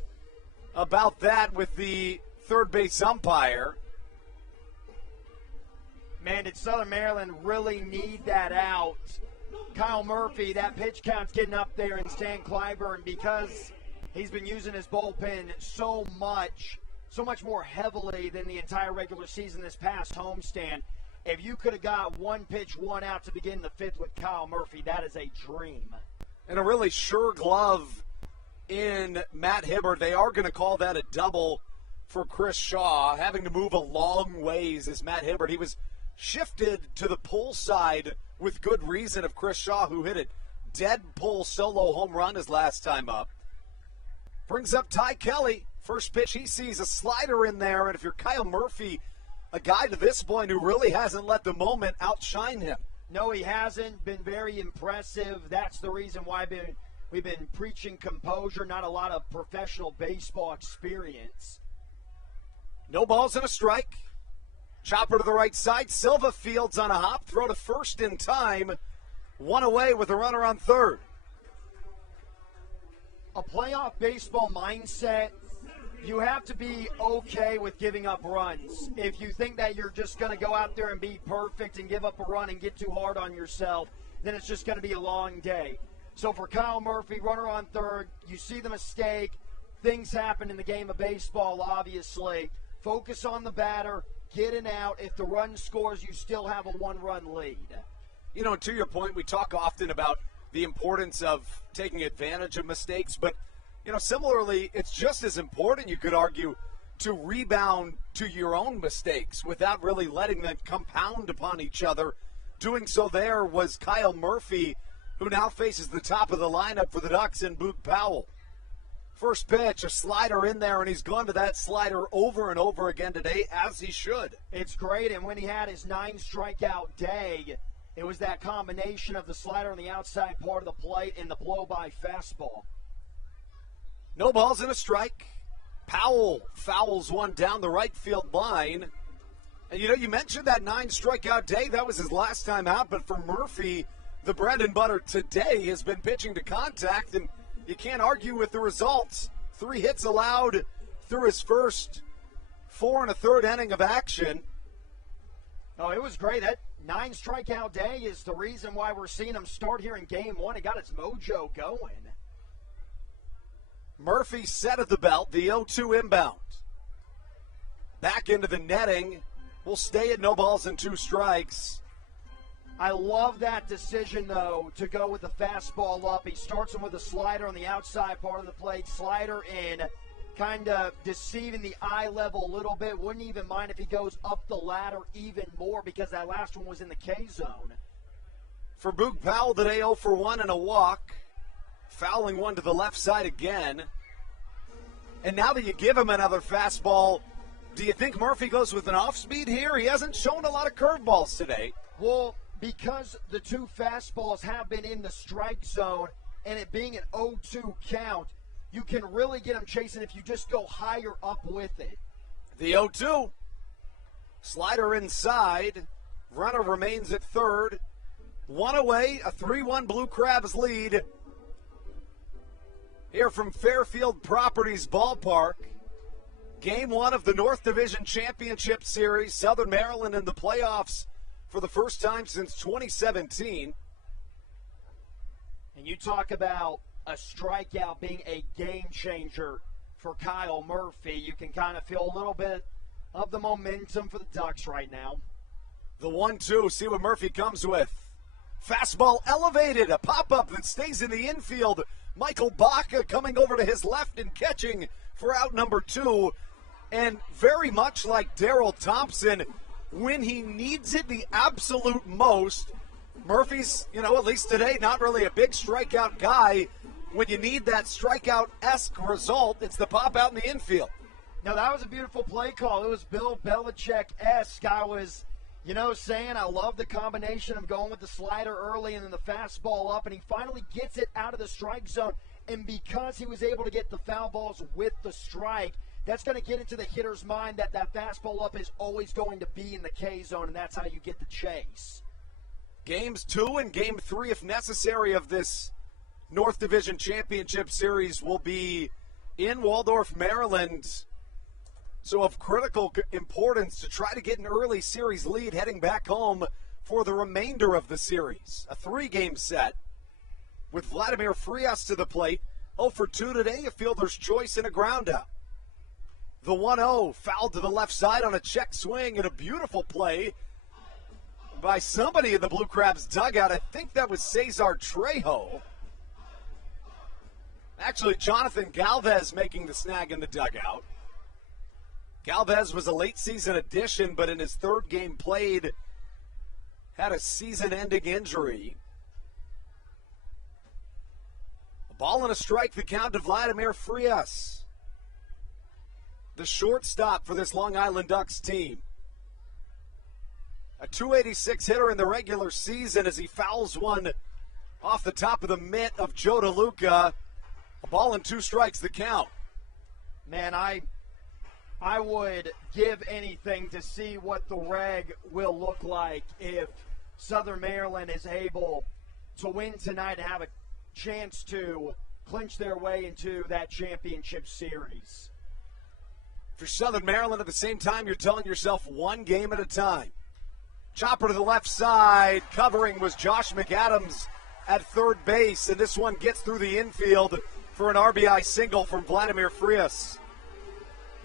about that with the third base umpire. Man, did Southern Maryland really need that out? Kyle Murphy, that pitch count's getting up there, and Stan Clyburn, because he's been using his bullpen so much more heavily than the entire regular season this past homestand. If you could have got one pitch, one out to begin the fifth with Kyle Murphy, that is a dream. And a really sure glove in Matt Hibbert. They are going to call that a double for Chris Shaw, having to move a long ways as Matt Hibbert. He was shifted to the pull side with good reason of Chris Shaw, who hit a dead pull solo home run his last time up. Brings up Ty Kelly. First pitch, he sees a slider in there, and if you're Kyle Murphy, a guy to this point who really hasn't let the moment outshine him. No, he hasn't. Been very impressive. That's the reason why we've been preaching composure, not a lot of professional baseball experience. No balls and a strike. Chopper to the right side. Silva fields on a hop. Throw to first in time. One away with a runner on third. A playoff baseball mindset, you have to be okay with giving up runs. If you think that you're just going to go out there and be perfect and give up a run and get too hard on yourself, then it's just going to be a long day. So for Kyle Murphy, runner on third, you see the mistake. Things happen in the game of baseball, obviously. Focus on the batter, get an out. If the run scores, you still have a one-run lead. You know, to your point, we talk often about the importance of taking advantage of mistakes, but similarly, it's just as important, you could argue, to rebound to your own mistakes without really letting them compound upon each other. Doing so there was Kyle Murphy, who now faces the top of the lineup for the Ducks in Boog Powell. First pitch, a slider in there, and he's gone to that slider over and over again today, as he should. It's great, and when he had his 9-strikeout day, it was that combination of the slider on the outside part of the plate and the blow-by fastball. No balls and a strike. Powell fouls one down the right field line. And you mentioned that 9-strikeout day. That was his last time out. But for Murphy, the bread and butter today has been pitching to contact. And you can't argue with the results. 3 hits allowed through his first 4 1/3 inning of action. Oh, it was great. That 9-strikeout day is the reason why we're seeing him start here in game one. It got its mojo going. Murphy set at the belt, the 0-2 inbound. Back into the netting. Will stay at no balls and 2 strikes. I love that decision, though, to go with the fastball up. He starts him with a slider on the outside part of the plate. Slider in, kind of deceiving the eye level a little bit. Wouldn't even mind if he goes up the ladder even more because that last one was in the K zone. For Boog Powell today, 0 for 1 and a walk. Fouling one to the left side again. And now that you give him another fastball, do you think Murphy goes with an off-speed here? He hasn't shown a lot of curveballs today. Well, because the 2 fastballs have been in the strike zone and it being an 0-2 count, you can really get him chasing if you just go higher up with it. The 0-2. Slider inside. Runner remains at third. 1 away, a 3-1 Blue Crabs lead. Here from Fairfield Properties Ballpark. Game 1 of the North Division Championship Series. Southern Maryland in the playoffs for the first time since 2017. And you talk about a strikeout being a game changer for Kyle Murphy. You can kind of feel a little bit of the momentum for the Ducks right now. The 1-2, see what Murphy comes with. Fastball elevated, a pop-up that stays in the infield. Michael Baca coming over to his left and catching for out number 2. And very much like Darrell Thompson, when he needs it the absolute most, Murphy's, at least today, not really a big strikeout guy. When you need that strikeout-esque result, it's the pop out in the infield. Now, that was a beautiful play call. It was Bill Belichick-esque. I was, saying I love the combination of going with the slider early and then the fastball up, and he finally gets it out of the strike zone. And because he was able to get the foul balls with the strike, that's going to get into the hitter's mind that fastball up is always going to be in the K zone, and that's how you get the chase. Games 2 and Game 3, if necessary, of this North Division Championship Series will be in Waldorf, Maryland. So of critical importance to try to get an early series lead heading back home for the remainder of the series. A 3-game set with Vladimir Frias to the plate. 0 for 2 today, a fielder's choice and a ground out. The 1-0 fouled to the left side on a check swing and a beautiful play by somebody in the Blue Crabs dugout. I think that was Cesar Trejo. Actually, Jonathan Galvez making the snag in the dugout. Galvez was a late season addition, but in his 3rd game played, had a season-ending injury. A ball and a strike, the count to Vladimir Frias, the shortstop for this Long Island Ducks team. A .286 hitter in the regular season as he fouls one off the top of the mitt of Joe DeLuca. A ball and 2 strikes, the count. Man, I would give anything to see what the reg will look like if Southern Maryland is able to win tonight and have a chance to clinch their way into that championship series. For Southern Maryland, at the same time, you're telling yourself one game at a time. Chopper to the left side. Covering was Josh McAdams at third base, and this one gets through the infield for an RBI single from Vladimir Frias.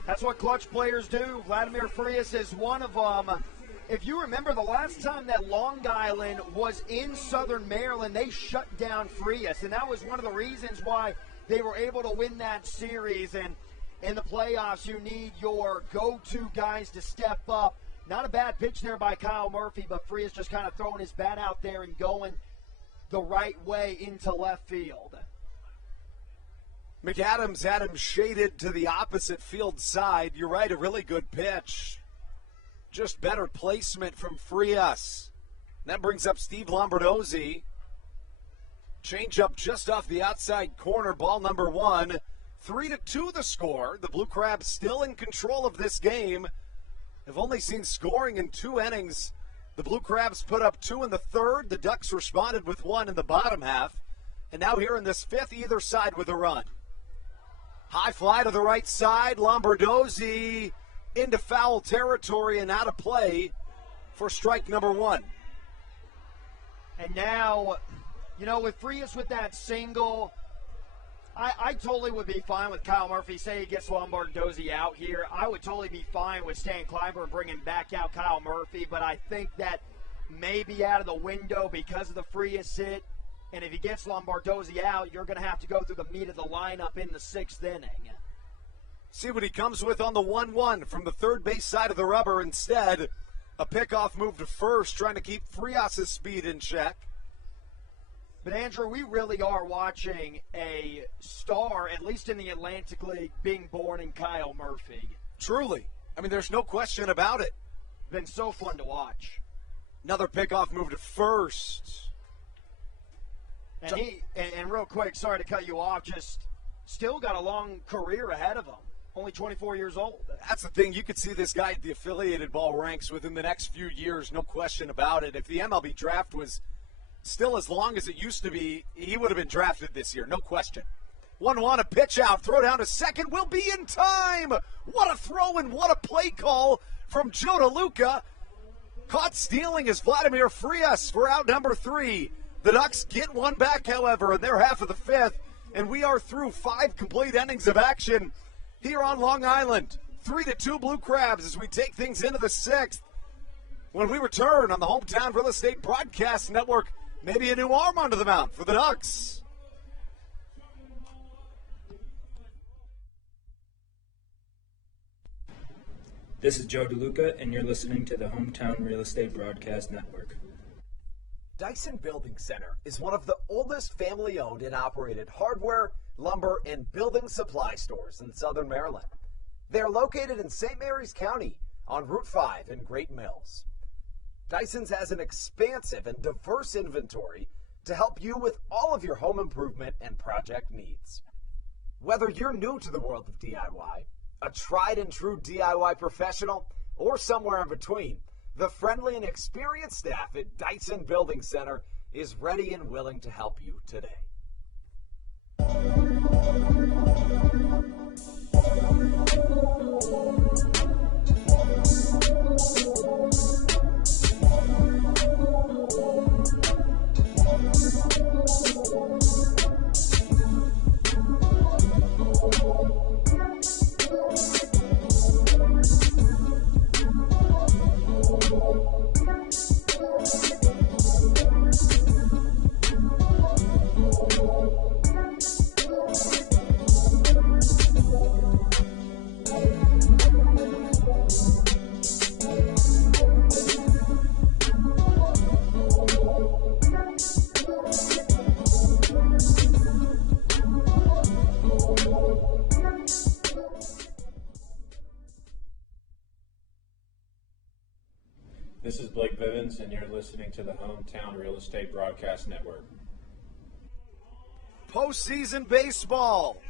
That's what clutch players do. Vladimir Frias is one of them. If you remember, the last time that Long Island was in Southern Maryland, they shut down Frias, and that was one of the reasons why they were able to win that series. And in the playoffs, you need your go-to guys to step up. Not a bad pitch there by Kyle Murphy, but Frias just kind of throwing his bat out there and going the right way into left field. McAdams had him shaded to the opposite field side. You're right, a really good pitch. Just better placement from Frias. That brings up Steve Lombardozzi. Change up just off the outside corner, ball number 1. 3-2 the score. The Blue Crabs still in control of this game. Have only seen scoring in 2 innings. The Blue Crabs put up 2 in the 3rd. The Ducks responded with 1 in the bottom half. And now here in this 5th, either side with a run. High fly to the right side. Lombardozzi into foul territory and out of play for strike number 1. And now, with Frias with that single, I totally would be fine with Kyle Murphy. Say he gets Lombardozzi out here. I would totally be fine with Stan Clyburn bringing back out Kyle Murphy, but I think that may be out of the window because of the Frias hit. And if he gets Lombardozzi out, you're going to have to go through the meat of the lineup in the 6th inning. See what he comes with on the 1-1 from the third base side of the rubber. Instead, a pickoff move to first, trying to keep Frias' speed in check. But, Andrew, we really are watching a star, at least in the Atlantic League, being born in Kyle Murphy. Truly. I mean, there's no question about it. Been so fun to watch. Another pickoff move to first. And real quick, sorry to cut you off, just still got a long career ahead of him. Only 24 years old. That's the thing. You could see this guy at the affiliated ball ranks within the next few years, no question about it. If the MLB draft was still as long as it used to be, he would have been drafted this year, no question. 1-1, a pitch out, throw down to second, will be in time. What a throw and what a play call from Joe DeLuca. Caught stealing is Vladimir Frias for out number 3. The Ducks get one back, however, in their half of the 5th, and we are through 5 complete innings of action here on Long Island. 3-2 Blue Crabs as we take things into the 6th. When we return on the Home Towne Real Estate Broadcast Network, maybe a new arm onto the mound for the Ducks. This is Joe DeLuca, and you're listening to the Home Towne Real Estate Broadcast Network. Dyson Building Center is one of the oldest family-owned and operated hardware, lumber, and building supply stores in Southern Maryland. They are located in St. Mary's County on Route 5 in Great Mills. Dyson's has an expansive and diverse inventory to help you with all of your home improvement and project needs. Whether you're new to the world of DIY, a tried and true DIY professional, or somewhere in between, the friendly and experienced staff at Dyson Building Center is ready and willing to help you today. This is Blake Vivens, and you're listening to the Home Towne Real Estate Broadcast Network. Postseason baseball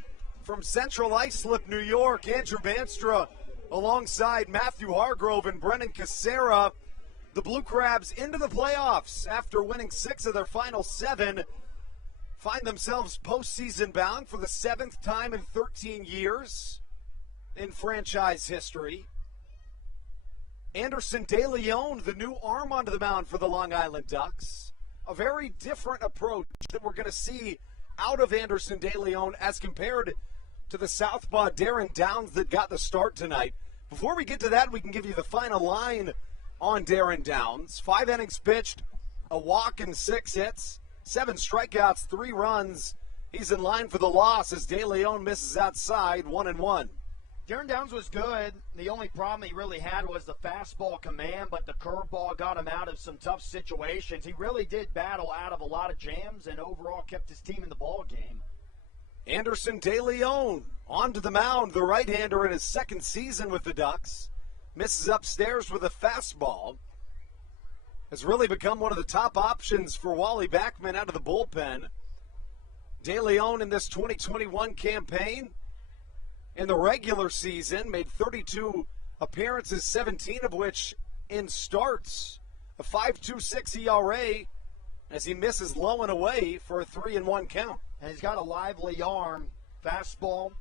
from Central Islip, New York. Andrew Banstra alongside Matthew Hargrove and Brennan Casera. The Blue Crabs into the playoffs after winning 6 of their final 7. Find themselves postseason bound for the 7th time in 13 years in franchise history. Anderson De Leon, the new arm onto the mound for the Long Island Ducks. A very different approach that we're going to see out of Anderson De Leon as compared to the southpaw Darren Downs that got the start tonight. Before we get to that, we can give you the final line on Darren Downs. 5 innings pitched, a walk and 6 hits, 7 strikeouts, 3 runs. He's in line for the loss as De Leon misses outside, 1-1. Darren Downs was good. The only problem he really had was the fastball command, but the curveball got him out of some tough situations. He really did battle out of a lot of jams and overall kept his team in the ball game. Anderson De Leon onto the mound, the right-hander in his 2nd season with the Ducks. Misses upstairs with a fastball. Has really become one of the top options for Wally Backman out of the bullpen. De Leon in this 2021 campaign, in the regular season, made 32 appearances, 17 of which in starts. A 5.26 ERA as he misses low and away for a 3-1 count. And he's got a lively arm, fastball,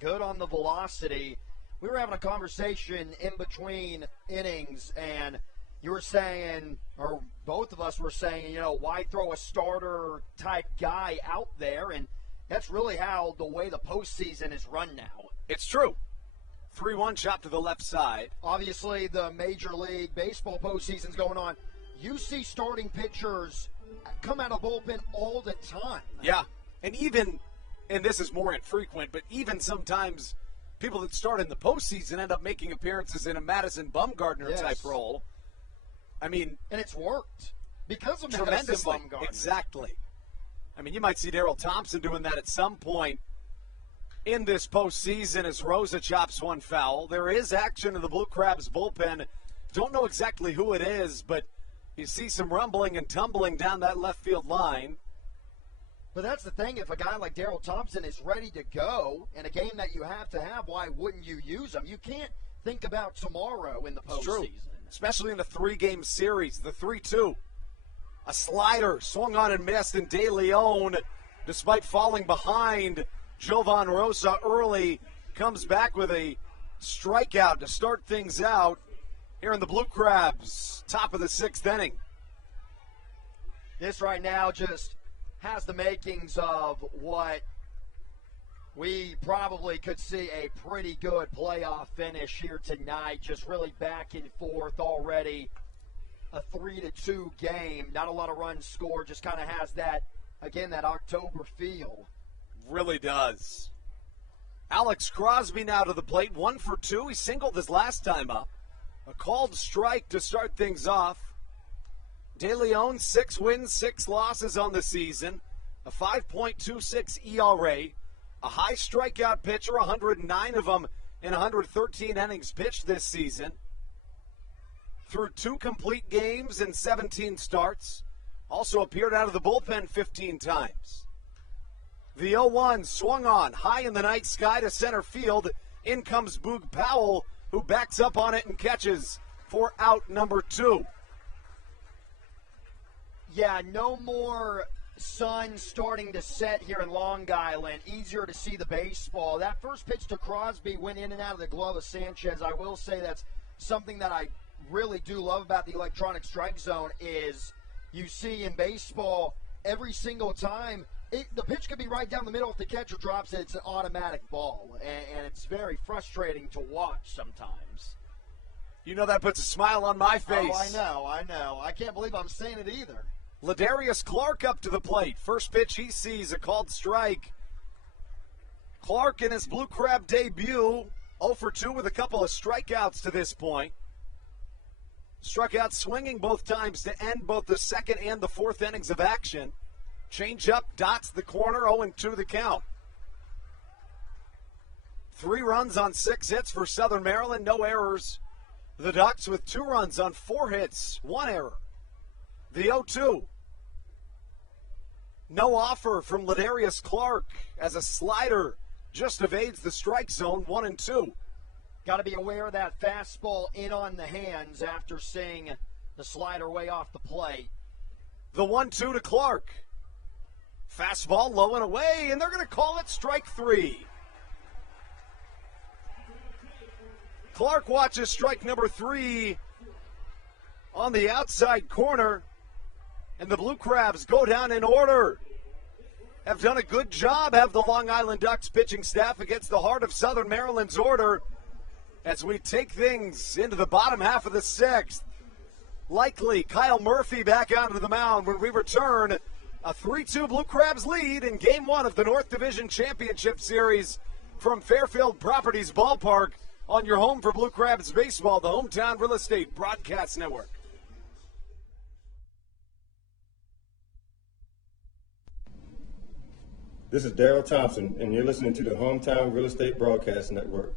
good on the velocity. We were having a conversation in between innings, and you were saying, or both of us were saying, why throw a starter-type guy out there? And that's really how the way the postseason is run now. It's true. 3-1 chop to the left side. Obviously, the Major League Baseball postseason's going on. You see starting pitchers come out of bullpen all the time. Yeah, and this is more infrequent, but even sometimes people that start in the postseason end up making appearances in a Madison Bumgarner-type role. I mean, and it's worked because of Madison tremendously. Bumgarner. Exactly. I mean, you might see Daryl Thompson doing that at some point in this postseason as Rosa chops one foul. There is action in the Blue Crabs bullpen. Don't know exactly who it is, but you see some rumbling and tumbling down that left field line. But that's the thing. If a guy like Daryl Thompson is ready to go in a game that you have to have, why wouldn't you use him? You can't think about tomorrow in the postseason. True. Especially in a 3-game series, the 3-2. A slider swung on and missed, and De Leon, despite falling behind Jovan Rosa early, comes back with a strikeout to start things out here in the Blue Crabs, top of the 6th inning. This right now just has the makings of what we probably could see a pretty good playoff finish here tonight. Just really back and forth already. A 3-2 game. Not a lot of runs scored. Just kind of has that, again, that October feel. Really does. Alex Crosby now to the plate. 1 for 2. He singled his last time up. A called strike to start things off. De Leon, 6 wins, 6 losses on the season. A 5.26 ERA. A high strikeout pitcher, 109 of them in 113 innings pitched this season. Through 2 complete games and 17 starts. Also appeared out of the bullpen 15 times. The 0-1 swung on high in the night sky to center field. In comes Boog Powell, who backs up on it and catches for out number 2. Yeah, no more sun starting to set here in Long Island. Easier to see the baseball. That first pitch to Crosby went in and out of the glove of Sanchez. I will say that's something that I really do love about the electronic strike zone is you see in baseball every single time the pitch could be right down the middle. If the catcher drops it, it's an automatic ball, and it's very frustrating to watch sometimes. You know that puts a smile on my face. Oh, I know. I can't believe I'm saying it either. Ladarius Clark up to the plate. First pitch he sees, a called strike. Clark in his Blue Crab debut, 0 for 2 with a couple of strikeouts to this point. Struck out swinging both times to end both the 2nd and the 4th innings of action. Change up, dots the corner, 0-2 the count. 3 runs on 6 hits for Southern Maryland, no errors. The Ducks with 2 runs on 4 hits, 1 error. The 0-2. No offer from Ladarius Clark as a slider just evades the strike zone, 1-2. Got to be aware of that fastball in on the hands after seeing the slider way off the plate. The 1-2 to Clark. Fastball low and away, and they're going to call it strike 3. Clark watches strike number 3 on the outside corner, and the Blue Crabs go down in order. Have done a good job, have the Long Island Ducks pitching staff against the heart of Southern Maryland's order as we take things into the bottom half of the 6th. Likely Kyle Murphy back onto the mound when we return. A 3-2 Blue Crabs lead in Game 1 of the North Division Championship Series from Fairfield Properties Ballpark on your home for Blue Crabs baseball, the Home Towne Real Estate Broadcast Network. This is Daryl Thompson, and you're listening to the Home Towne Real Estate Broadcast Network.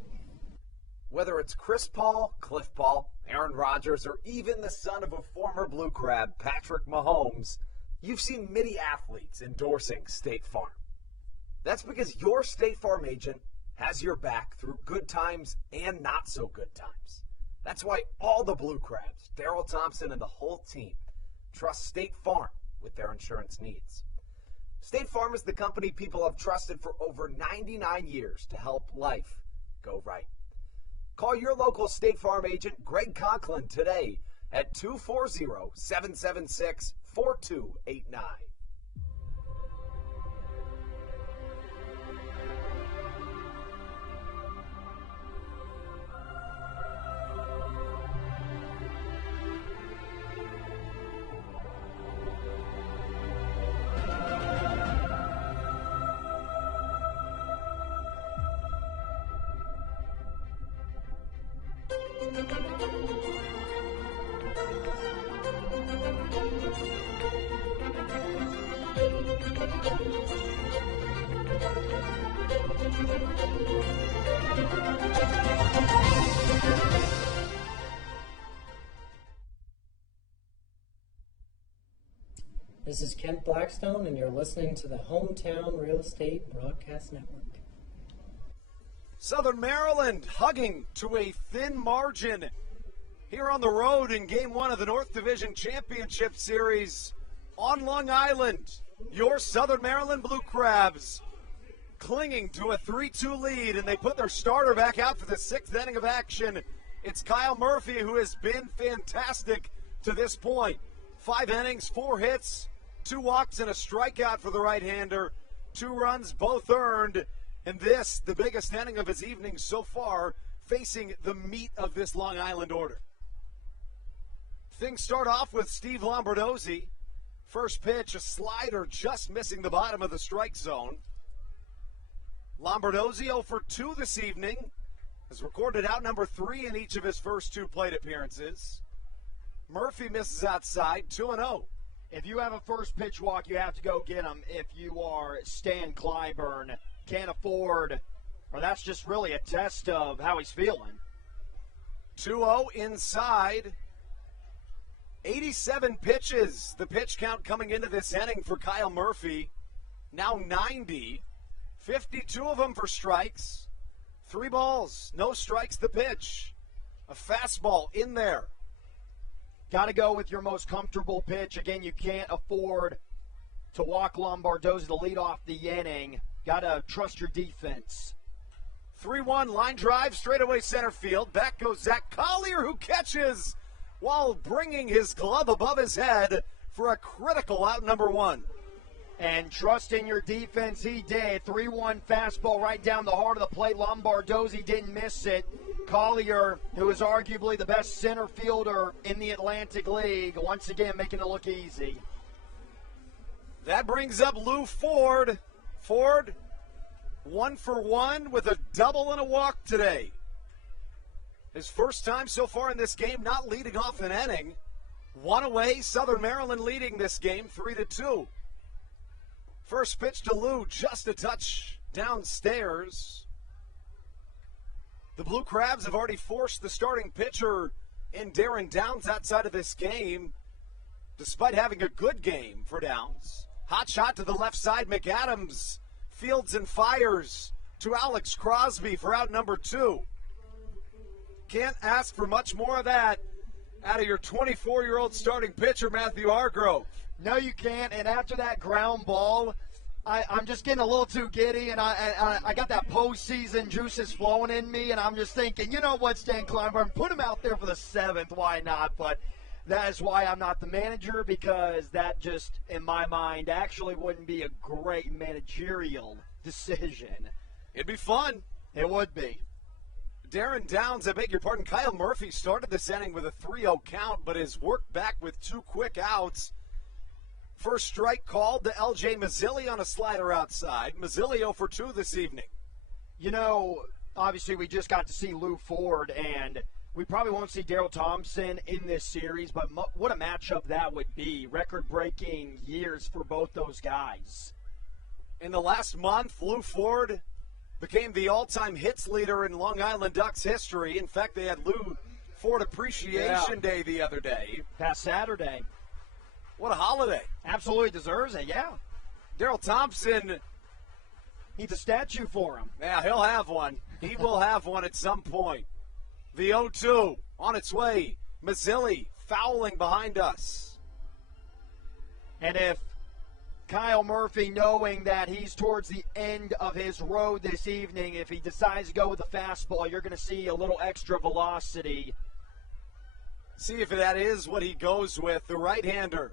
Whether it's Chris Paul, Cliff Paul, Aaron Rodgers, or even the son of a former Blue Crab, Patrick Mahomes, you've seen many athletes endorsing State Farm. That's because your State Farm agent has your back through good times and not so good times. That's why all the Blue Crabs, Daryl Thompson and the whole team, trust State Farm with their insurance needs. State Farm is the company people have trusted for over 99 years to help life go right. Call your local State Farm agent, Greg Conklin, today at 240-776-4289. This is Kent Blackstone, and you're listening to the Home Towne Real Estate Broadcast Network. Southern Maryland hugging to a thin margin here on the road in Game 1 of the North Division Championship Series on Long Island. Your Southern Maryland Blue Crabs clinging to a 3-2 lead, and they put their starter back out for the 6th inning of action. It's Kyle Murphy, who has been fantastic to this point. 5 innings, 4 hits, 2 walks, and a strikeout for the right-hander. 2 runs, both earned. And this, the biggest inning of his evening so far, facing the meat of this Long Island order. Things start off with Steve Lombardozzi. First pitch, a slider just missing the bottom of the strike zone. Lombardozzi 0 for 2 this evening. Has recorded out number 3 in each of his first 2 plate appearances. Murphy misses outside, 2-0. If you have a first pitch walk, you have to go get him. If you are Stan Clyburn, can't afford, or that's just really a test of how he's feeling. 2-0 inside. 87 pitches, the pitch count coming into this inning for Kyle Murphy. Now 90. 52 of them for strikes. 3 balls, no strikes the pitch. A fastball in there. Got to go with your most comfortable pitch. Again, you can't afford to walk Lombardozzi to lead off the inning. Got to trust your defense. 3-1 line drive, straightaway center field. Back goes Zach Collier, who catches while bringing his glove above his head for a critical out number 1. And trust in your defense, he did. 3-1 fastball right down the heart of the plate. Lombardozzi didn't miss it. Collier, who is arguably the best center fielder in the Atlantic League, once again making it look easy. That brings up Lou Ford. Ford, 1 for 1 with a double and a walk today. His first time so far in this game not leading off an inning. 1 away, Southern Maryland leading this game 3-2. First pitch to Lou, just a touch downstairs. The Blue Crabs have already forced the starting pitcher in Darren Downs outside of this game, despite having a good game for Downs. Hot shot to the left side, McAdams fields and fires to Alex Crosby for out number 2. Can't ask for much more of that out of your 24-year-old starting pitcher, Matthew Hargrove. No, you can't. And after that ground ball, I'm just getting a little too giddy, and I got that postseason juices flowing in me, and I'm just thinking, you know what, Stan Kleinberg, put him out there for the 7th. Why not? But that is why I'm not the manager, because that just, in my mind, actually wouldn't be a great managerial decision. It'd be fun. It would be. Darren Downs, I beg your pardon, Kyle Murphy started this inning with a 3-0 count, but has worked back with 2 quick outs. First strike called to L.J. Mazzilli on a slider outside. Mazzilli 0 for 2 this evening. You know, obviously we just got to see Lou Ford, and we probably won't see Daryl Thompson in this series, but what a matchup that would be. Record-breaking years for both those guys. In the last month, Lou Ford became the all-time hits leader in Long Island Ducks history. In fact, they had Lou Ford Appreciation Day the other day. Past Saturday. What a holiday. Absolutely deserves it, yeah. Daryl Thompson. Needs a statue for him. Yeah, he'll have one. He will have one at some point. The 0-2 on its way. Mazzilli fouling behind us. And if Kyle Murphy, knowing that he's towards the end of his road this evening, if he decides to go with the fastball, you're going to see a little extra velocity See if that is what he goes with. The right-hander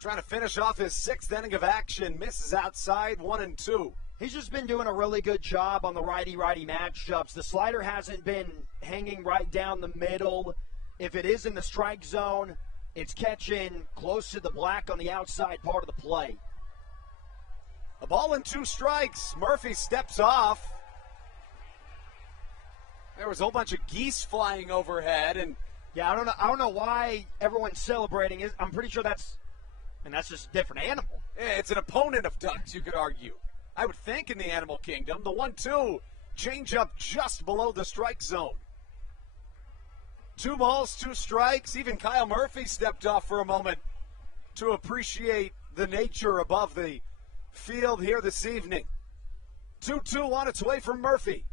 trying to finish off his 6th inning of action. Misses outside, 1-2. He's just been doing a really good job on the righty-righty matchups. The slider hasn't been hanging right down the middle. If it is in the strike zone, it's catching close to the black on the outside part of the plate. A ball and 2 strikes. Murphy steps off. There was a whole bunch of geese flying overhead, and yeah, I don't know why everyone's celebrating. I'm pretty sure that's just a different animal. Yeah, it's an opponent of ducks, you could argue. I would think in the animal kingdom. The 1-2 change up just below the strike zone. 2 balls, 2 strikes. Even Kyle Murphy stepped off for a moment to appreciate the nature above the field here this evening. 2-2 on its way from Murphy.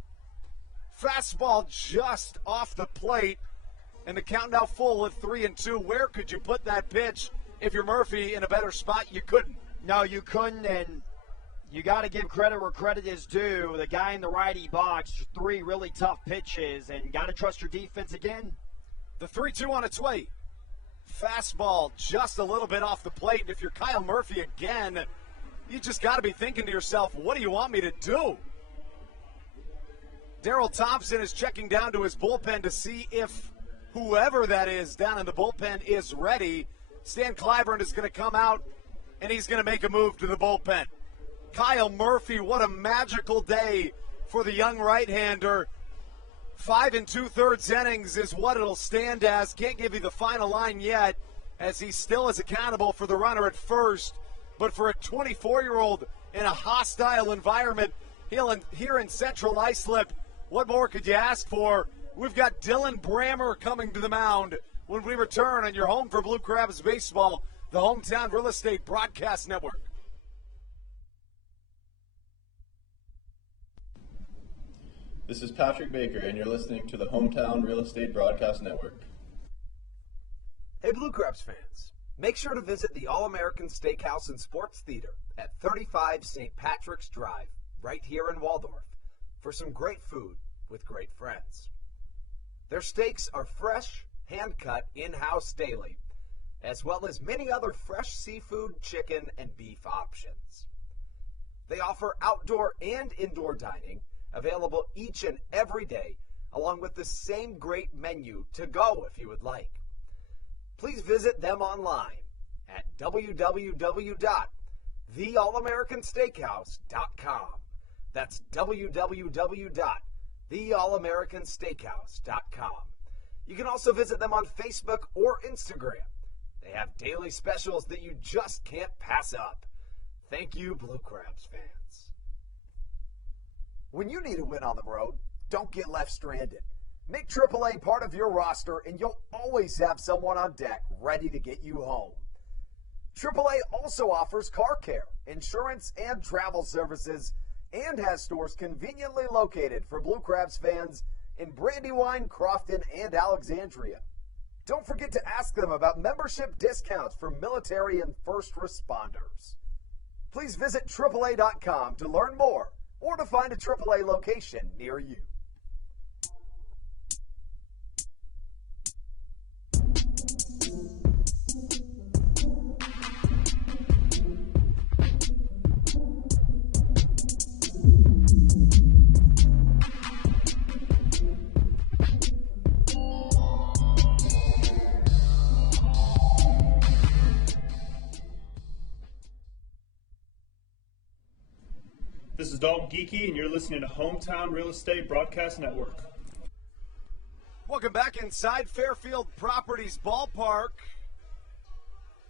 Fastball just off the plate, and the count now full at 3-2. Where could you put that pitch if you're Murphy in a better spot? You couldn't. No, you couldn't, and you got to give credit where credit is due. The guy in the righty box, 3 really tough pitches, and got to trust your defense again. The 3-2 on its way. Fastball just a little bit off the plate. If you're Kyle Murphy again, you just got to be thinking to yourself, what do you want me to do? Darryl Thompson is checking down to his bullpen to see if whoever that is down in the bullpen is ready. Stan Clyburn is going to come out, and he's going to make a move to the bullpen. Kyle Murphy, what a magical day for the young right-hander. 5 2/3 innings is what it'll stand as. Can't give you the final line yet, as he still is accountable for the runner at first. But for a 24-year-old in a hostile environment here in Central Islip, what more could you ask for? We've got Dylan Brammer coming to the mound when we return on your home for Blue Crabs baseball, the Home Towne Real Estate Broadcast Network. This is Patrick Baker, and you're listening to the Home Towne Real Estate Broadcast Network. Hey, Blue Crabs fans, make sure to visit the All-American Steakhouse and Sports Theater at 35 St. Patrick's Drive, right here in Waldorf, for some great food with great friends. Their steaks are fresh, hand-cut, in-house daily, as well as many other fresh seafood, chicken, and beef options. They offer outdoor and indoor dining, available each and every day, along with the same great menu to go if you would like. Please visit them online at www.theallamericansteakhouse.com. That's www.theallamericansteakhouse.com. You can also visit them on Facebook or Instagram. They have daily specials that you just can't pass up. Thank you, Blue Crabs fans. When you need a win on the road, don't get left stranded. Make AAA part of your roster, and you'll always have someone on deck ready to get you home. AAA also offers car care, insurance, and travel services, and has stores conveniently located for Blue Crabs fans in Brandywine, Crofton, and Alexandria. Don't forget to ask them about membership discounts for military and first responders. Please visit AAA.com to learn more or to find a AAA location near you. This is Dalton Geeky, and you're listening to Home Towne Real Estate Broadcast Network. Welcome back inside Fairfield Properties Ballpark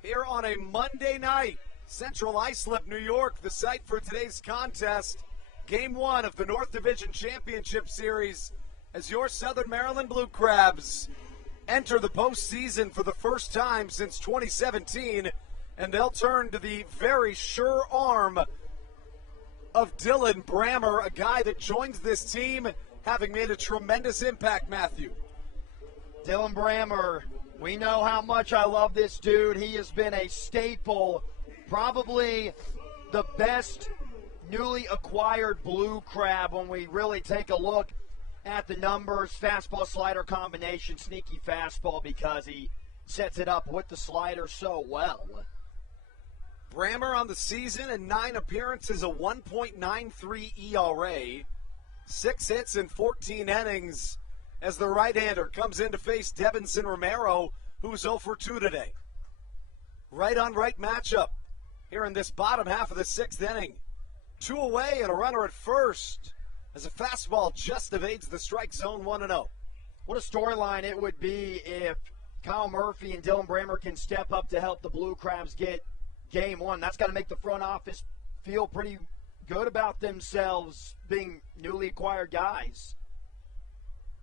here on a Monday night. Central Islip, New York, the site for today's contest. Game 1 of the North Division Championship Series as your Southern Maryland Blue Crabs enter the postseason for the first time since 2017, and they'll turn to the very sure arm of Dylan Brammer, a guy that joins this team having made a tremendous impact, Matthew. Dylan Brammer, we know how much I love this dude. He has been a staple, probably the best newly acquired Blue Crab when we really take a look at the numbers. Fastball slider combination, sneaky fastball because he sets it up with the slider so well. Brammer on the season in 9 appearances, a 1.93 ERA, 6 hits in 14 innings as the right-hander comes in to face Devinson Romero, who's 0 for 2 today. Right-on-right matchup here in this bottom half of the 6th inning. 2 away and a runner at first as a fastball just evades the strike zone 1-0. What a storyline it would be if Kyle Murphy and Dylan Brammer can step up to help the Blue Crabs get Game 1. That's got to make the front office feel pretty good about themselves being newly acquired guys.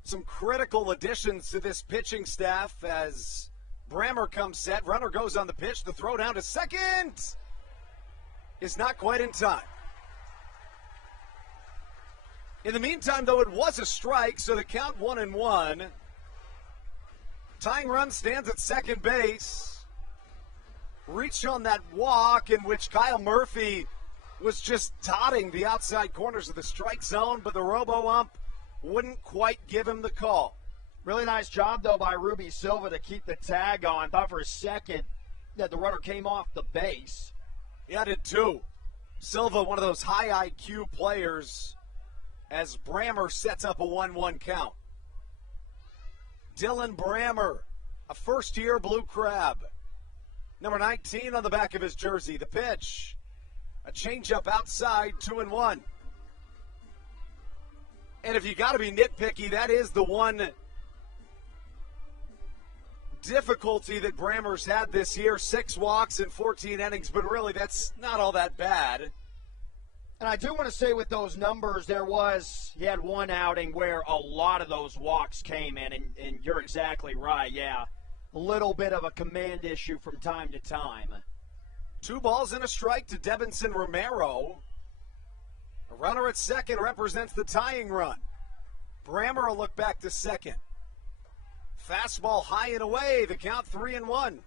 Some critical additions to this pitching staff as Brammer comes set. Runner goes on the pitch. The throw down to second is not quite in time. In the meantime, though, it was a strike, so the count 1-1. Tying run stands at second base. Reached on that walk in which Kyle Murphy was just dotting the outside corners of the strike zone, but the robo-ump wouldn't quite give him the call. Really nice job, though, by Ruby Silva to keep the tag on. Thought for a second that the runner came off the base. Yeah, did too. Silva, one of those high IQ players, as Brammer sets up a 1-1 count. Dylan Brammer, a first-year Blue Crab. Number 19 on the back of his jersey. The pitch, a changeup outside, 2-1. And if you got to be nitpicky, that is the one difficulty that Brammer's had this year. 6 walks in 14 innings, but really that's not all that bad. And I do want to say with those numbers, he had one outing where a lot of those walks came in, and you're exactly right, yeah. A little bit of a command issue from time to time. 2 balls and a strike to Devinson Romero. A runner at second represents the tying run. Brammer will look back to second. Fastball high and away, the count 3-1.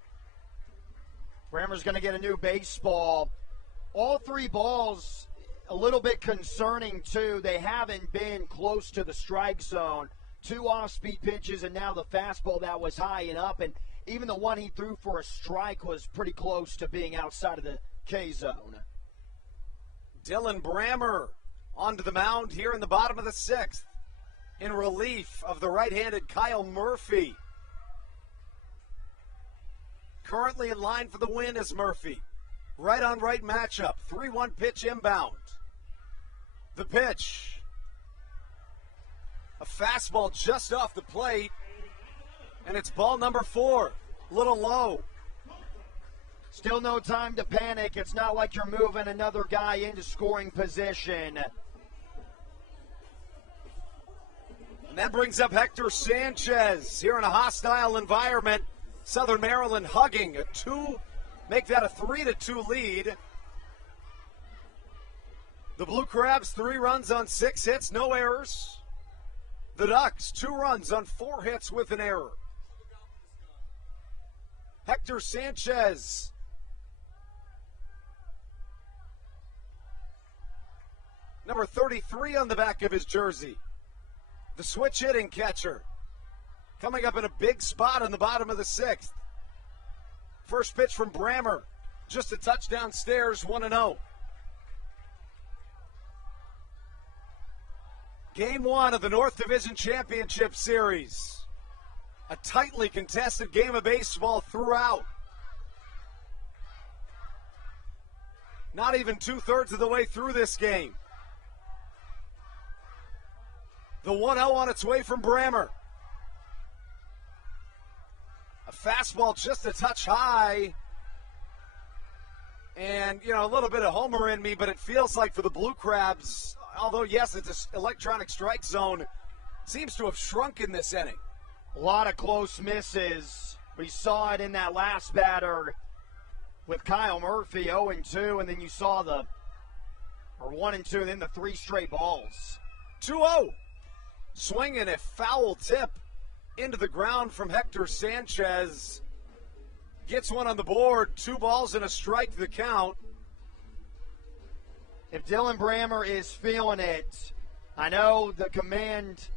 Brammer's going to get a new baseball. All 3 balls, a little bit concerning too. They haven't been close to the strike zone. 2 off-speed pitches, and now the fastball that was high and up, and even the one he threw for a strike was pretty close to being outside of the K zone. Dylan Brammer onto the mound here in the bottom of the 6th in relief of the right-handed Kyle Murphy. Currently in line for the win is Murphy. Right-on-right matchup, 3-1 pitch inbound. The pitch. A fastball just off the plate, and it's ball number 4. Little low. Still no time to panic. It's not like you're moving another guy into scoring position. And that brings up Hector Sanchez here in a hostile environment. Southern Maryland hugging make that a 3-2 lead. The Blue Crabs 3 runs on 6 hits, no errors. The Ducks 2 runs on 4 hits with an error. Hector Sanchez. Number 33 on the back of his jersey. The switch hitting catcher. Coming up in a big spot in the bottom of the 6th. First pitch from Brammer. Just a touchdown stairs, 1-0. Game 1 of the North Division Championship Series. A tightly contested game of baseball throughout. Not even 2/3 of the way through this game. The 1-0 on its way from Brammer. A fastball just a touch high. And, a little bit of homer in me, but it feels like for the Blue Crabs, although, yes, it's an electronic strike zone, seems to have shrunk in this inning. A lot of close misses. We saw it in that last batter with Kyle Murphy, 0-2, and then you saw 1-2, and then the 3 straight balls. 2-0. Swinging a foul tip into the ground from Hector Sanchez. Gets one on the board, 2 balls and a strike to the count. If Dylan Brammer is feeling it, I know the command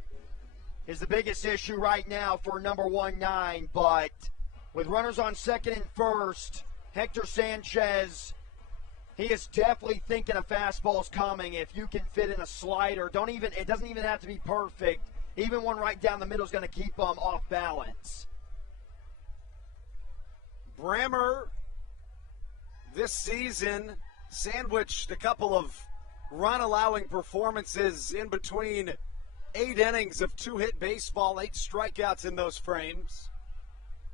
is the biggest issue right now for number 1-9, but with runners on second and first, Hector Sanchez, he is definitely thinking a fastball's coming. If you can fit in a slider, it doesn't even have to be perfect. Even one right down the middle is going to keep them off balance. Brammer this season sandwiched a couple of run-allowing performances in between 8 innings of 2-hit baseball, 8 strikeouts in those frames.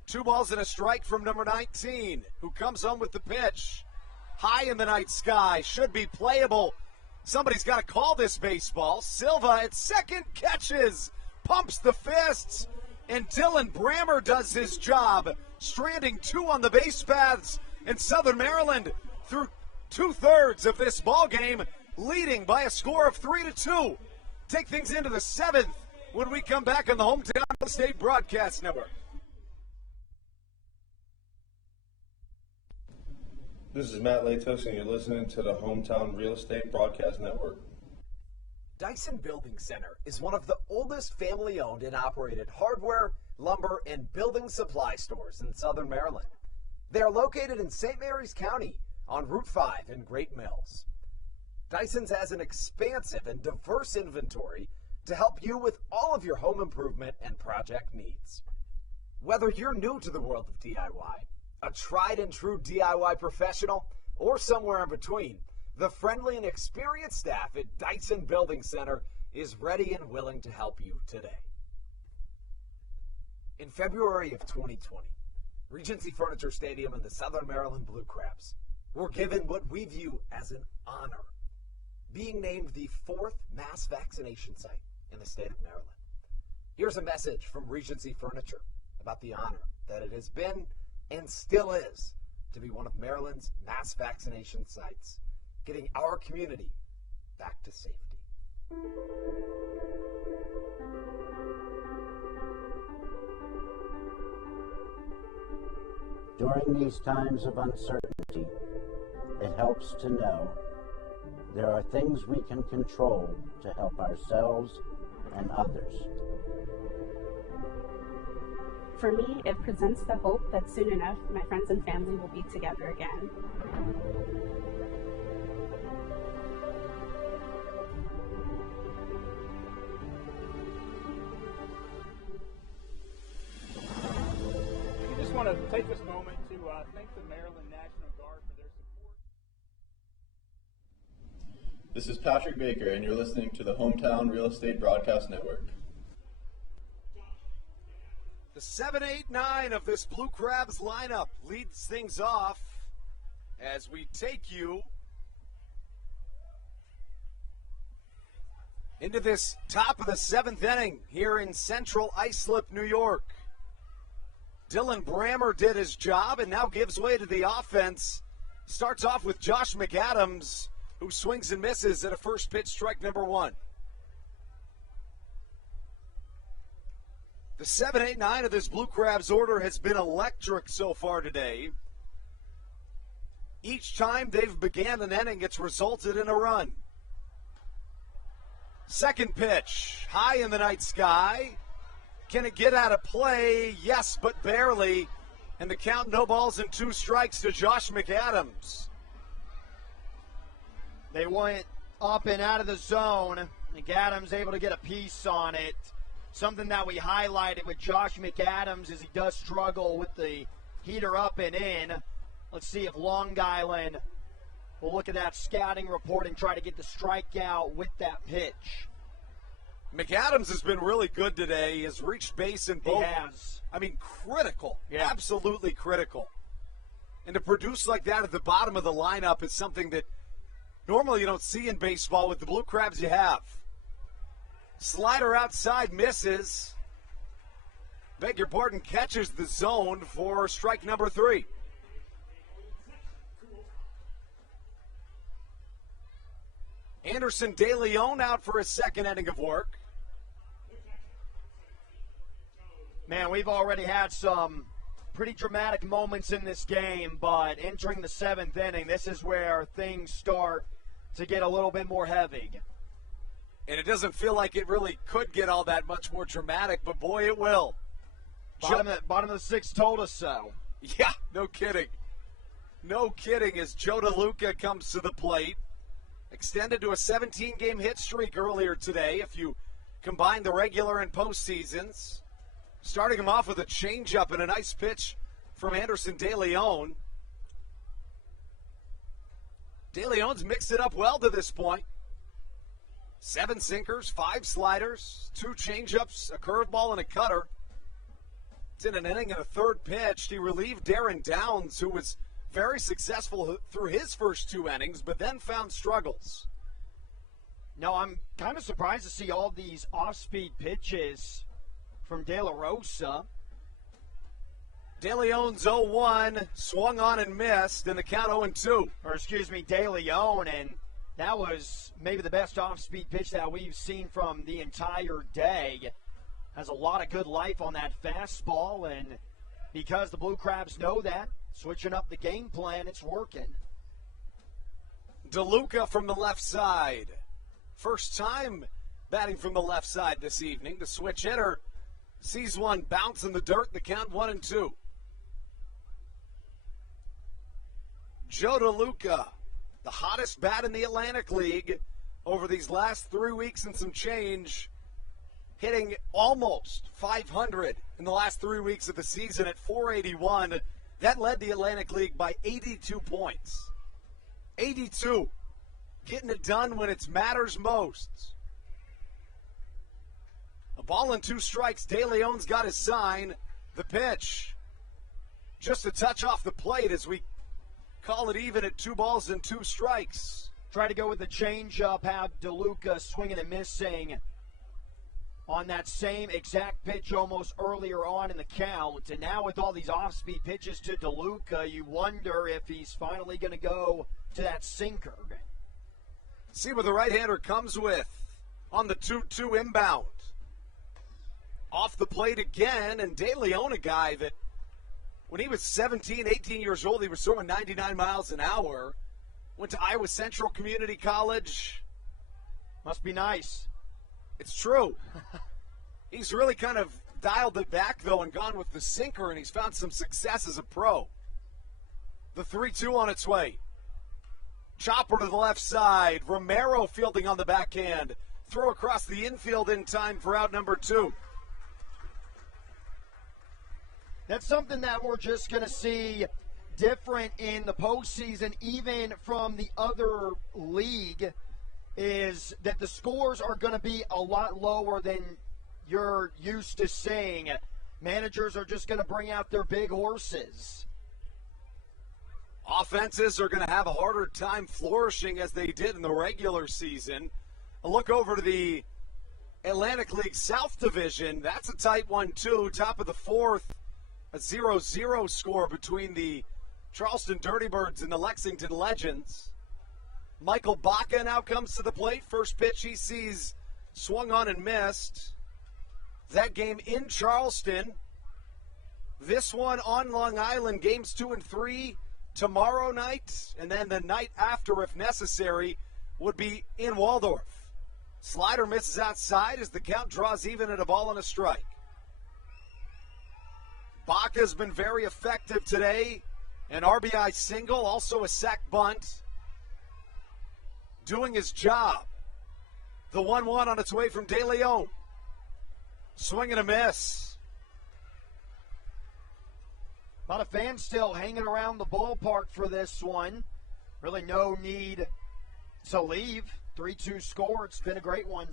2 balls and a strike from number 19, who comes home with the pitch. High in the night sky, should be playable. Somebody's got to call this baseball. Silva at second catches, pumps the fists, and Dylan Brammer does his job, stranding 2 on the base paths, and Southern Maryland through 2/3 of this ball game, leading by a score of 3-2. Take things into the 7th when we come back on the Home Towne Real Estate Broadcast Network. This is Matt Latos, and you're listening to the Home Towne Real Estate Broadcast Network. Dyson Building Center is one of the oldest family-owned and operated hardware, lumber, and building supply stores in Southern Maryland. They are located in St. Mary's County on Route 5 in Great Mills. Dyson's has an expansive and diverse inventory to help you with all of your home improvement and project needs. Whether you're new to the world of DIY, a tried and true DIY professional, or somewhere in between, the friendly and experienced staff at Dyson Building Center is ready and willing to help you today. In February of 2020, Regency Furniture Stadium and the Southern Maryland Blue Crabs were given what we view as an honor, being named the 4th mass vaccination site in the state of Maryland. Here's a message from Regency Furniture about the honor that it has been and still is to be one of Maryland's mass vaccination sites, getting our community back to safety. During these times of uncertainty, it helps to know there are things we can control to help ourselves and others. For me, it presents the hope that soon enough my friends and family will be together again. We just want to take this moment to thank the Maryland National Guard for their support. This is Patrick Baker, and you're listening to the Home Towne Real Estate Broadcast Network. The 7-8-9 of this Blue Crabs lineup leads things off as we take you into this top of the 7th inning here in Central Islip, New York. Dylan Brammer did his job and now gives way to the offense. Starts off with Josh McAdams, who swings and misses at a first pitch strike number 1. The 7-8-9 of this Blue Crabs order has been electric so far today. Each time they've began an inning, it's resulted in a run. Second pitch, high in the night sky. Can it get out of play? Yes, but barely. And the count, no balls and 2 strikes to Josh McAdams. They went up and out of the zone. McAdams able to get a piece on it. Something that we highlighted with Josh McAdams is he does struggle with the heater up and in. Let's see if Long Island will look at that scouting report and try to get the strikeout with that pitch. McAdams has been really good today. He has reached base in both. He has. I mean, critical. Yeah. Absolutely critical. And to produce like that at the bottom of the lineup is something that normally you don't see in baseball. With the Blue Crabs, you have. Slider outside misses. Beg your pardon, catches the zone for strike number 3. Anderson De Leon out for his second inning of work. Man, we've already had some pretty dramatic moments in this game, but entering the 7th inning, this is where things start to get a little bit more heavy. And it doesn't feel like it really could get all that much more dramatic, but boy, it will. Bottom of the sixth told us so. Yeah, no kidding. No kidding as Joe DeLuca comes to the plate. Extended to a 17-game hit streak earlier today if you combine the regular and postseasons. Starting him off with a changeup and a nice pitch from Anderson De Leon. De Leon's mixed it up well to this point. 7 sinkers, 5 sliders, 2 changeups, a curveball, and a cutter. It's in an inning and a third pitch. He relieved Darren Downs, who was very successful through his first 2 innings, but then found struggles. No, I'm kind of surprised to see all these off-speed pitches from De La Rosa. De Leon's 0-1, swung on and missed, and the count 0-2. Or excuse me, De Leon, and that was maybe the best off-speed pitch that we've seen from the entire day. Has a lot of good life on that fastball, and because the Blue Crabs know that, switching up the game plan, it's working. DeLuca from the left side. First time batting from the left side this evening. The switch hitter sees one bounce in the dirt, the count 1-2. Joe DeLuca, the hottest bat in the Atlantic League over these last 3 weeks and some change, hitting almost 500 in the last 3 weeks of the season at 481. That led the Atlantic League by 82 points. 82. Getting it done when it matters most. A ball and 2 strikes. De Leon's got his sign. The pitch. Just a touch off the plate as we call it even at 2 balls and 2 strikes. Try to go with the changeup. Had DeLuca swinging and missing on that same exact pitch almost earlier on in the count. And now with all these off-speed pitches to DeLuca, you wonder if he's finally going to go to that sinker. See what the right-hander comes with on the 2-2 inbound. Off the plate again, and De Leon, a guy that when he was 17, 18 years old, he was throwing 99 miles an hour. Went to Iowa Central Community College. Must be nice. It's true. He's really kind of dialed it back, though, and gone with the sinker, and he's found some success as a pro. The 3-2 on its way. Chopper to the left side. Romero fielding on the backhand. Throw across the infield in time for out number 2. That's something that we're just going to see different in the postseason, even from the other league, is that the scores are going to be a lot lower than you're used to seeing. Managers are just going to bring out their big horses. Offenses are going to have a harder time flourishing as they did in the regular season. A look over to the Atlantic League South Division. That's a tight 1-2. Top of the 4th, a 0-0 score between the Charleston Dirty Birds and the Lexington Legends. Michael Baca now comes to the plate. First pitch he sees swung on and missed. That game in Charleston. This one on Long Island. Games 2 and 3 tomorrow night. And then the night after, if necessary, would be in Waldorf. Slider misses outside as the count draws even at a ball and a strike. Baca's been very effective today. An RBI single, also a sac bunt. Doing his job. The 1-1 on its way from De Leon. Swing and a miss. A lot of fans still hanging around the ballpark for this one. Really no need to leave. 3-2 score. It's been a great one.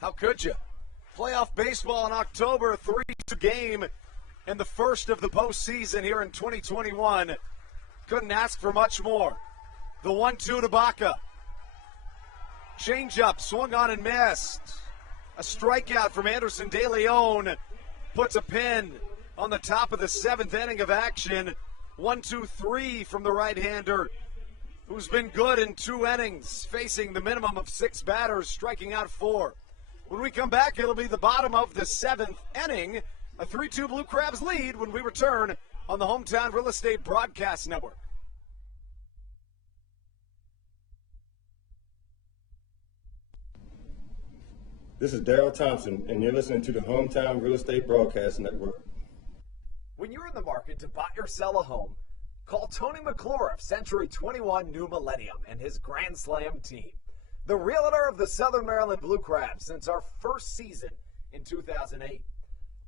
How could you? Playoff baseball in October, a 3-2 game, and the first of the postseason here in 2021. Couldn't ask for much more. The 1-2 to Baca. Changeup, swung on and missed. A strikeout from Anderson De Leon puts a pin on the top of the 7th inning of action. 1-2-3 from the right-hander, who's been good in 2 innings, facing the minimum of 6 batters, striking out 4. When we come back, it'll be the bottom of the 7th inning. A 3-2 Blue Crabs lead when we return on the Home Towne Real Estate Broadcast Network. This is Daryl Thompson, and you're listening to the Home Towne Real Estate Broadcast Network. When you're in the market to buy or sell a home, call Tony McClure of Century 21 New Millennium and his Grand Slam team. The realtor of the Southern Maryland Blue Crabs since our first season in 2008.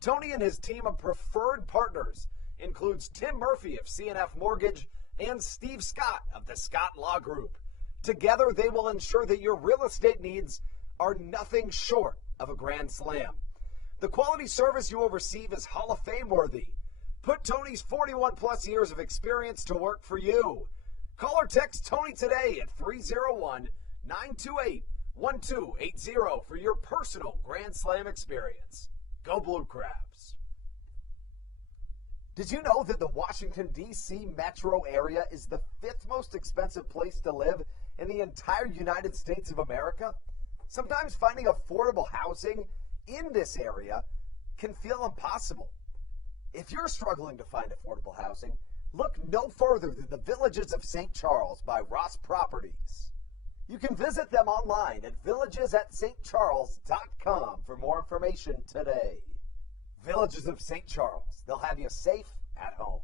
Tony and his team of preferred partners includes Tim Murphy of CNF Mortgage and Steve Scott of the Scott Law Group. Together, they will ensure that your real estate needs are nothing short of a grand slam. The quality service you will receive is Hall of Fame worthy. Put Tony's 41 plus years of experience to work for you. Call or text Tony today at 301-928-1280 for your personal Grand Slam experience. Go Blue Crabs. Did you know that the Washington, D.C. metro area is the 5th most expensive place to live in the entire United States of America? Sometimes finding affordable housing in this area can feel impossible. If you're struggling to find affordable housing, look no further than the Villages of St. Charles by Ross Properties. You can visit them online at villagesatstcharles.com for more information today. Villages of St. Charles. They'll have you safe at home.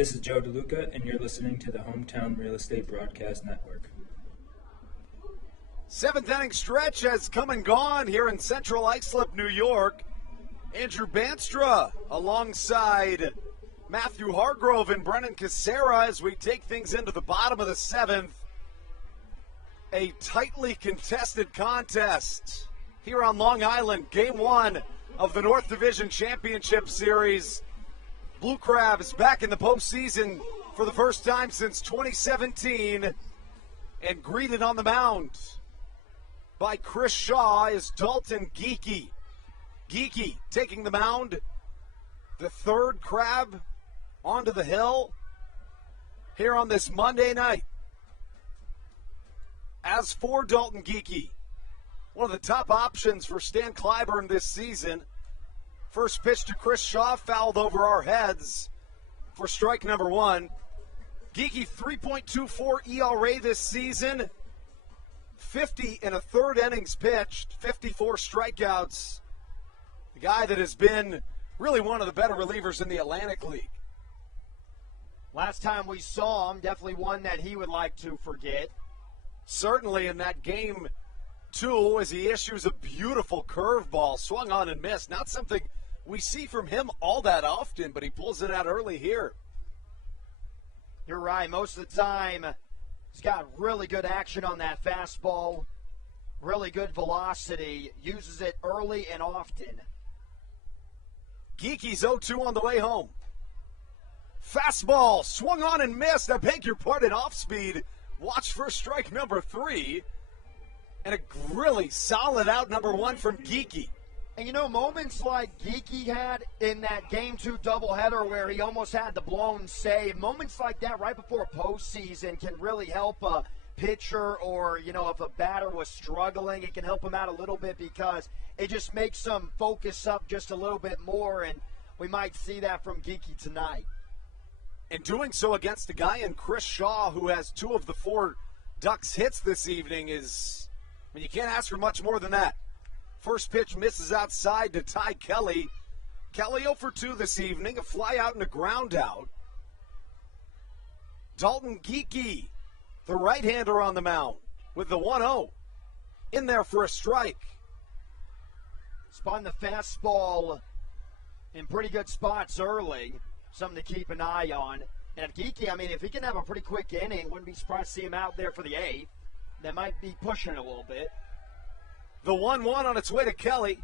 This is Joe DeLuca, and you're listening to the Home Towne Real Estate Broadcast Network. 7th inning stretch has come and gone here in Central Islip, New York. Andrew Banstra alongside Matthew Hargrove and Brennan Casera as we take things into the bottom of the 7th. A tightly contested contest here on Long Island, Game 1 of the North Division Championship Series. Blue Crabs back in the postseason for the first time since 2017, and greeted on the mound by Chris Shaw is Dalton Geeky. Geeky taking the mound, the 3rd Crab onto the hill here on this Monday night. As for Dalton Geeky, one of the top options for Stan Clyburn this season. First pitch to Chris Shaw, fouled over our heads for strike number 1. Geeky 3.24 ERA this season, 50 in a 3rd innings pitched, 54 strikeouts. The guy that has been really one of the better relievers in the Atlantic League. Last time we saw him, definitely one that he would like to forget. Certainly in that Game 2 as he issues a beautiful curveball, swung on and missed. Not something we see from him all that often, but he pulls it out early here. You're right. Most of the time, he's got really good action on that fastball, really good velocity, uses it early and often. Geeky's 0-2 on the way home. Fastball swung on and missed. I beg your pardon, off speed. Watch for strike number 3. And a really solid out number 1 from Geeky. And you know, moments like Geeky had in that Game 2 doubleheader where he almost had the blown save, moments like that right before postseason can really help a pitcher, or, you know, if a batter was struggling, it can help him out a little bit because it just makes them focus up just a little bit more, and we might see that from Geeky tonight. And doing so against a guy in Chris Shaw who has 2 of the 4 Ducks hits this evening is, I mean, you can't ask for much more than that. First pitch misses outside to Ty Kelly. Kelly 0 for 2 this evening, a fly out and a ground out. Dalton Geeky, the right-hander on the mound with the 1-0. In there for a strike. Spun the fastball in pretty good spots early. Something to keep an eye on. And Geeky, I mean, if he can have a pretty quick inning, wouldn't be surprised to see him out there for the 8th. That might be pushing it a little bit. The 1-1 on its way to Kelly.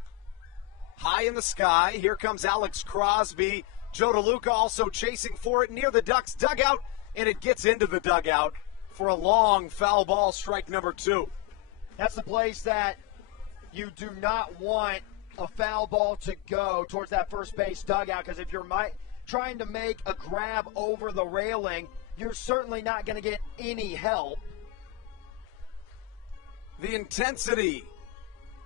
High in the sky. Here comes Alex Crosby. Joe DeLuca also chasing for it near the Ducks dugout, and it gets into the dugout for a long foul ball, strike number 2. That's the place that you do not want a foul ball to go towards that first base dugout, because if you're trying to make a grab over the railing, you're certainly not going to get any help. The intensity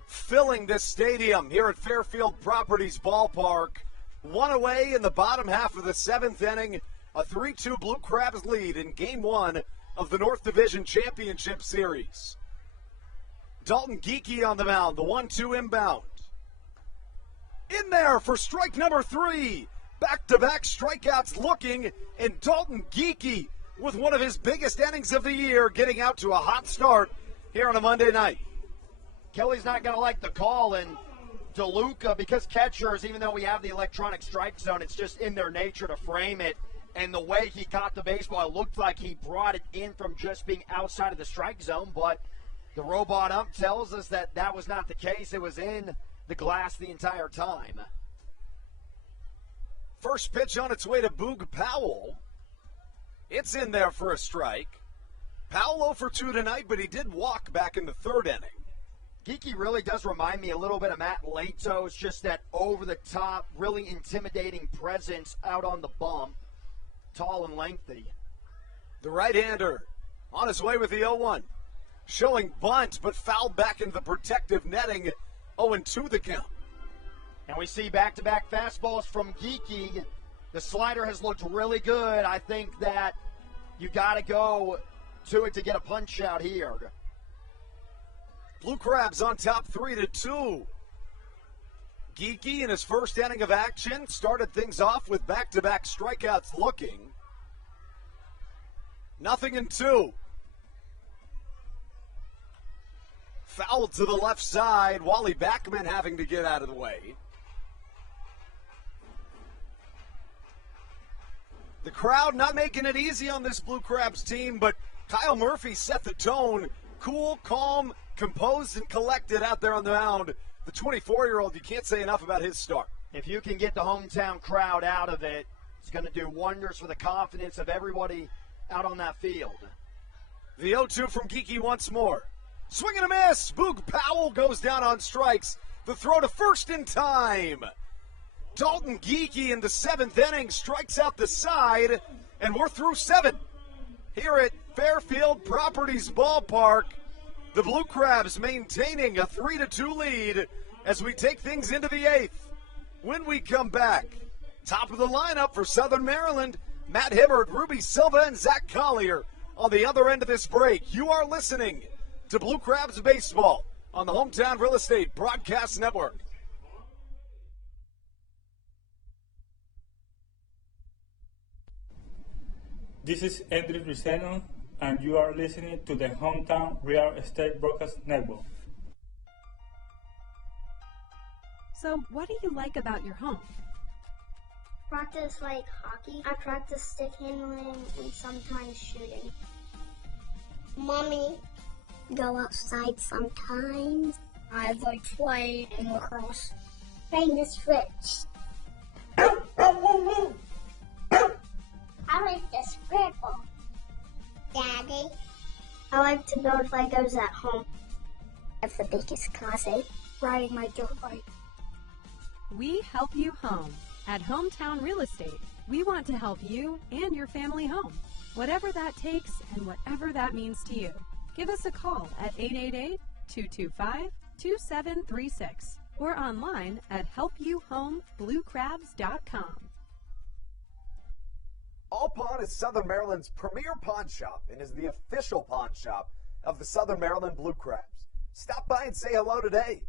filling this stadium here at Fairfield Properties Ballpark. 1 away in the bottom half of the 7th inning. A 3-2 Blue Crabs lead in Game 1 of the North Division Championship Series. Dalton Geeky on the mound, the 1-2 inbound. In there for strike number 3. Back-to-back strikeouts looking, and Dalton Geeky with one of his biggest innings of the year, getting out to a hot start here on a Monday night. Kelly's not going to like the call, and DeLuca, because catchers, even though we have the electronic strike zone, it's just in their nature to frame it. And the way he caught the baseball, it looked like he brought it in from just being outside of the strike zone, but the robot ump tells us that that was not the case. It was in the glass the entire time. First pitch on its way to Boog Powell. It's in there for a strike. Powell 0 for 2 tonight, but he did walk back in the 3rd inning. Geeky really does remind me a little bit of Matt Lato. It's just that over-the-top, really intimidating presence out on the bump. Tall and lengthy. The right-hander on his way with the 0-1. Showing bunt, but fouled back into the protective netting. 0-2 the count. And we see back-to-back fastballs from Geeky. The slider has looked really good. I think that you got to go to it to get a punch out here. Blue Crabs on top 3-2. Geeky in his first inning of action started things off with back-to-back strikeouts looking. 0-2. Foul to the left side. Wally Backman having to get out of the way. The crowd not making it easy on this Blue Crabs team, but Kyle Murphy set the tone. Cool, calm, composed, and collected out there on the mound. The 24-year-old, you can't say enough about his start. If you can get the hometown crowd out of it, it's going to do wonders for the confidence of everybody out on that field. The 0-2 from Geeky once more. Swing and a miss. Boog Powell goes down on strikes. The throw to first in time. Dalton Geeky in the 7th inning strikes out the side, and we're through 7 here at Fairfield Properties Ballpark. The Blue Crabs maintaining a 3-2 lead as we take things into the 8th. When we come back, top of the lineup for Southern Maryland, Matt Hibbert, Ruby Silva, and Zach Collier on the other end of this break. You are listening to Blue Crabs Baseball on the Home Towne Real Estate Broadcast Network. This is Edric Riceno, and you are listening to the Home Towne Real Estate Broadcast Network. So, what do you like about your home? Practice like hockey. I practice stick handling and sometimes shooting. Mommy. Go outside sometimes. I like playing in lacrosse. Playing the Switch. I like to scribble. Daddy, I like to build Legos at home. I have the biggest closet. Riding my dirt bike. We help you home. At Home Towne Real Estate, we want to help you and your family home. Whatever that takes and whatever that means to you. Give us a call at 888-225-2736 or online at helpyouhomebluecrabs.com. All Pawn is Southern Maryland's premier pawn shop and is the official pawn shop of the Southern Maryland Blue Crabs. Stop by and say hello today.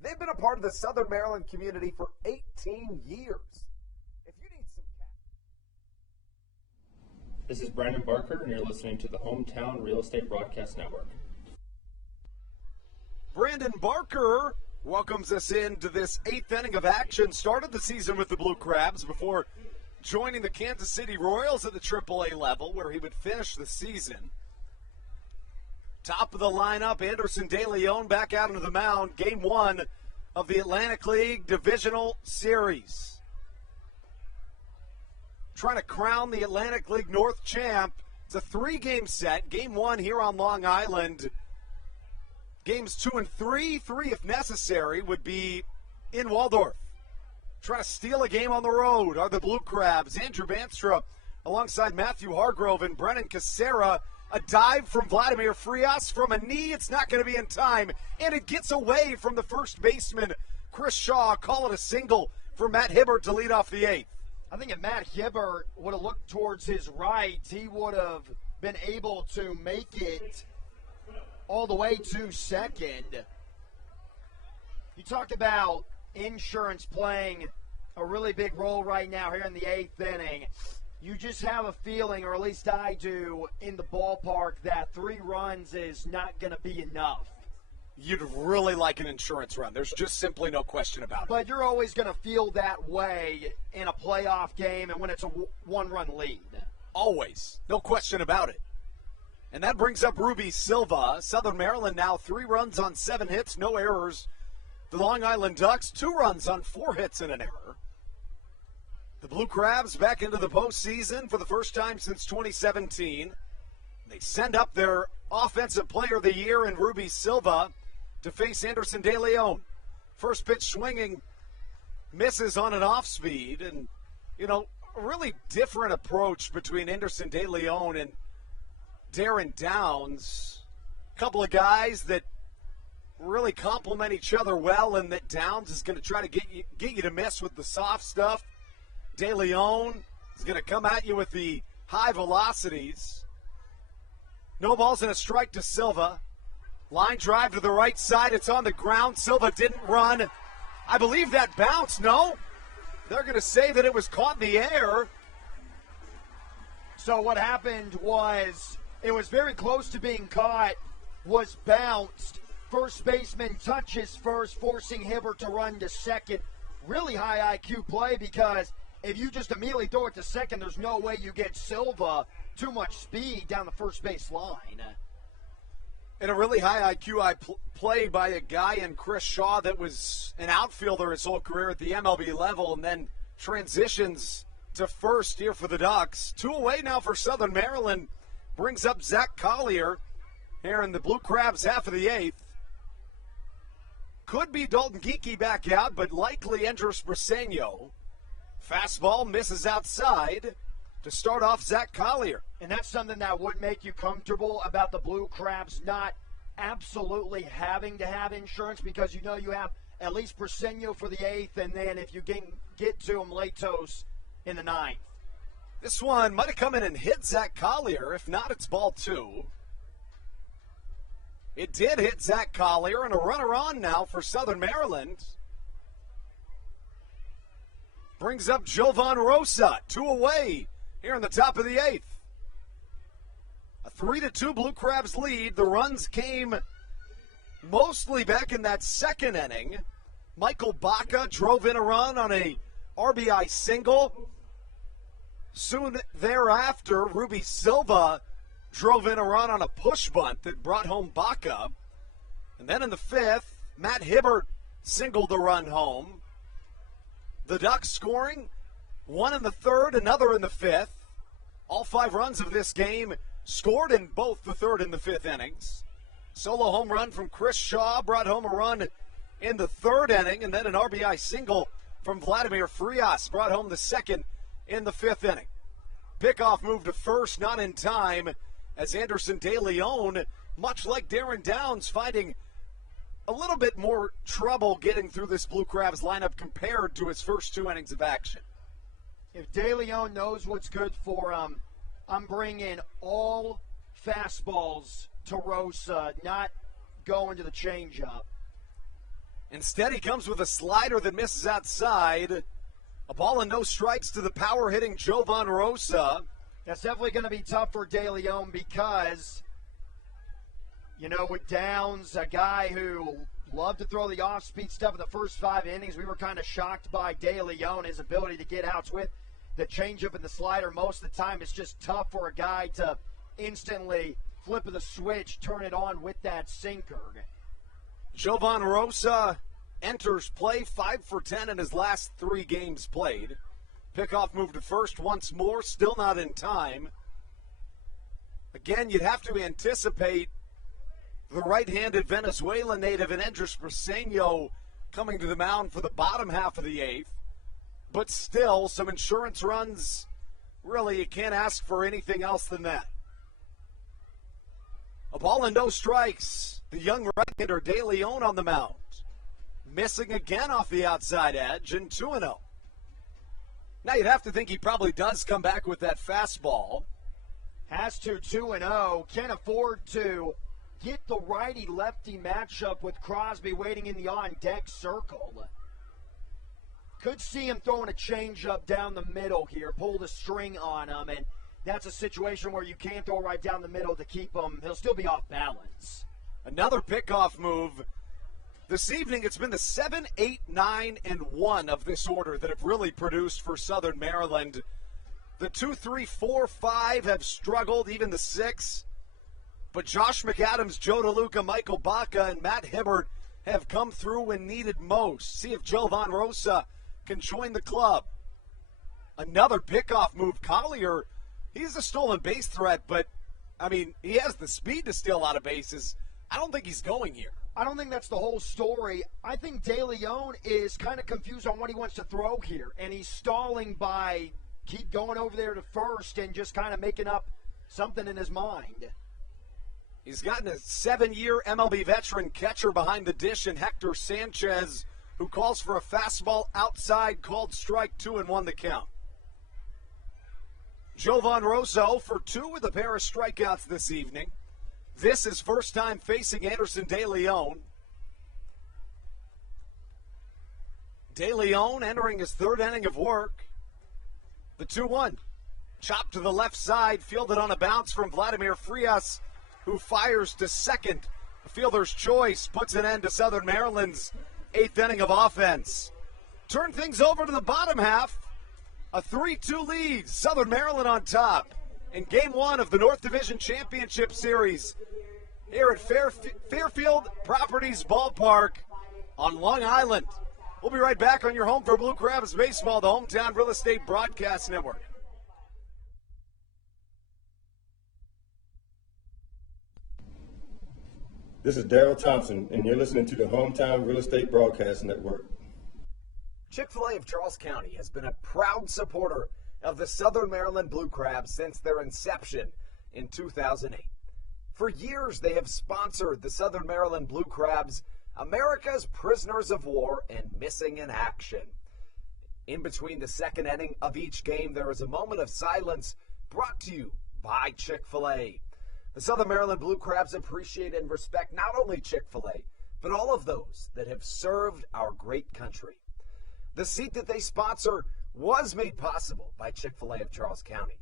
They've been a part of the Southern Maryland community for 18 years. If you need some cash. This is Brandon Barker, and you're listening to the Home Towne Real Estate Broadcast Network. Brandon Barker welcomes us into this 8th inning of action. Started the season with the Blue Crabs before joining the Kansas City Royals at the AAA level, where he would finish the season. Top of the lineup, Anderson De Leon back out into the mound. Game 1 of the Atlantic League Divisional Series. Trying to crown the Atlantic League North champ. It's a 3-game set. Game 1 here on Long Island. Games 2 and 3 if necessary, would be in Waldorf. Trying to steal a game on the road are the Blue Crabs. Andrew Banstra alongside Matthew Hargrove and Brennan Casera. A dive from Vladimir Frias from a knee. It's not going to be in time. And it gets away from the first baseman, Chris Shaw. Call it a single for Matt Hibbert to lead off the 8th. I think if Matt Hibbert would have looked towards his right, he would have been able to make it all the way to second. You talked about insurance playing a really big role right now here in the 8th inning. You just have a feeling, or at least I do, in the ballpark that 3 runs is not going to be enough. You'd really like an insurance run. There's just simply no question about it. But you're always going to feel that way in a playoff game and when it's a 1-run lead. Always. No question about it. And that brings up Ruby Silva. Southern Maryland now 3 runs on 7 hits, no errors. The Long Island Ducks 2 runs on 4 hits and an error. The Blue Crabs back into the postseason for the first time since 2017. They send up their offensive player of the year in Ruby Silva to face Anderson De Leon. First pitch swinging, misses on an off speed. And, you know, a really different approach between Anderson De Leon and Darren Downs. A couple of guys that really complement each other well, and that Downs is going to try to get you to miss with the soft stuff. De Leon is going to come at you with the high velocities. No balls and a strike to Silva. Line drive to the right side. It's on the ground. Silva didn't run. I believe that bounced. No. They're going to say that it was caught in the air. So what happened was it was very close to being caught, was bounced. First baseman touches first, forcing Hibbert to run to second. Really high IQ play, because if you just immediately throw it to second, there's no way you get Silva too much speed down the first base line. And a really high IQ play by a guy in Chris Shaw that was an outfielder his whole career at the MLB level, and then transitions to first here for the Ducks. 2 away now for Southern Maryland. Brings up Zach Collier here in the Blue Crabs half of the 8th. Could be Dalton Geeky back out, but likely Andres Briseño. Fastball misses outside to start off Zach Collier. And that's something that would make you comfortable about the Blue Crabs not absolutely having to have insurance, because you know you have at least Briseño for the 8th, and then if you get to him, Latos in the 9th. This one might have come in and hit Zach Collier. If not, it's ball 2. It did hit Zach Collier, and a runner on now for Southern Maryland. Brings up Jovan Rosa, 2 away here in the top of the 8th. A 3-2 Blue Crabs lead. The runs came mostly back in that 2nd inning. Michael Baca drove in a run on a RBI single. Soon thereafter, Ruby Silva drove in a run on a push bunt that brought home Baca. And then in the 5th, Matt Hibbert singled the run home. The Ducks scoring, 1 in the 3rd, another in the 5th. All 5 runs of this game scored in both the 3rd and the 5th innings. Solo home run from Chris Shaw brought home a run in the 3rd inning, and then an RBI single from Vladimir Frias brought home the 2nd in the 5th inning. Pickoff move to first, not in time, as Anderson De Leon, much like Darren Downs, finding a little bit more trouble getting through this Blue Crabs lineup compared to his first 2 innings of action. If De Leon knows what's good for him, I'm bringing all fastballs to Rosa, not going to the changeup. Instead, he comes with a slider that misses outside. A ball and no strikes to the power-hitting Jovan Rosa. That's definitely going to be tough for De Leon because, with Downs, a guy who loved to throw the off-speed stuff in the first 5 innings, we were kind of shocked by De Leon, his ability to get outs with the changeup and the slider. Most of the time, it's just tough for a guy to instantly flip of the switch, turn it on with that sinker. Jovan Rosa enters play 5 for 10 in his last 3 games played. Pickoff move to first once more, still not in time. Again, you'd have to anticipate the right-handed Venezuelan native Andres Briseño coming to the mound for the bottom half of the 8th. But still, some insurance runs. Really, you can't ask for anything else than that. A ball and no strikes. The young right-hander De Leon on the mound. Missing again off the outside edge, and 2-0. Now you'd have to think he probably does come back with that fastball. Has to, 2-0. Can't afford to get the righty-lefty matchup with Crosby waiting in the on-deck circle. Could see him throwing a changeup down the middle here, pull the string on him, and that's a situation where you can't throw right down the middle to keep him. He'll still be off balance. Another pickoff move. This evening, it's been the 7, 8, 9, and 1 of this order that have really produced for Southern Maryland. The 2, 3, 4, 5 have struggled, even the 6. But Josh McAdams, Joe DeLuca, Michael Baca, and Matt Hibbert have come through when needed most. See if Jovan Rosa can join the club. Another pickoff move. Collier, he's a stolen base threat, but, he has the speed to steal a lot of bases. I don't think he's going here. I don't think that's the whole story. I think De Leon is kind of confused on what he wants to throw here, and he's stalling by keep going over there to first and just kind of making up something in his mind. He's gotten a 7-year MLB veteran catcher behind the dish in Hector Sanchez, who calls for a fastball outside, called strike 2 and 1 the count. Jovan Rosa for 2 with a pair of strikeouts this evening. This is first time facing Anderson De Leon. De Leon entering his 3rd inning of work. The 2-1. Chopped to the left side, fielded on a bounce from Vladimir Frias, who fires to second. The fielder's choice puts an end to Southern Maryland's 8th inning of offense. Turn things over to the bottom half. A 3-2 lead. Southern Maryland on top in Game 1 of the North Division Championship Series here at Fairfield Properties Ballpark on Long Island. We'll be right back on your home for Blue Crabs Baseball, the Home Towne Real Estate Broadcast Network. This is Daryl Thompson, and you're listening to the Home Towne Real Estate Broadcast Network. Chick-fil-A of Charles County has been a proud supporter of the Southern Maryland Blue Crabs since their inception in 2008. For years, they have sponsored the Southern Maryland Blue Crabs, America's prisoners of war and missing in action. In between the 2nd inning of each game, there is a moment of silence brought to you by Chick-fil-A. The Southern Maryland Blue Crabs appreciate and respect not only Chick-fil-A, but all of those that have served our great country. The seat that they sponsor was made possible by Chick-fil-A of Charles County.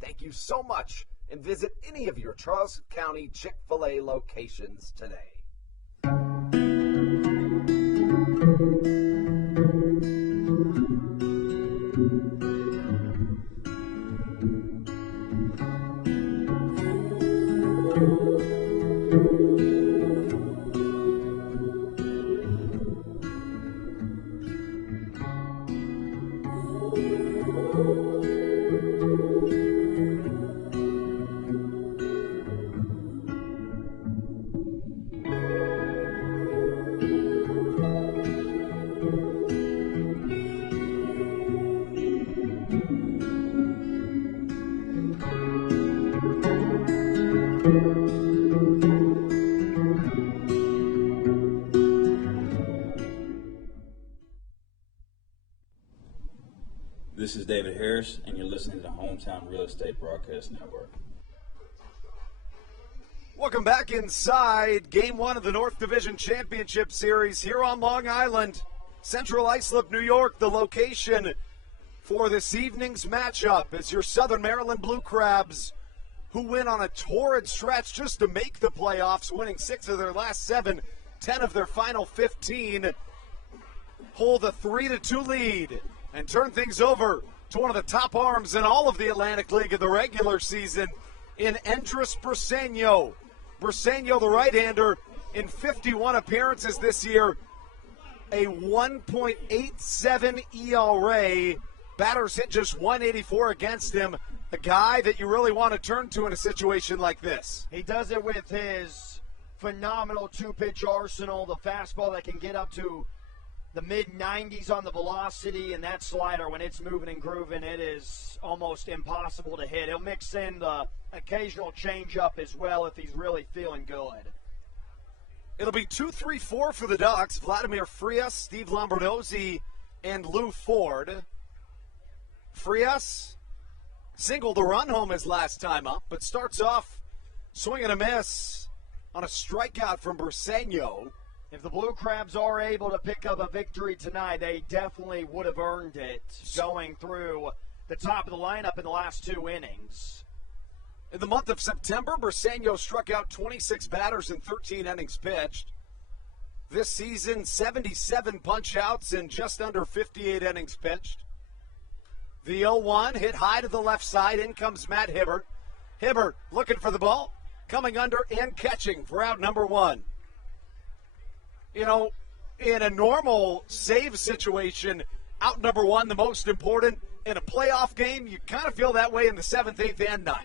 Thank you so much, and visit any of your Charles County Chick-fil-A locations today. This is David Harris, and you're listening to the Home Towne Real Estate Broadcast Network. Welcome back inside Game 1 of the North Division Championship Series here on Long Island. Central Islip, New York, the location for this evening's matchup as your Southern Maryland Blue Crabs, who win on a torrid stretch just to make the playoffs, winning 6 of their last 7, 10 of their final 15, hold a 3-2 lead and turn things over to one of the top arms in all of the Atlantic League of the regular season in Andres Briseño. Briseño, the right-hander, in 51 appearances this year, a 1.87 ERA. Batters hit just 184 against him. A guy that you really want to turn to in a situation like this. He does it with his phenomenal two-pitch arsenal, the fastball that can get up to the mid-90s on the velocity, and that slider, when it's moving and grooving, it is almost impossible to hit. He'll mix in the occasional changeup as well if he's really feeling good. It'll be 2-3-4 for the Ducks. Vladimir Frias, Steve Lombardozzi, and Lou Ford. Frias singled a run home his last time up, but starts off swing and a miss on a strikeout from Briseño. If the Blue Crabs are able to pick up a victory tonight, they definitely would have earned it going through the top of the lineup in the last 2 innings. In the month of September, Briseño struck out 26 batters in 13 innings pitched. This season, 77 punch-outs in just under 58 innings pitched. The 0-1 hit high to the left side. In comes Matt Hibbert. Hibbert looking for the ball, coming under and catching for out number 1. You know, in a normal save situation, out number 1, the most important. In a playoff game, you kind of feel that way in the 7th, 8th, and 9th.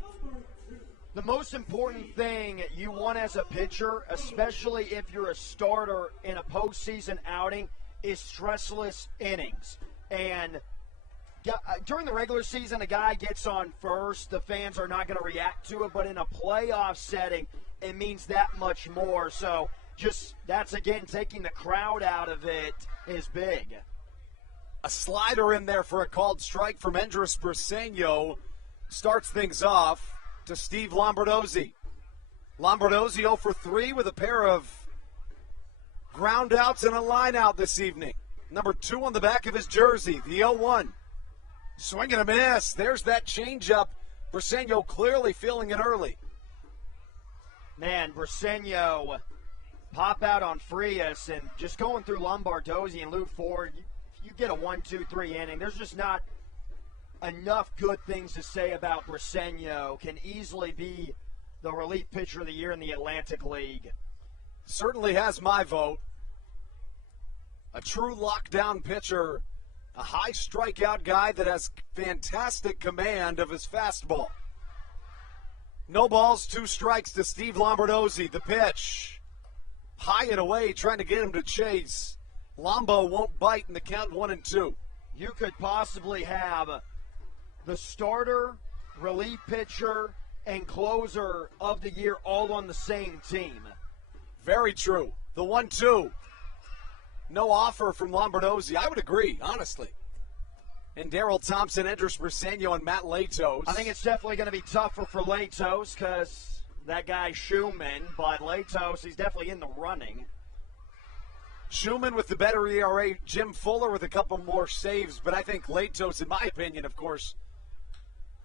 The most important thing you want as a pitcher, especially if you're a starter in a postseason outing, is stressless innings. And during the regular season, a guy gets on first, the fans are not going to react to it. But in a playoff setting, it means that much more. So just that's, again, taking the crowd out of it is big. A slider in there for a called strike from Andres Briseño starts things off to Steve Lombardozzi. Lombardozzi 0 for 3 with a pair of ground outs and a line out this evening. Number 2 on the back of his jersey, the 0-1. Swing and a miss. There's that changeup. Briseño clearly feeling it early. Man, Briseño pop out on Frias and just going through Lombardozzi and Lou Ford. You get a 1-2-3 inning. There's just not enough good things to say about Briseño. Can easily be the relief pitcher of the year in the Atlantic League. Certainly has my vote. A true lockdown pitcher, a high strikeout guy that has fantastic command of his fastball. No balls, 2 strikes to Steve Lombardozzi. The pitch, high and away, trying to get him to chase. Lombo won't bite in the count 1-2. You could possibly have the starter, relief pitcher, and closer of the year all on the same team. Very true. The 1-2. No offer from Lombardozzi. I would agree, honestly. And Darryl Thompson, Andres Briseño, and Matt Latos. I think it's definitely going to be tougher for Latos because that guy Schumann, but Latos, he's definitely in the running. Schumann with the better ERA, Jim Fuller with a couple more saves, but I think Latos, in my opinion, of course,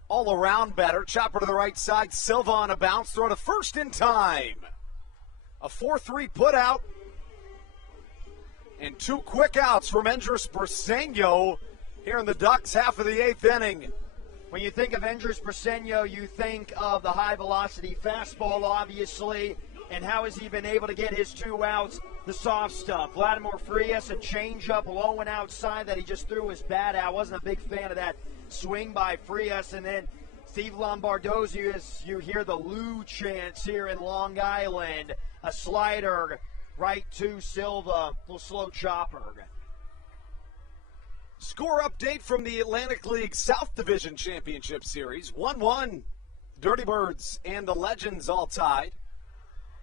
all around better. Chopper to the right side, Silva on a bounce, throw to first in time. A 4-3 put out, and 2 quick outs from Andres Briseño here in the Ducks half of the 8th inning. When you think of Andres Briseño, you think of the high-velocity fastball, obviously, and how has he been able to get his 2 outs? The soft stuff. Vladimir Frias, a changeup low and outside that he just threw his bat out. Wasn't a big fan of that swing by Frias. And then Steve Lombardozzi, as you hear the Lou chants here in Long Island. A slider right to Silva. Little slow chopper. Score update from the Atlantic League South Division Championship Series. 1-1. Dirty Birds and the Legends all tied.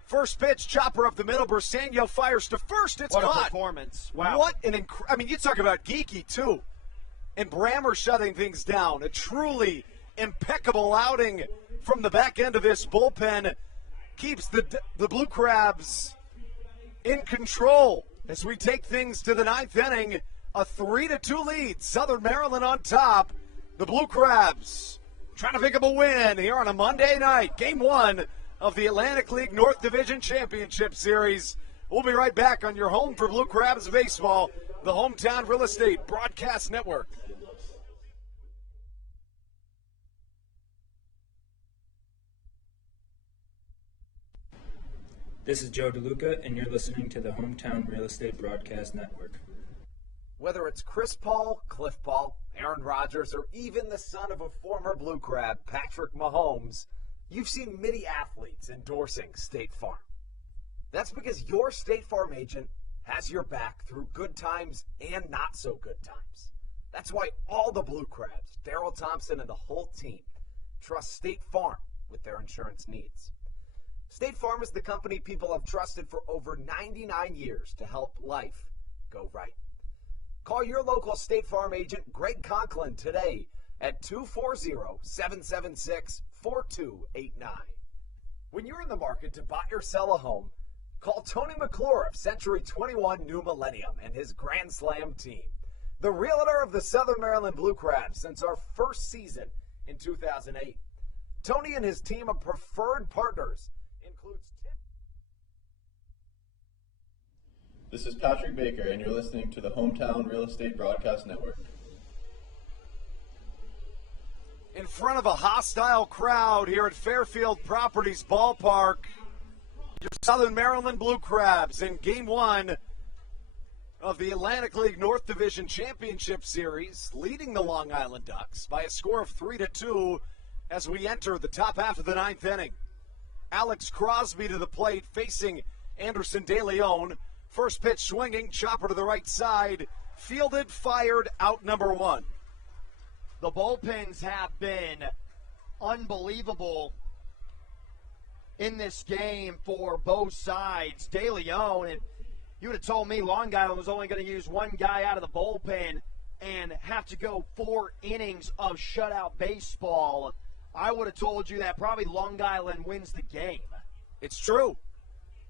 First pitch, chopper up the middle. Briseno fires to first. It's what caught. What a performance. Wow. What an I mean, you talk about geeky, too. And Brammer shutting things down. A truly impeccable outing from the back end of this bullpen. Keeps the Blue Crabs in control as we take things to the ninth inning. A 3-2 lead. Southern Maryland on top. The Blue Crabs trying to pick up a win here on a Monday night. Game 1 of the Atlantic League North Division Championship Series. We'll be right back on your home for Blue Crabs baseball, the Home Towne Real Estate Broadcast Network. This is Joe DeLuca, and you're listening to the Home Towne Real Estate Broadcast Network. Whether it's Chris Paul, Cliff Paul, Aaron Rodgers, or even the son of a former Blue Crab, Patrick Mahomes, you've seen many athletes endorsing State Farm. That's because your State Farm agent has your back through good times and not so good times. That's why all the Blue Crabs, Darryl Thompson and the whole team, trust State Farm with their insurance needs. State Farm is the company people have trusted for over 99 years to help life go right. Call your local State Farm agent, Greg Conklin, today at 240-776-4289. When you're in the market to buy or sell a home, call Tony McClure of Century 21 New Millennium and his Grand Slam team, the realtor of the Southern Maryland Blue Crabs since our first season in 2008. Tony and his team of preferred partners includes Tim. This is Patrick Baker, and you're listening to the Home Towne Real Estate Broadcast Network. In front of a hostile crowd here at Fairfield Properties Ballpark, your Southern Maryland Blue Crabs in Game 1 of the Atlantic League North Division Championship Series, leading the Long Island Ducks by a score of 3-2 as we enter the top half of the ninth inning. Alex Crosby to the plate, facing Anderson De Leon. First pitch swinging, chopper to the right side, fielded, fired, out number 1. The bullpens have been unbelievable in this game for both sides. De Leon, if you would have told me Long Island was only going to use one guy out of the bullpen and have to go 4 innings of shutout baseball, I would have told you that probably Long Island wins the game. It's true.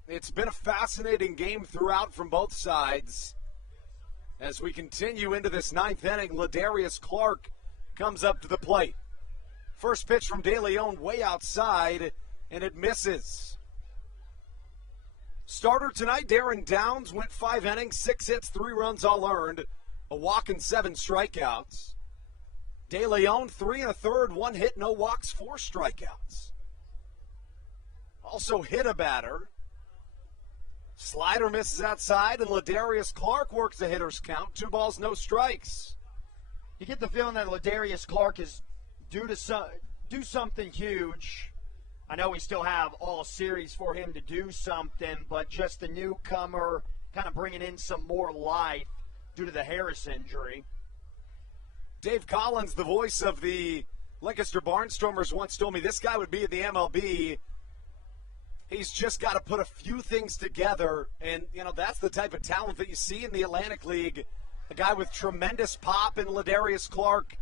It's been a fascinating game throughout from both sides. As we continue into this ninth inning, Ladarius Clark comes up to the plate. First pitch from De Leon way outside, and it misses. Starter tonight, Darren Downs, went 5 innings, 6 hits, 3 runs all earned, a walk and 7 strikeouts. De Leon, 3 1/3, 1 hit, no walks, 4 strikeouts. Also hit a batter. Slider misses outside, and Ladarius Clark works the hitter's count. 2 balls, no strikes. You get the feeling that Ladarius Clark is due to do something huge. I know we still have all series for him to do something, but just the newcomer kind of bringing in some more life due to the Harris injury. Dave Collins, the voice of the Lancaster Barnstormers, once told me this guy would be at the MLB. He's just got to put a few things together, and, you know, that's the type of talent that you see in the Atlantic League. A guy with tremendous pop in Ladarius Clark.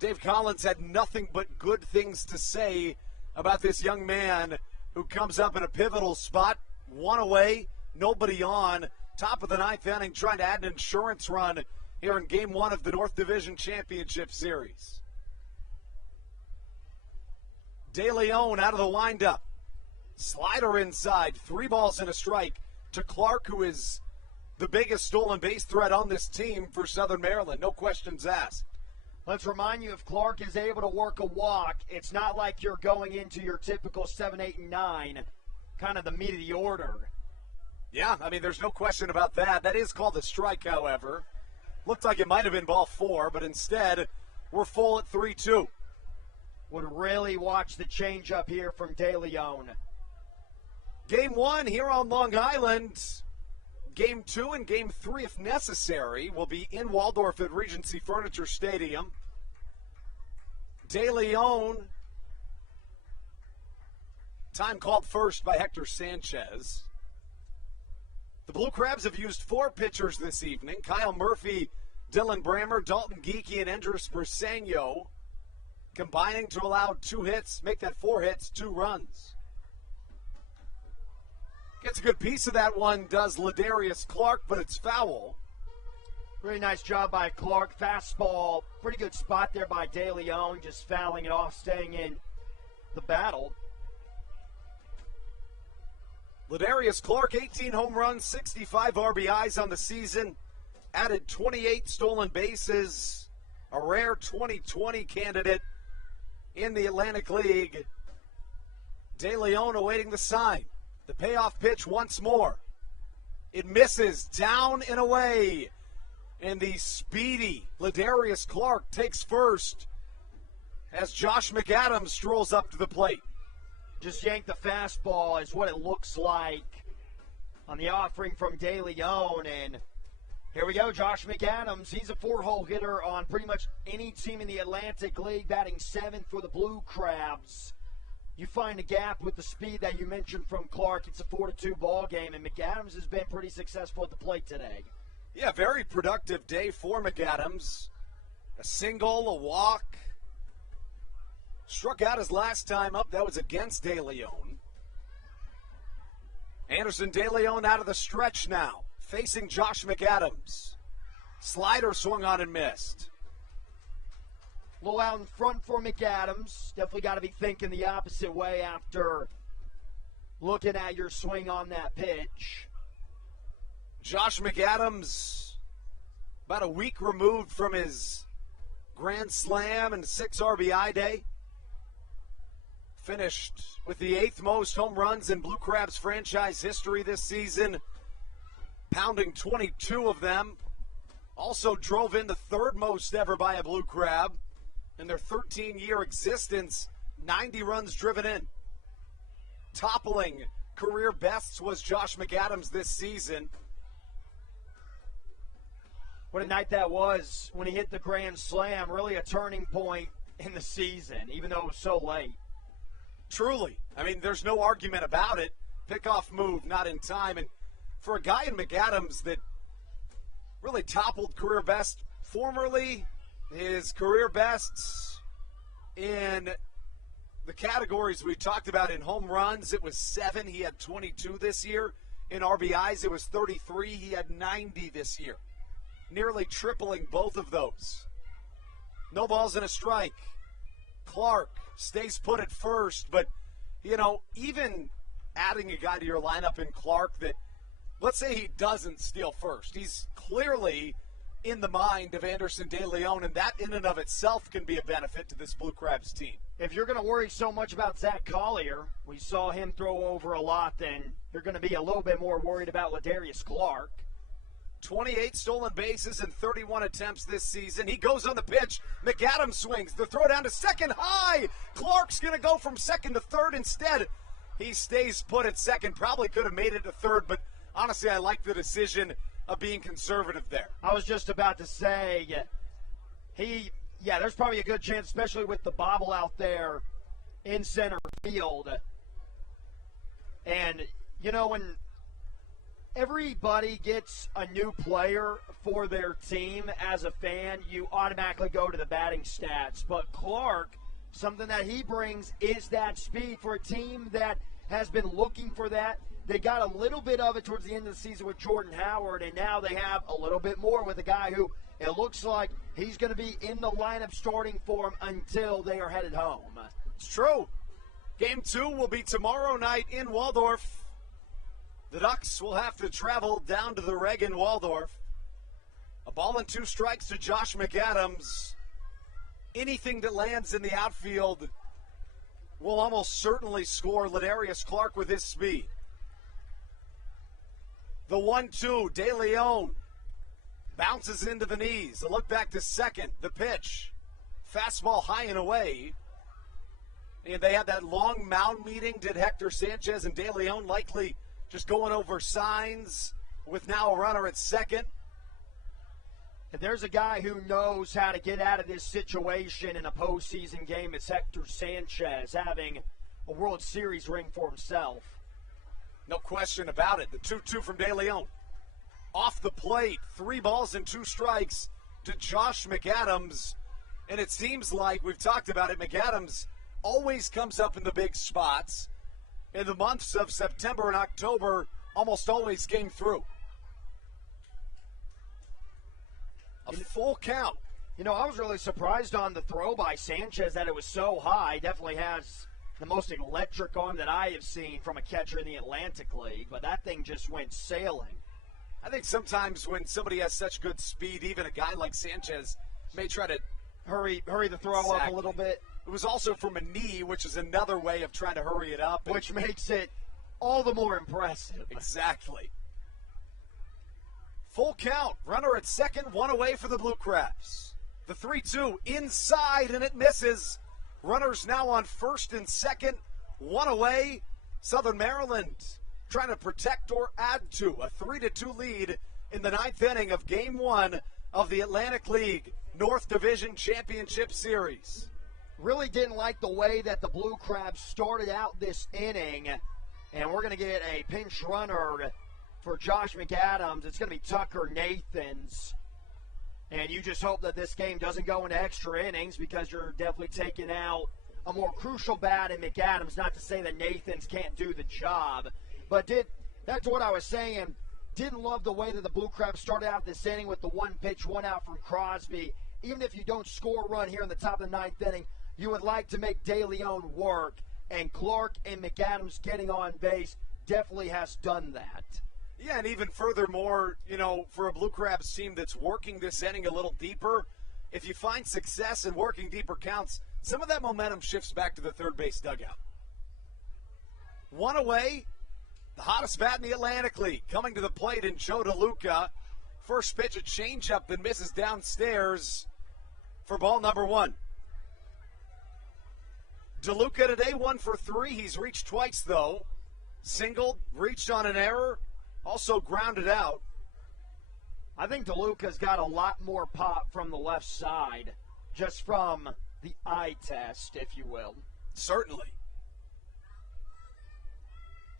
Dave Collins had nothing but good things to say about this young man who comes up in a pivotal spot, 1 away, nobody on, top of the ninth inning, trying to add an insurance run here in Game 1 of the North Division Championship Series. De Leon out of the windup. Slider inside, 3 balls and a strike to Clark, who is the biggest stolen base threat on this team for Southern Maryland. No questions asked. Let's remind you, if Clark is able to work a walk, it's not like you're going into your typical 7, 8, and 9, kind of the meat of the order. Yeah, I mean, there's no question about that. That is called a strike, however. Looked like it might have been ball 4, but instead, we're full at 3-2. Would really watch the changeup here from De Leon. Game 1 here on Long Island. Game 2 and Game 3, if necessary, will be in Waldorf at Regency Furniture Stadium. De Leon Time called first by Hector Sanchez. The Blue Crabs have used 4 pitchers this evening. Kyle Murphy, Dylan Brammer, Dalton Geeky, and Andres Briseño combining to allow 2 hits, make that 4 hits, 2 runs. Gets a good piece of that one, does Ladarius Clark, but it's foul. Really nice job by Clark. Fastball, pretty good spot there by De Leon, just fouling it off, staying in the battle. Ladarius Clark, 18 home runs, 65 RBIs on the season, added 28 stolen bases, a rare 2020 candidate in the Atlantic League. De Leon awaiting the sign. The payoff pitch once more. It misses, down and away. And the speedy Ladarius Clark takes first as Josh McAdams strolls up to the plate. Just yanked the fastball is what it looks like on the offering from De Leon. And here we go, Josh McAdams. He's a 4-hole hitter on pretty much any team in the Atlantic League, batting 7th for the Blue Crabs. You find a gap with the speed that you mentioned from Clark. It's a 4-2 ball game, and McAdams has been pretty successful at the plate today. Yeah, very productive day for McAdams. A single, a walk. Struck out his last time up. That was against De Leon. Anderson De Leon out of the stretch now, facing Josh McAdams. Slider swung on and missed. A little out in front for McAdams. Definitely got to be thinking the opposite way after looking at your swing on that pitch. Josh McAdams, about a week removed from his grand slam and 6 RBI day. Finished with the 8th most home runs in Blue Crabs franchise history this season, pounding 22 of them. Also drove in the 3rd most ever by a Blue Crab in their 13-year existence, 90 runs driven in. Toppling career bests was Josh McAdams this season. What a night that was when he hit the grand slam. Really a turning point in the season, even though it was so late. Truly. I mean, there's no argument about it. Pickoff move, not in time. And for a guy in McAdams that really toppled career best formerly, his career bests in the categories we talked about in home runs, it was 7. He had 22 this year. In RBIs, it was 33. He had 90 this year. Nearly tripling both of those. No balls and a strike. Clark stays put at first, but, you know, even adding a guy to your lineup in Clark that, let's say he doesn't steal first. He's clearly in the mind of Anderson De Leon, and that in and of itself can be a benefit to this Blue Crabs team. If you're going to worry so much about Zach Collier, we saw him throw over a lot, then you're going to be a little bit more worried about Ladarius Clark. 28 stolen bases and 31 attempts this season. He goes on the pitch. McAdams swings. The throw down to second high. Clark's going to go from second to third instead. He stays put at second. Probably could have made it to third, but honestly, I like the decision of being conservative there. I was just about to say, there's probably a good chance, especially with the bobble out there in center field. And, you know, when everybody gets a new player for their team as a fan, you automatically go to the batting stats. But Clark, something that he brings is that speed for a team that has been looking for that. They got a little bit of it towards the end of the season with Jordan Howard, and now they have a little bit more with a guy who it looks like he's going to be in the lineup starting for them until they are headed home. It's true. Game 2 will be tomorrow night in Waldorf. The Ducks will have to travel down to the Reg in Waldorf. A ball and 2 strikes to Josh McAdams. Anything that lands in the outfield will almost certainly score Ladarius Clark with his speed. The 1-2, De Leon bounces into the knees. The look back to second. The pitch. Fastball high and away. And they had that long mound meeting. Did Hector Sanchez and De Leon likely just going over signs with now a runner at second? If there's a guy who knows how to get out of this situation in a postseason game, it's Hector Sanchez, having a World Series ring for himself. No question about it. The 2-2 from De Leon. Off the plate, 3 balls and 2 strikes to Josh McAdams. And it seems like, we've talked about it, McAdams always comes up in the big spots. In the months of September and October, almost always came through. A full count. You know, I was really surprised on the throw by Sanchez that it was so high. Definitely has the most electric arm that I have seen from a catcher in the Atlantic League, but that thing just went sailing. I think sometimes when somebody has such good speed, even a guy like Sanchez may try to hurry the throw up a little bit. It was also from a knee, which is another way of trying to hurry it up. Which makes it all the more impressive. Exactly. Full count. Runner at second, 1 away for the Blue Crabs. The 3-2 inside, and it misses. Runners now on first and second, 1 away. Southern Maryland trying to protect or add to a 3-2 lead in the 9th inning of Game 1 of the Atlantic League North Division Championship Series. Really didn't like the way that the Blue Crabs started out this inning, and we're going to get a pinch runner for Josh McAdams. It's going to be Tucker Nathans. And you just hope that this game doesn't go into extra innings because you're definitely taking out a more crucial bat in McAdams. Not to say that Nathans can't do the job, but that's what I was saying. Didn't love the way that the Blue Crabs started out this inning with the 1 pitch, 1 out from Crosby. Even if you don't score a run here in the top of the 9th inning, you would like to make De Leon work. And Clark and McAdams getting on base definitely has done that. Yeah, and even furthermore, you know, for a Blue Crabs team that's working this inning a little deeper, if you find success in working deeper counts, some of that momentum shifts back to the third base dugout. 1 away, the hottest bat in the Atlantic League coming to the plate in Joe DeLuca. First pitch, a changeup that misses downstairs for ball number 1. DeLuca today 1 for 3. He's reached twice, though. Singled, reached on an error. Also grounded out. I think DeLuca's got a lot more pop from the left side, just from the eye test, if you will. Certainly.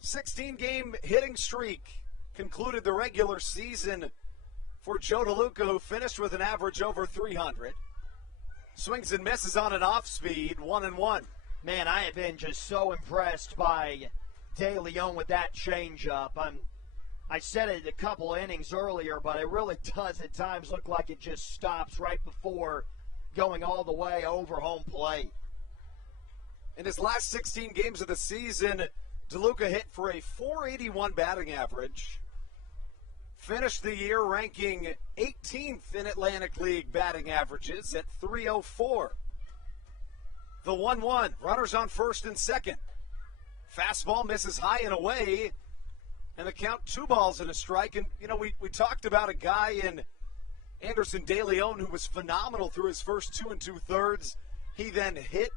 16-game hitting streak concluded the regular season for Joe DeLuca, who finished with an average over 300. Swings and misses on an off-speed, 1-1. Man, I have been just so impressed by De Leon with that changeup. I said it a couple innings earlier, but it really does at times look like it just stops right before going all the way over home plate. In his last 16 games of the season, DeLuca hit for a .481 batting average. Finished the year ranking 18th in Atlantic League batting averages at .304. The 1-1, runners on first and second. Fastball misses high and away. And the count 2 balls and a strike. And, you know, we talked about a guy in Anderson De Leon who was phenomenal through his first 2 2/3. He then hit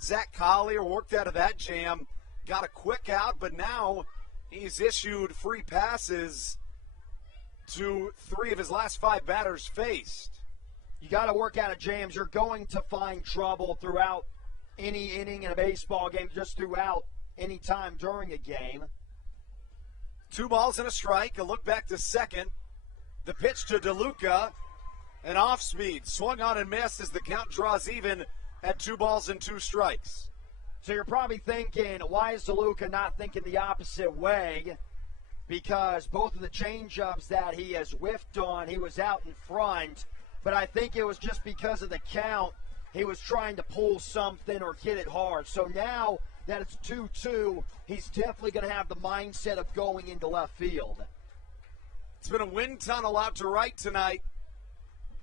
Zach Collier, worked out of that jam, got a quick out, but now he's issued free passes to 3 of his last 5 batters faced. You got to work out of jams. You're going to find trouble throughout any inning in a baseball game, just throughout any time during a game. 2 balls and a strike. A look back to second. The pitch to DeLuca. An off speed. Swung on and missed as the count draws even at 2 balls and 2 strikes. So you're probably thinking, why is DeLuca not thinking the opposite way? Because both of the changeups that he has whiffed on, he was out in front. But I think it was just because of the count. He was trying to pull something or hit it hard. So now that it's 2-2, he's definitely going to have the mindset of going into left field. It's been a wind tunnel out to right tonight.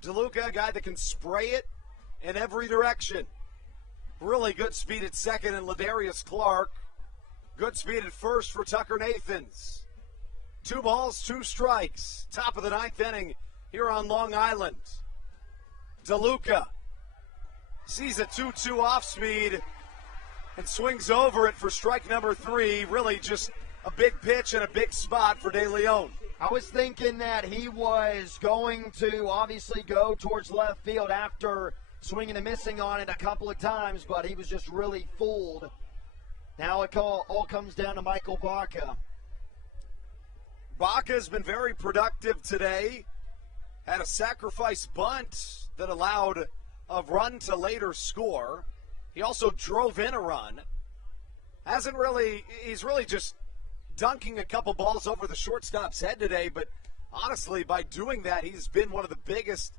DeLuca, a guy that can spray it in every direction. Really good speed at second in Ladarius Clark. Good speed at first for Tucker Nathans. 2 balls, 2 strikes. Top of the 9th inning here on Long Island. DeLuca sees a 2-2 off speed and swings over it for strike number 3. Really just a big pitch and a big spot for De Leon. I was thinking that he was going to obviously go towards left field after swinging and missing on it a couple of times, but he was just really fooled Now it all comes down to Michael Baca. Baca has been very productive today. Had a sacrifice bunt that allowed a run to later score. He also drove in a run. He's really just dunking a couple balls over the shortstop's head today, but honestly, by doing that, he's been one of the biggest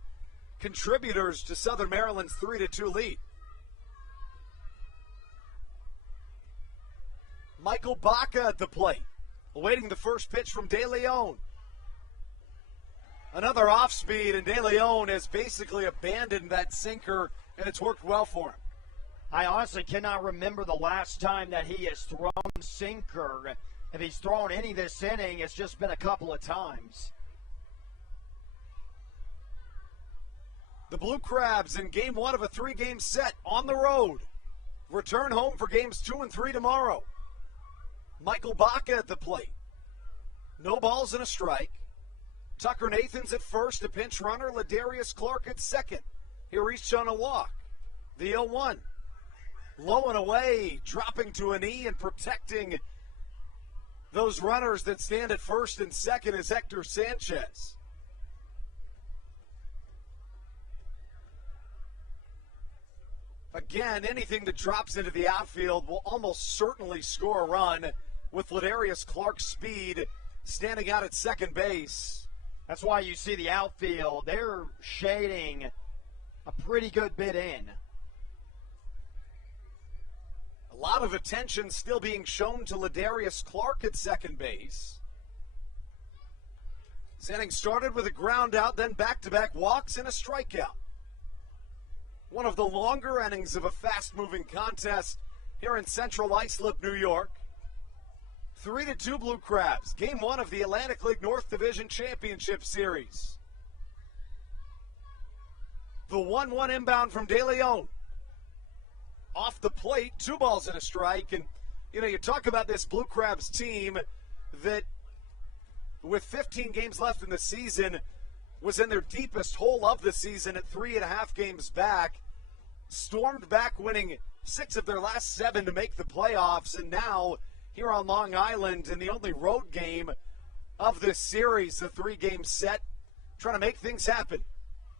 contributors to Southern Maryland's 3-2 lead. Michael Baca at the plate, awaiting the first pitch from De Leon. Another off speed, and De Leon has basically abandoned that sinker, and it's worked well for him. I honestly cannot remember the last time that he has thrown sinker. If he's thrown any this inning, it's just been a couple of times. The Blue Crabs in game 1 of a 3-game set on the road. Return home for games 2 and 3 tomorrow. Michael Baca at the plate. No balls and a strike. Tucker Nathan's at first, a pinch runner. Ladarius Clark at second. He reached on a walk. The 0-1. Low and away, dropping to a knee and protecting those runners that stand at first and second is Hector Sanchez. Again, anything that drops into the outfield will almost certainly score a run with Ladarius Clark's speed standing out at second base. That's why you see the outfield. They're shading a pretty good bit in. A lot of attention still being shown to Ladarius Clark at second base. This inning started with a ground out, then back-to-back walks and a strikeout. One of the longer innings of a fast-moving contest here in Central Islip, New York. 3-2 Blue Crabs, game 1 of the Atlantic League North Division Championship Series. The 1-1 inbound from De Leon. Off the plate, 2 balls and a strike. And, you talk about this Blue Crabs team that, with 15 games left in the season, was in their deepest hole of the season at 3.5 games back. Stormed back, winning 6 of their last 7 to make the playoffs. And now, here on Long Island, in the only road game of this series, the 3-game set, trying to make things happen.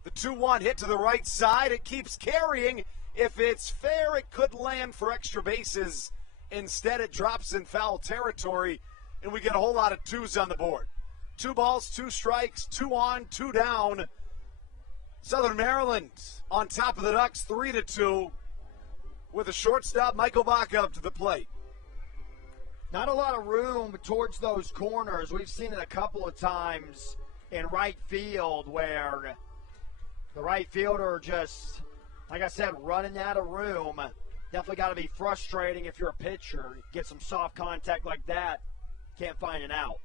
The 2-1 hit to the right side. It keeps carrying. If it's fair, it could land for extra bases. Instead, it drops in foul territory, and we get a whole lot of 2s on the board. 2 balls, 2 strikes, 2 on, 2 down. Southern Maryland on top of the Ducks, 3-2, with a shortstop, Michael Baca, up to the plate. Not a lot of room towards those corners. We've seen it a couple of times in right field where the right fielder just, like I said, running out of room. Definitely got to be frustrating if you're a pitcher. Get some soft contact like that, can't find an out.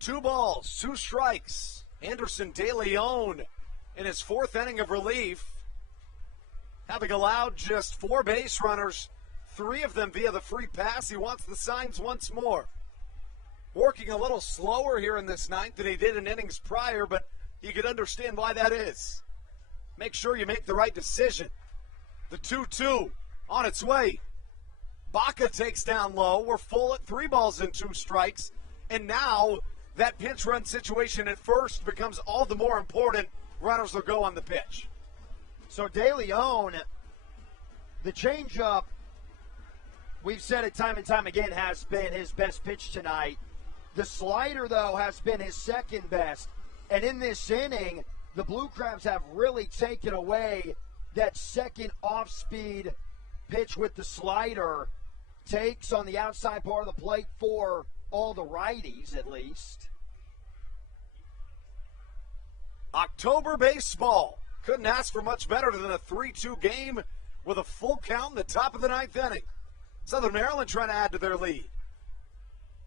2 balls, 2 strikes. Anderson De Leon in his 4th inning of relief, having allowed just 4 base runners, 3 of them via the free pass. He wants the signs once more. Working a little slower here in this 9th than he did in innings prior, but you can understand why that is. Make sure you make the right decision. The 2-2 on its way. Baca takes down low. We're full at 3 balls and 2 strikes. And now that pinch run situation at first becomes all the more important. Runners will go on the pitch. So De Leon, the changeup, we've said it time and time again, has been his best pitch tonight. The slider, though, has been his second best. And in this inning, the Blue Crabs have really taken away that second off-speed pitch with the slider. Takes on the outside part of the plate for all the righties, at least. October baseball. Couldn't ask for much better than a 3-2 game with a full count in the top of the 9th inning. Southern Maryland trying to add to their lead.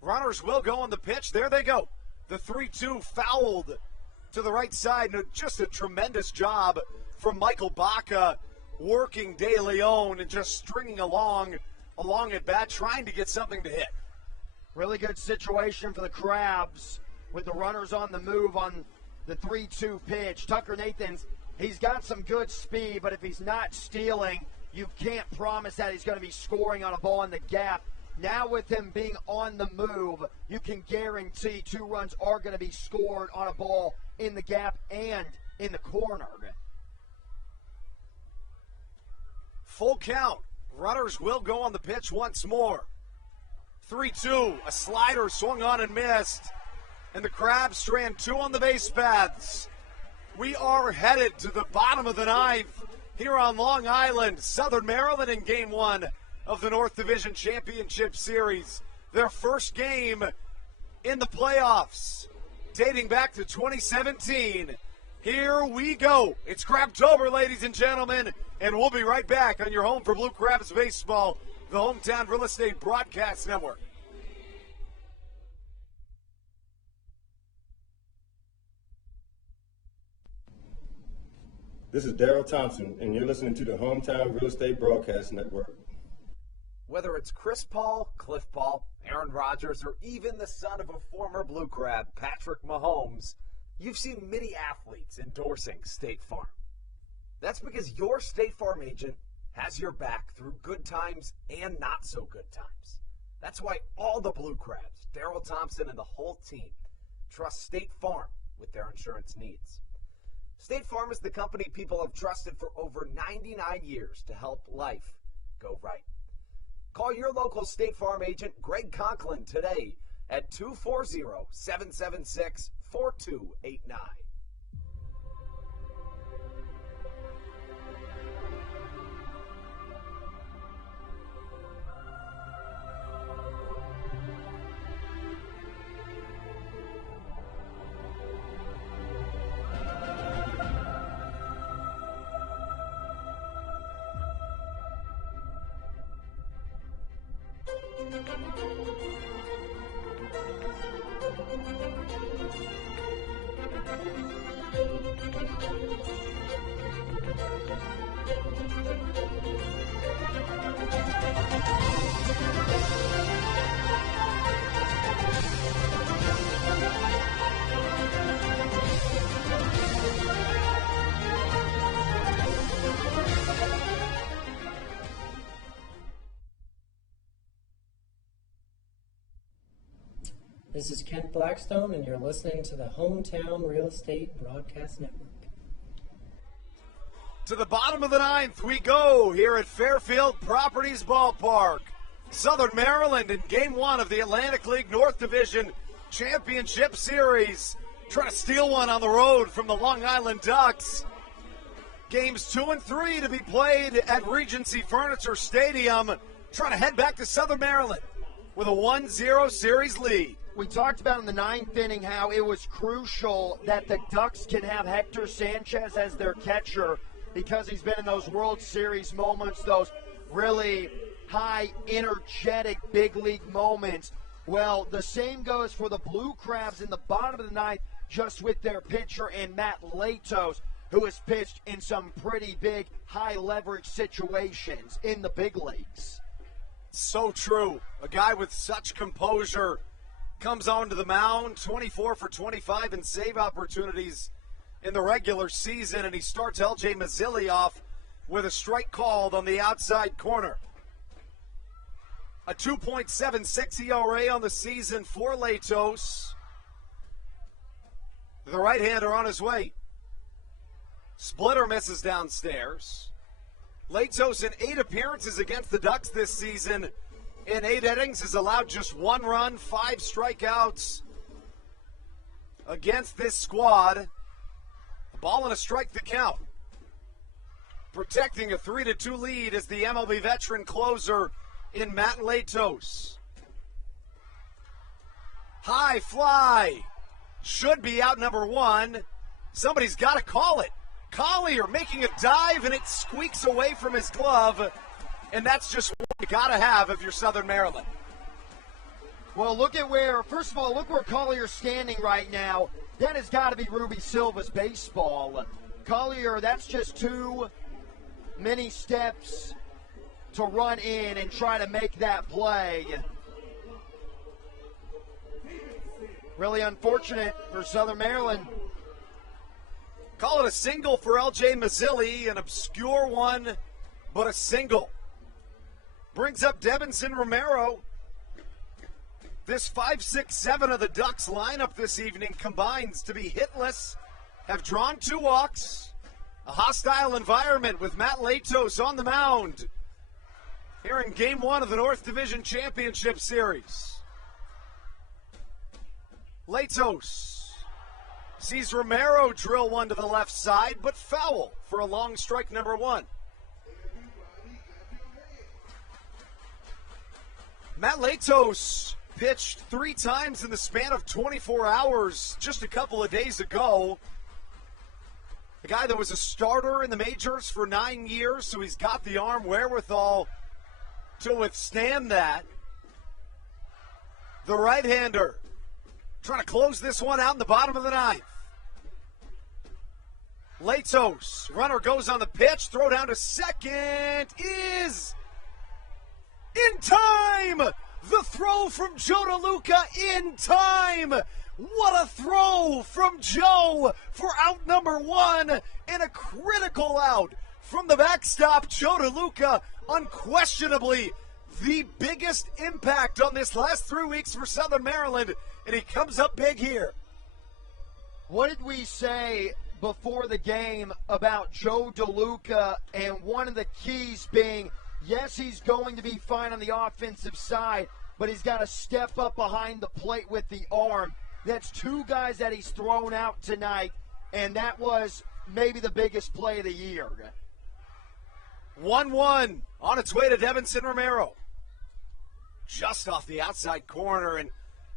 Runners will go on the pitch. There they go. The 3-2 fouled to the right side. Just a tremendous job from Michael Baca, working De Leon and just stringing along at bat, trying to get something to hit. Really good situation for the Crabs with the runners on the move on the 3-2 pitch. Tucker Nathan's, he's got some good speed, but if he's not stealing, you can't promise that he's going to be scoring on a ball in the gap. Now with him being on the move, you can guarantee 2 runs are going to be scored on a ball in the gap and in the corner. Full count. Runners will go on the pitch once more. 3-2. A slider swung on and missed. And the Crabs strand 2 on the base paths. We are headed to the bottom of the 9th here on Long Island. Southern Maryland in Game 1 of the North Division Championship Series. Their first game in the playoffs dating back to 2017. Here we go. It's Crabtober, ladies and gentlemen, and we'll be right back on your home for Blue Crabs baseball, the Home Towne Real Estate Broadcast Network. This is Daryl Thompson, and you're listening to the Home Towne Real Estate Broadcast Network. Whether it's Chris Paul, Cliff Paul, Aaron Rodgers, or even the son of a former Blue Crab, Patrick Mahomes, you've seen many athletes endorsing State Farm. That's because your State Farm agent has your back through good times and not so good times. That's why all the Blue Crabs, Daryl Thompson and the whole team, trust State Farm with their insurance needs. State Farm is the company people have trusted for over 99 years to help life go right. Call your local State Farm agent, Greg Conklin, today at 240-776-4289. This is Kent Blackstone, and you're listening to the Home Towne Real Estate Broadcast Network. To the bottom of the 9th we go here at Fairfield Properties Ballpark. Southern Maryland in Game 1 of the Atlantic League North Division Championship Series. Trying to steal one on the road from the Long Island Ducks. Games 2 and 3 to be played at Regency Furniture Stadium. Trying to head back to Southern Maryland with a 1-0 series lead. We talked about in the 9th inning how it was crucial that the Ducks can have Hector Sanchez as their catcher because he's been in those World Series moments, those really high, energetic, big league moments. Well, the same goes for the Blue Crabs in the bottom of the 9th, just with their pitcher and Matt Latos, who has pitched in some pretty big, high-leverage situations in the big leagues. So true. A guy with such composure comes onto the mound, 24 for 25 in save opportunities in the regular season, and he starts L.J. Mazzilli off with a strike called on the outside corner. A 2.76 ERA on the season for Latos. The right-hander on his way. Splitter misses downstairs. Latos in 8 appearances against the Ducks this season. In 8 innings has allowed just 1 run, 5 strikeouts against this squad. A ball and a strike to count. Protecting a 3-2 lead is the MLB veteran closer in Matt Latos. High fly. Should be out number 1. Somebody's got to call it. Collier making a dive, and it squeaks away from his glove. And that's just what you got to have if you're Southern Maryland. Well, first of all, look where Collier's standing right now. That has got to be Ruby Silva's baseball. Collier, that's just too many steps to run in and try to make that play. Really unfortunate for Southern Maryland. Call it a single for L.J. Mazzilli, an obscure one but a single. Brings up Devinson Romero. This 5, 6, 7 of the Ducks lineup this evening combines to be hitless, have drawn 2 walks, a hostile environment with Matt Latos on the mound here in Game 1 of the North Division Championship Series. Latos sees Romero drill one to the left side, but foul for a long strike number 1. Matt Latos pitched 3 times in the span of 24 hours just a couple of days ago. The guy that was a starter in the majors for 9 years, so he's got the arm wherewithal to withstand that. The right-hander trying to close this one out in the bottom of the 9th. Latos, runner goes on the pitch, throw down to second is in time! The throw from Joe DeLuca in time! What a throw from Joe for out number 1 and a critical out from the backstop. Joe DeLuca, unquestionably the biggest impact on this last 3 weeks for Southern Maryland, and he comes up big here. What did we say before the game about Joe DeLuca, and one of the keys being, yes, he's going to be fine on the offensive side, but he's got to step up behind the plate with the arm. That's 2 guys that he's thrown out tonight, and that was maybe the biggest play of the year. 1-1 on its way to Devinson Romero. Just off the outside corner, and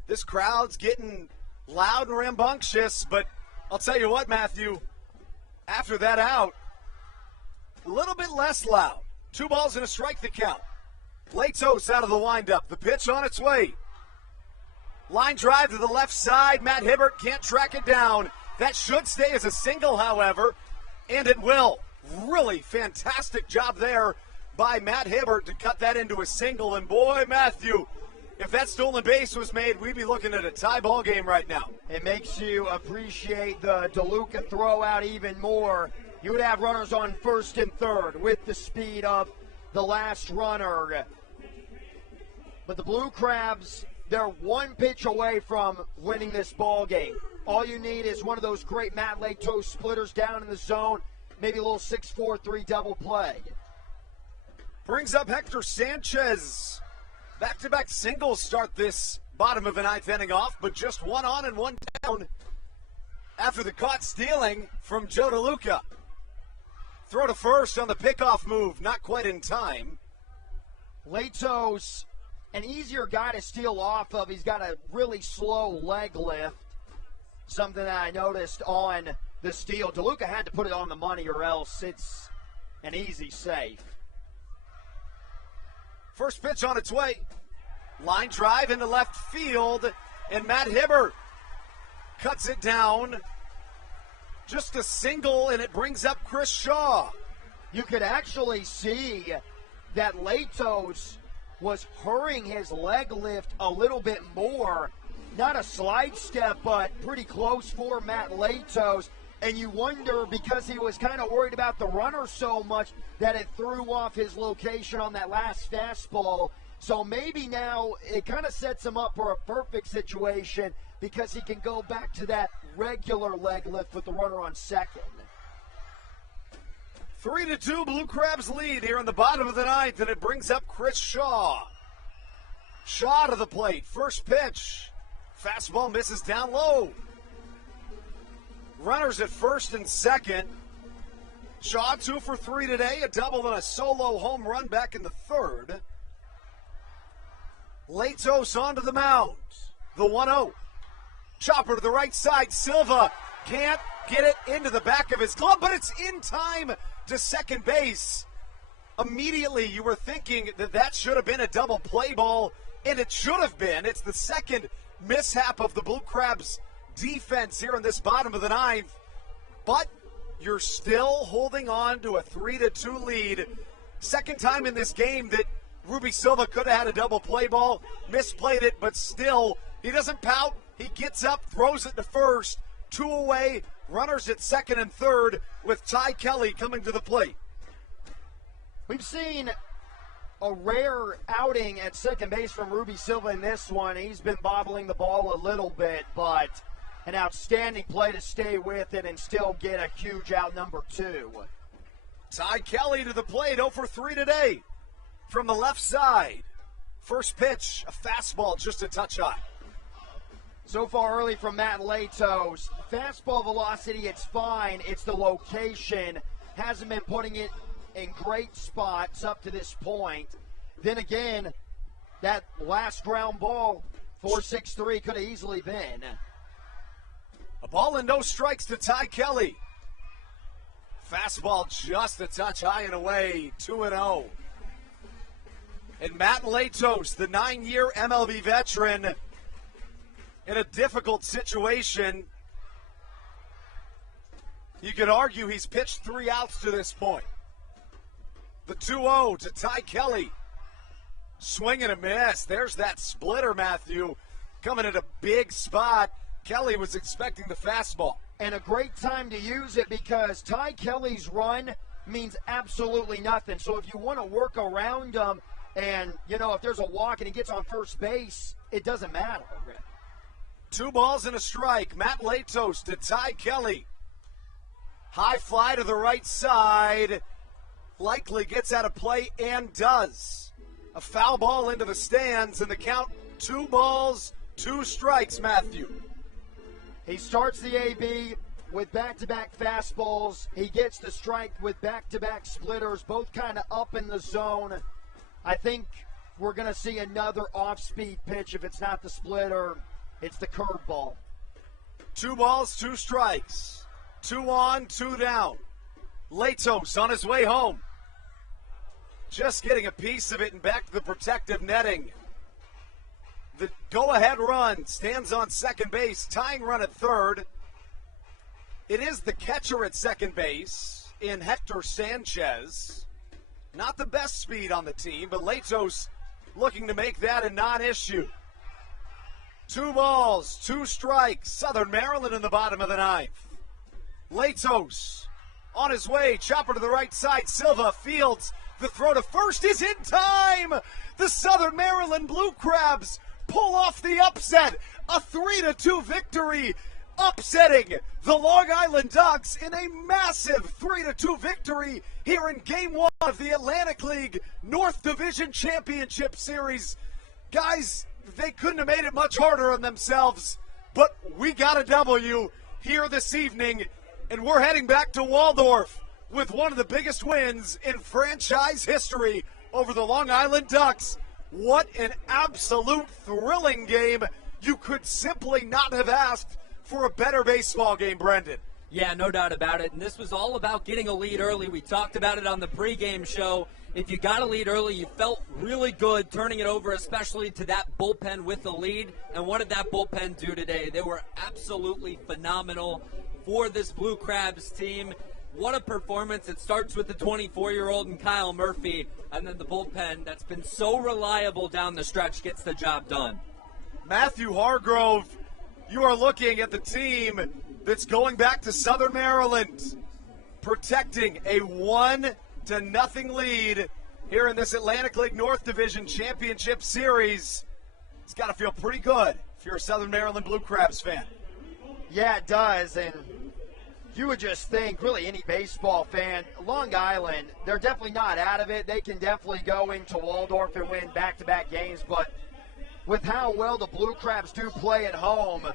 this crowd's getting loud and rambunctious, but I'll tell you what, Matthew, after that out, a little bit less loud. 2 balls and a strike the count. Latos out of the windup. The pitch on its way. Line drive to the left side. Matt Hibbert can't track it down. That should stay as a single, however, and it will. Really fantastic job there by Matt Hibbert to cut that into a single. And boy, Matthew, if that stolen base was made, we'd be looking at a tie ball game right now. It makes you appreciate the DeLuca throw out even more. You would have runners on first and third with the speed of the last runner. But the Blue Crabs, they're 1 pitch away from winning this ball game. All you need is one of those great Matt Latos splitters down in the zone, maybe a little 6-4-3 double play. Brings up Hector Sanchez. Back-to-back singles start this bottom of the 9th inning off, but just 1 on and 1 down after the caught stealing from Joe DeLuca. Throw to first on the pickoff move, not quite in time. Latos, an easier guy to steal off of. He's got a really slow leg lift, something that I noticed on the steal. DeLuca had to put it on the money or else it's an easy save. First pitch on its way. Line drive into left field, and Matt Hibbert cuts it down. Just a single, and it brings up Chris Shaw. You could actually see that Latos was hurrying his leg lift a little bit more. Not a slide step, but pretty close for Matt Latos. And you wonder, because he was kind of worried about the runner so much, that it threw off his location on that last fastball. So maybe now it kind of sets him up for a perfect situation because he can go back to that regular leg lift with the runner on second. 3-2 Blue Crabs lead here in the bottom of the 9th, and it brings up Chris Shaw. Shaw to the plate. First pitch. Fastball misses down low. Runners at first and second. Shaw 2 for 3 today, a double and a solo home run back in the 3rd. Latos onto the mound. The 1-0. Chopper to the right side. Silva can't get it into the back of his glove, but it's in time to second base. Immediately you were thinking that should have been a double play ball, and it should have been. It's the second mishap of the Blue Crabs defense here in this bottom of the 9th, but you're still holding on to a 3-2 lead. Second time in this game that Ruby Silva could have had a double play ball, misplayed it, but still, he doesn't pout. He gets up, throws it to first, 2 away, runners at second and third with Ty Kelly coming to the plate. We've seen a rare outing at second base from Ruby Silva in this one. He's been bobbling the ball a little bit, but an outstanding play to stay with it and still get a huge out, number 2. Ty Kelly to the plate, 0 for 3 today from the left side. First pitch, a fastball just a touch high. So far early from Matt Latos, fastball velocity, it's fine. It's the location. Hasn't been putting it in great spots up to this point. Then again, that last ground ball, 4-6-3, could have easily been. A ball and no strikes to Ty Kelly. Fastball just a touch high and away, 2-0. And Matt Latos, the 9-year MLB veteran, in a difficult situation. You could argue he's pitched 3 outs to this point. The 2-0 to Ty Kelly. Swing and a miss. There's that splitter, Matthew. Coming at a big spot. Kelly was expecting the fastball. And a great time to use it because Ty Kelly's run means absolutely nothing. So if you want to work around him and, if there's a walk and he gets on first base, it doesn't matter. 2 balls and a strike. Matt Latos to Ty Kelly. High fly to the right side. Likely gets out of play and does. A foul ball into the stands and the count 2 balls, 2 strikes, Matthew. He starts the AB with back-to-back fastballs. He gets the strike with back-to-back splitters, both kind of up in the zone. I think we're going to see another off-speed pitch. If it's not the splitter, it's the curveball. 2 balls, 2 strikes. 2 on, 2 down. Latos on his way home. Just getting a piece of it and back to the protective netting. The go-ahead run stands on second base, tying run at third. It is the catcher at second base in Hector Sanchez. Not the best speed on the team, but Latos looking to make that a non-issue. 2 balls, 2 strikes. Southern Maryland in the bottom of the 9th. Latos on his way, chopper to the right side. Silva fields the throw to first is in time. The Southern Maryland Blue Crabs pull off the upset. A 3-2 victory, upsetting the Long Island Ducks in a massive 3-2 victory here in Game 1 of the Atlantic League North Division Championship Series. Guys, they couldn't have made it much harder on themselves, but we got a W here this evening, and we're heading back to Waldorf with one of the biggest wins in franchise history over the Long Island Ducks. What an absolute thrilling game. You could simply not have asked for a better baseball game, Brendan. Yeah, no doubt about it. And this was all about getting a lead early. We talked about it on the pregame show. If you got a lead early, you felt really good turning it over, especially to that bullpen with the lead. And what did that bullpen do today? They were absolutely phenomenal for this Blue Crabs team. What a performance. It starts with the 24-year-old and Kyle Murphy, and then the bullpen that's been so reliable down the stretch gets the job done. Matthew Hargrove, you are looking at the team that's going back to Southern Maryland, protecting a 1-0 lead here in this Atlantic League North Division Championship Series. It's got to feel pretty good if you're a Southern Maryland Blue Crabs fan. Yeah, it does, and you would just think, really any baseball fan, Long Island, they're definitely not out of it. They can definitely go into Waldorf and win back-to-back games, but with how well the Blue Crabs do play at home,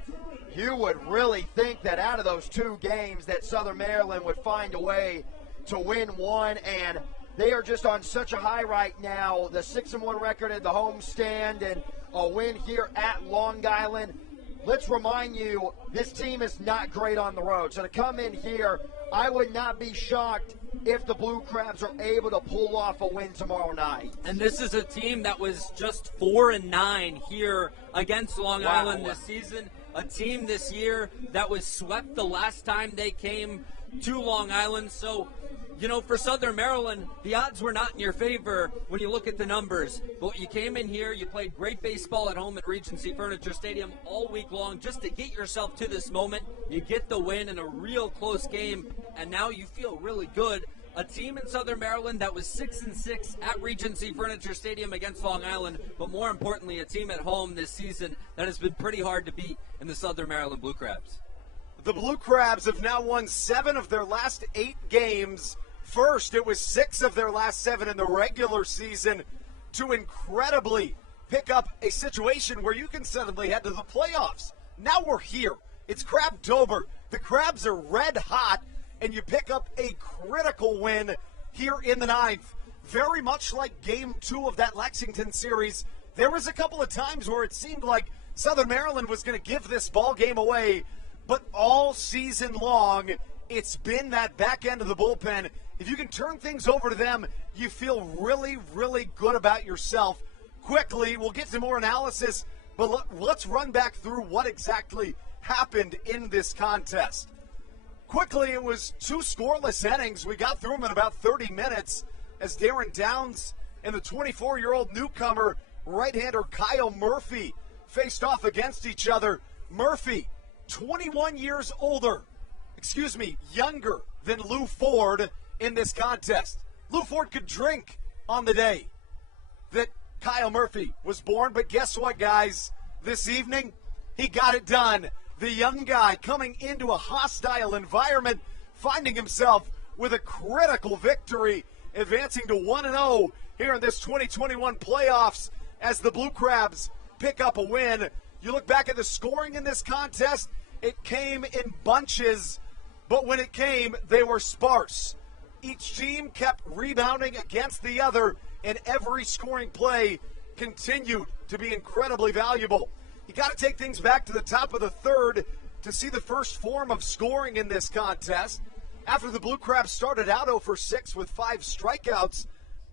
you would really think that out of those 2 games that Southern Maryland would find a way to win one, and they are just on such a high right now. The 6-1 record at the homestand and a win here at Long Island. Let's remind you, this team is not great on the road. So to come in here, I would not be shocked if the Blue Crabs are able to pull off a win tomorrow night. And this is a team that was just 4-9 here against Long Island this season. A team this year that was swept the last time they came to Long Island. So, for Southern Maryland, the odds were not in your favor when you look at the numbers. But you came in here, you played great baseball at home at Regency Furniture Stadium all week long just to get yourself to this moment. You get the win in a real close game, and now you feel really good A team in Southern Maryland that was 6-6 at Regency Furniture Stadium against Long Island, but more importantly, a team at home this season that has been pretty hard to beat in the Southern Maryland Blue Crabs. The Blue Crabs have now won 7 of their last 8 games. First, it was 6 of their last 7 in the regular season to incredibly pick up a situation where you can suddenly head to the playoffs. Now we're here. It's Crabtober. The Crabs are red hot, and you pick up a critical win here in the 9th. Very much like Game 2 of that Lexington series, there was a couple of times where it seemed like Southern Maryland was going to give this ball game away, but all season long, it's been that back end of the bullpen. If you can turn things over to them, you feel really, really good about yourself. Quickly, we'll get to more analysis, but let's run back through what exactly happened in this contest. Quickly, it was 2 scoreless innings. We got through them in about 30 minutes as Darren Downs and the 24-year-old newcomer, right-hander Kyle Murphy, faced off against each other. Murphy, 21 years younger than Lou Ford in this contest. Lou Ford could drink on the day that Kyle Murphy was born, but guess what, guys? This evening, he got it done. The young guy coming into a hostile environment, finding himself with a critical victory, advancing to 1-0 here in this 2021 playoffs as the Blue Crabs pick up a win. You look back at the scoring in this contest, it came in bunches, but when it came, they were sparse. Each team kept rebounding against the other, and every scoring play continued to be incredibly valuable. You got to take things back to the top of the 3rd to see the first form of scoring in this contest. After the Blue Crabs started out 0 for 6 with 5 strikeouts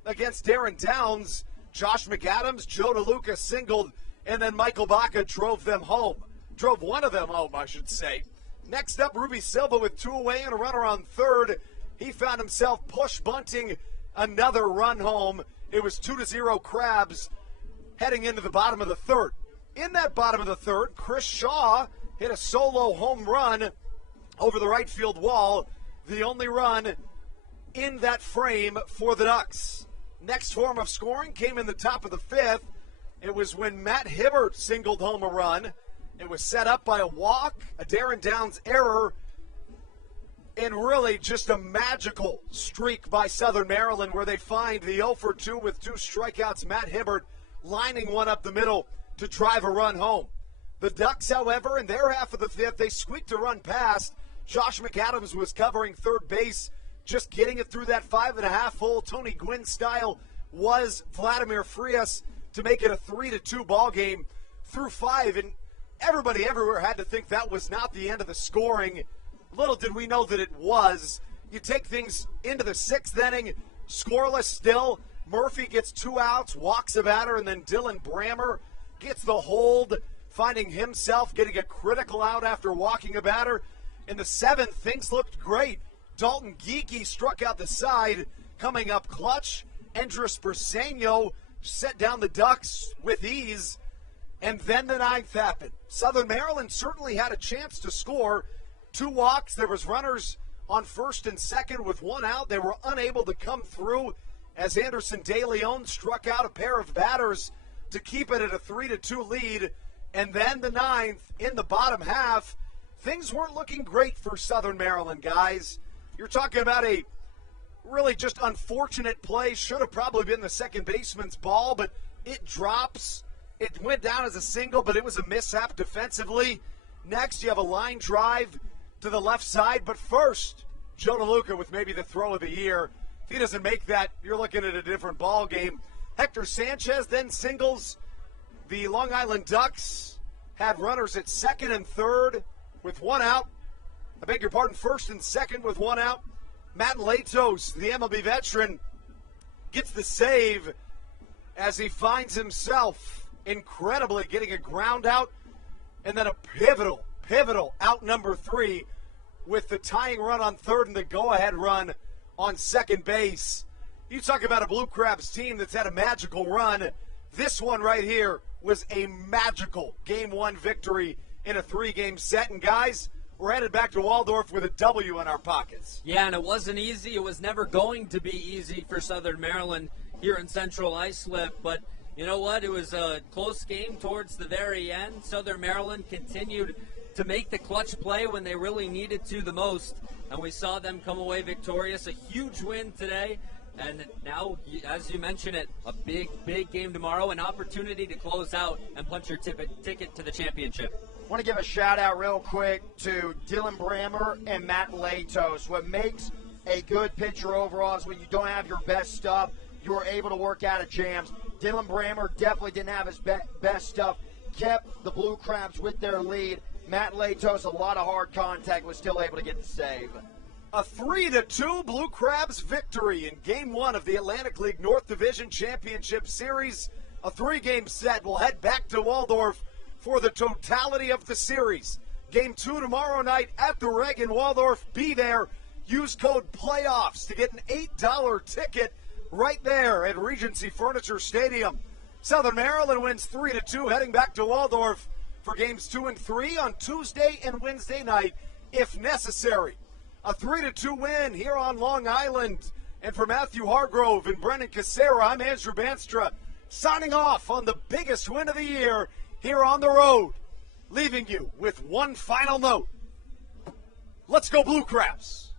against Darren Downs, Josh McAdams, Joe DeLuca singled, and then Michael Baca drove one of them home, I should say. Next up, Ruby Silva with 2 away and a runner on 3rd. He found himself push bunting another run home. It was 2-0 Crabs heading into the bottom of the 3rd. In that bottom of the 3rd, Chris Shaw hit a solo home run over the right field wall, the only run in that frame for the Ducks. Next form of scoring came in the top of the 5th. It was when Matt Hibbert singled home a run. It was set up by a walk, a Darren Downs error, and really just a magical streak by Southern Maryland where they find the 0 for 2 with 2 strikeouts, Matt Hibbert lining one up the middle to drive a run home. The Ducks, however, in their half of the 5th, they squeaked a run past. Josh McAdams was covering 3rd base, just getting it through that 5.5 hole. Tony Gwynn style was Vladimir Frias to make it a 3-2 ball game through 5. And everybody everywhere had to think that was not the end of the scoring. Little did we know that it was. You take things into the 6th inning, scoreless still. Murphy gets 2 outs, walks a batter, and then Dylan Brammer gets the hold, finding himself getting a critical out after walking a batter. In the 7th, things looked great. Dalton Geeky struck out the side, coming up clutch. Andres Briseño set down the Ducks with ease. And then the 9th happened. Southern Maryland certainly had a chance to score. 2 walks. There was runners on 1st and 2nd with 1 out. They were unable to come through as Anderson De Leon struck out a pair of batters to keep it at a 3-2 lead. And then the 9th, in the bottom half, things weren't looking great for Southern Maryland, guys. You're talking about a really just unfortunate play. Should have probably been the second baseman's ball, but it drops. It went down as a single, but it was a mishap defensively. Next, you have a line drive to the left side. But first, Joe DeLuca with maybe the throw of the year. If he doesn't make that, you're looking at a different ball game. Hector Sanchez then singles. The Long Island Ducks had runners at 2nd and 3rd with 1 out. I beg your pardon, 1st and 2nd with 1 out. Matt Latos, the MLB veteran, gets the save as he finds himself incredibly getting a ground out and then a pivotal out number 3 with the tying run on 3rd and the go-ahead run on 2nd base. You talk about a Blue Crabs team that's had a magical run. This one right here was a magical Game 1 victory in a 3-game set. And guys, we're headed back to Waldorf with a W in our pockets. Yeah, and it wasn't easy. It was never going to be easy for Southern Maryland here in Central Islip, but you know what? It was a close game towards the very end. Southern Maryland continued to make the clutch play when they really needed to the most, and we saw them come away victorious. A huge win today, and now, as you mentioned it, a big, big game tomorrow, an opportunity to close out and punch your ticket to the championship. I want to give a shout-out real quick to Dylan Brammer and Matt Latos. What makes a good pitcher overall is when you don't have your best stuff, you are able to work out of jams. Dylan Brammer definitely didn't have his best stuff, kept the Blue Crabs with their lead. Matt Latos, a lot of hard contact, was still able to get the save. A 3-2 Blue Crabs victory in Game 1 of the Atlantic League North Division Championship Series. A 3-game set. We'll head back to Waldorf for the totality of the series. Game 2 tomorrow night at the Reg in Waldorf. Be there. Use code PLAYOFFS to get an $8 ticket right there at Regency Furniture Stadium. Southern Maryland wins 3-2, heading back to Waldorf for games 2 and 3 on Tuesday and Wednesday night, if necessary. A 3-2 win here on Long Island. And for Matthew Hargrove and Brendan Casera, I'm Andrew Banstra, signing off on the biggest win of the year here on the road, leaving you with one final note. Let's go Blue Crabs.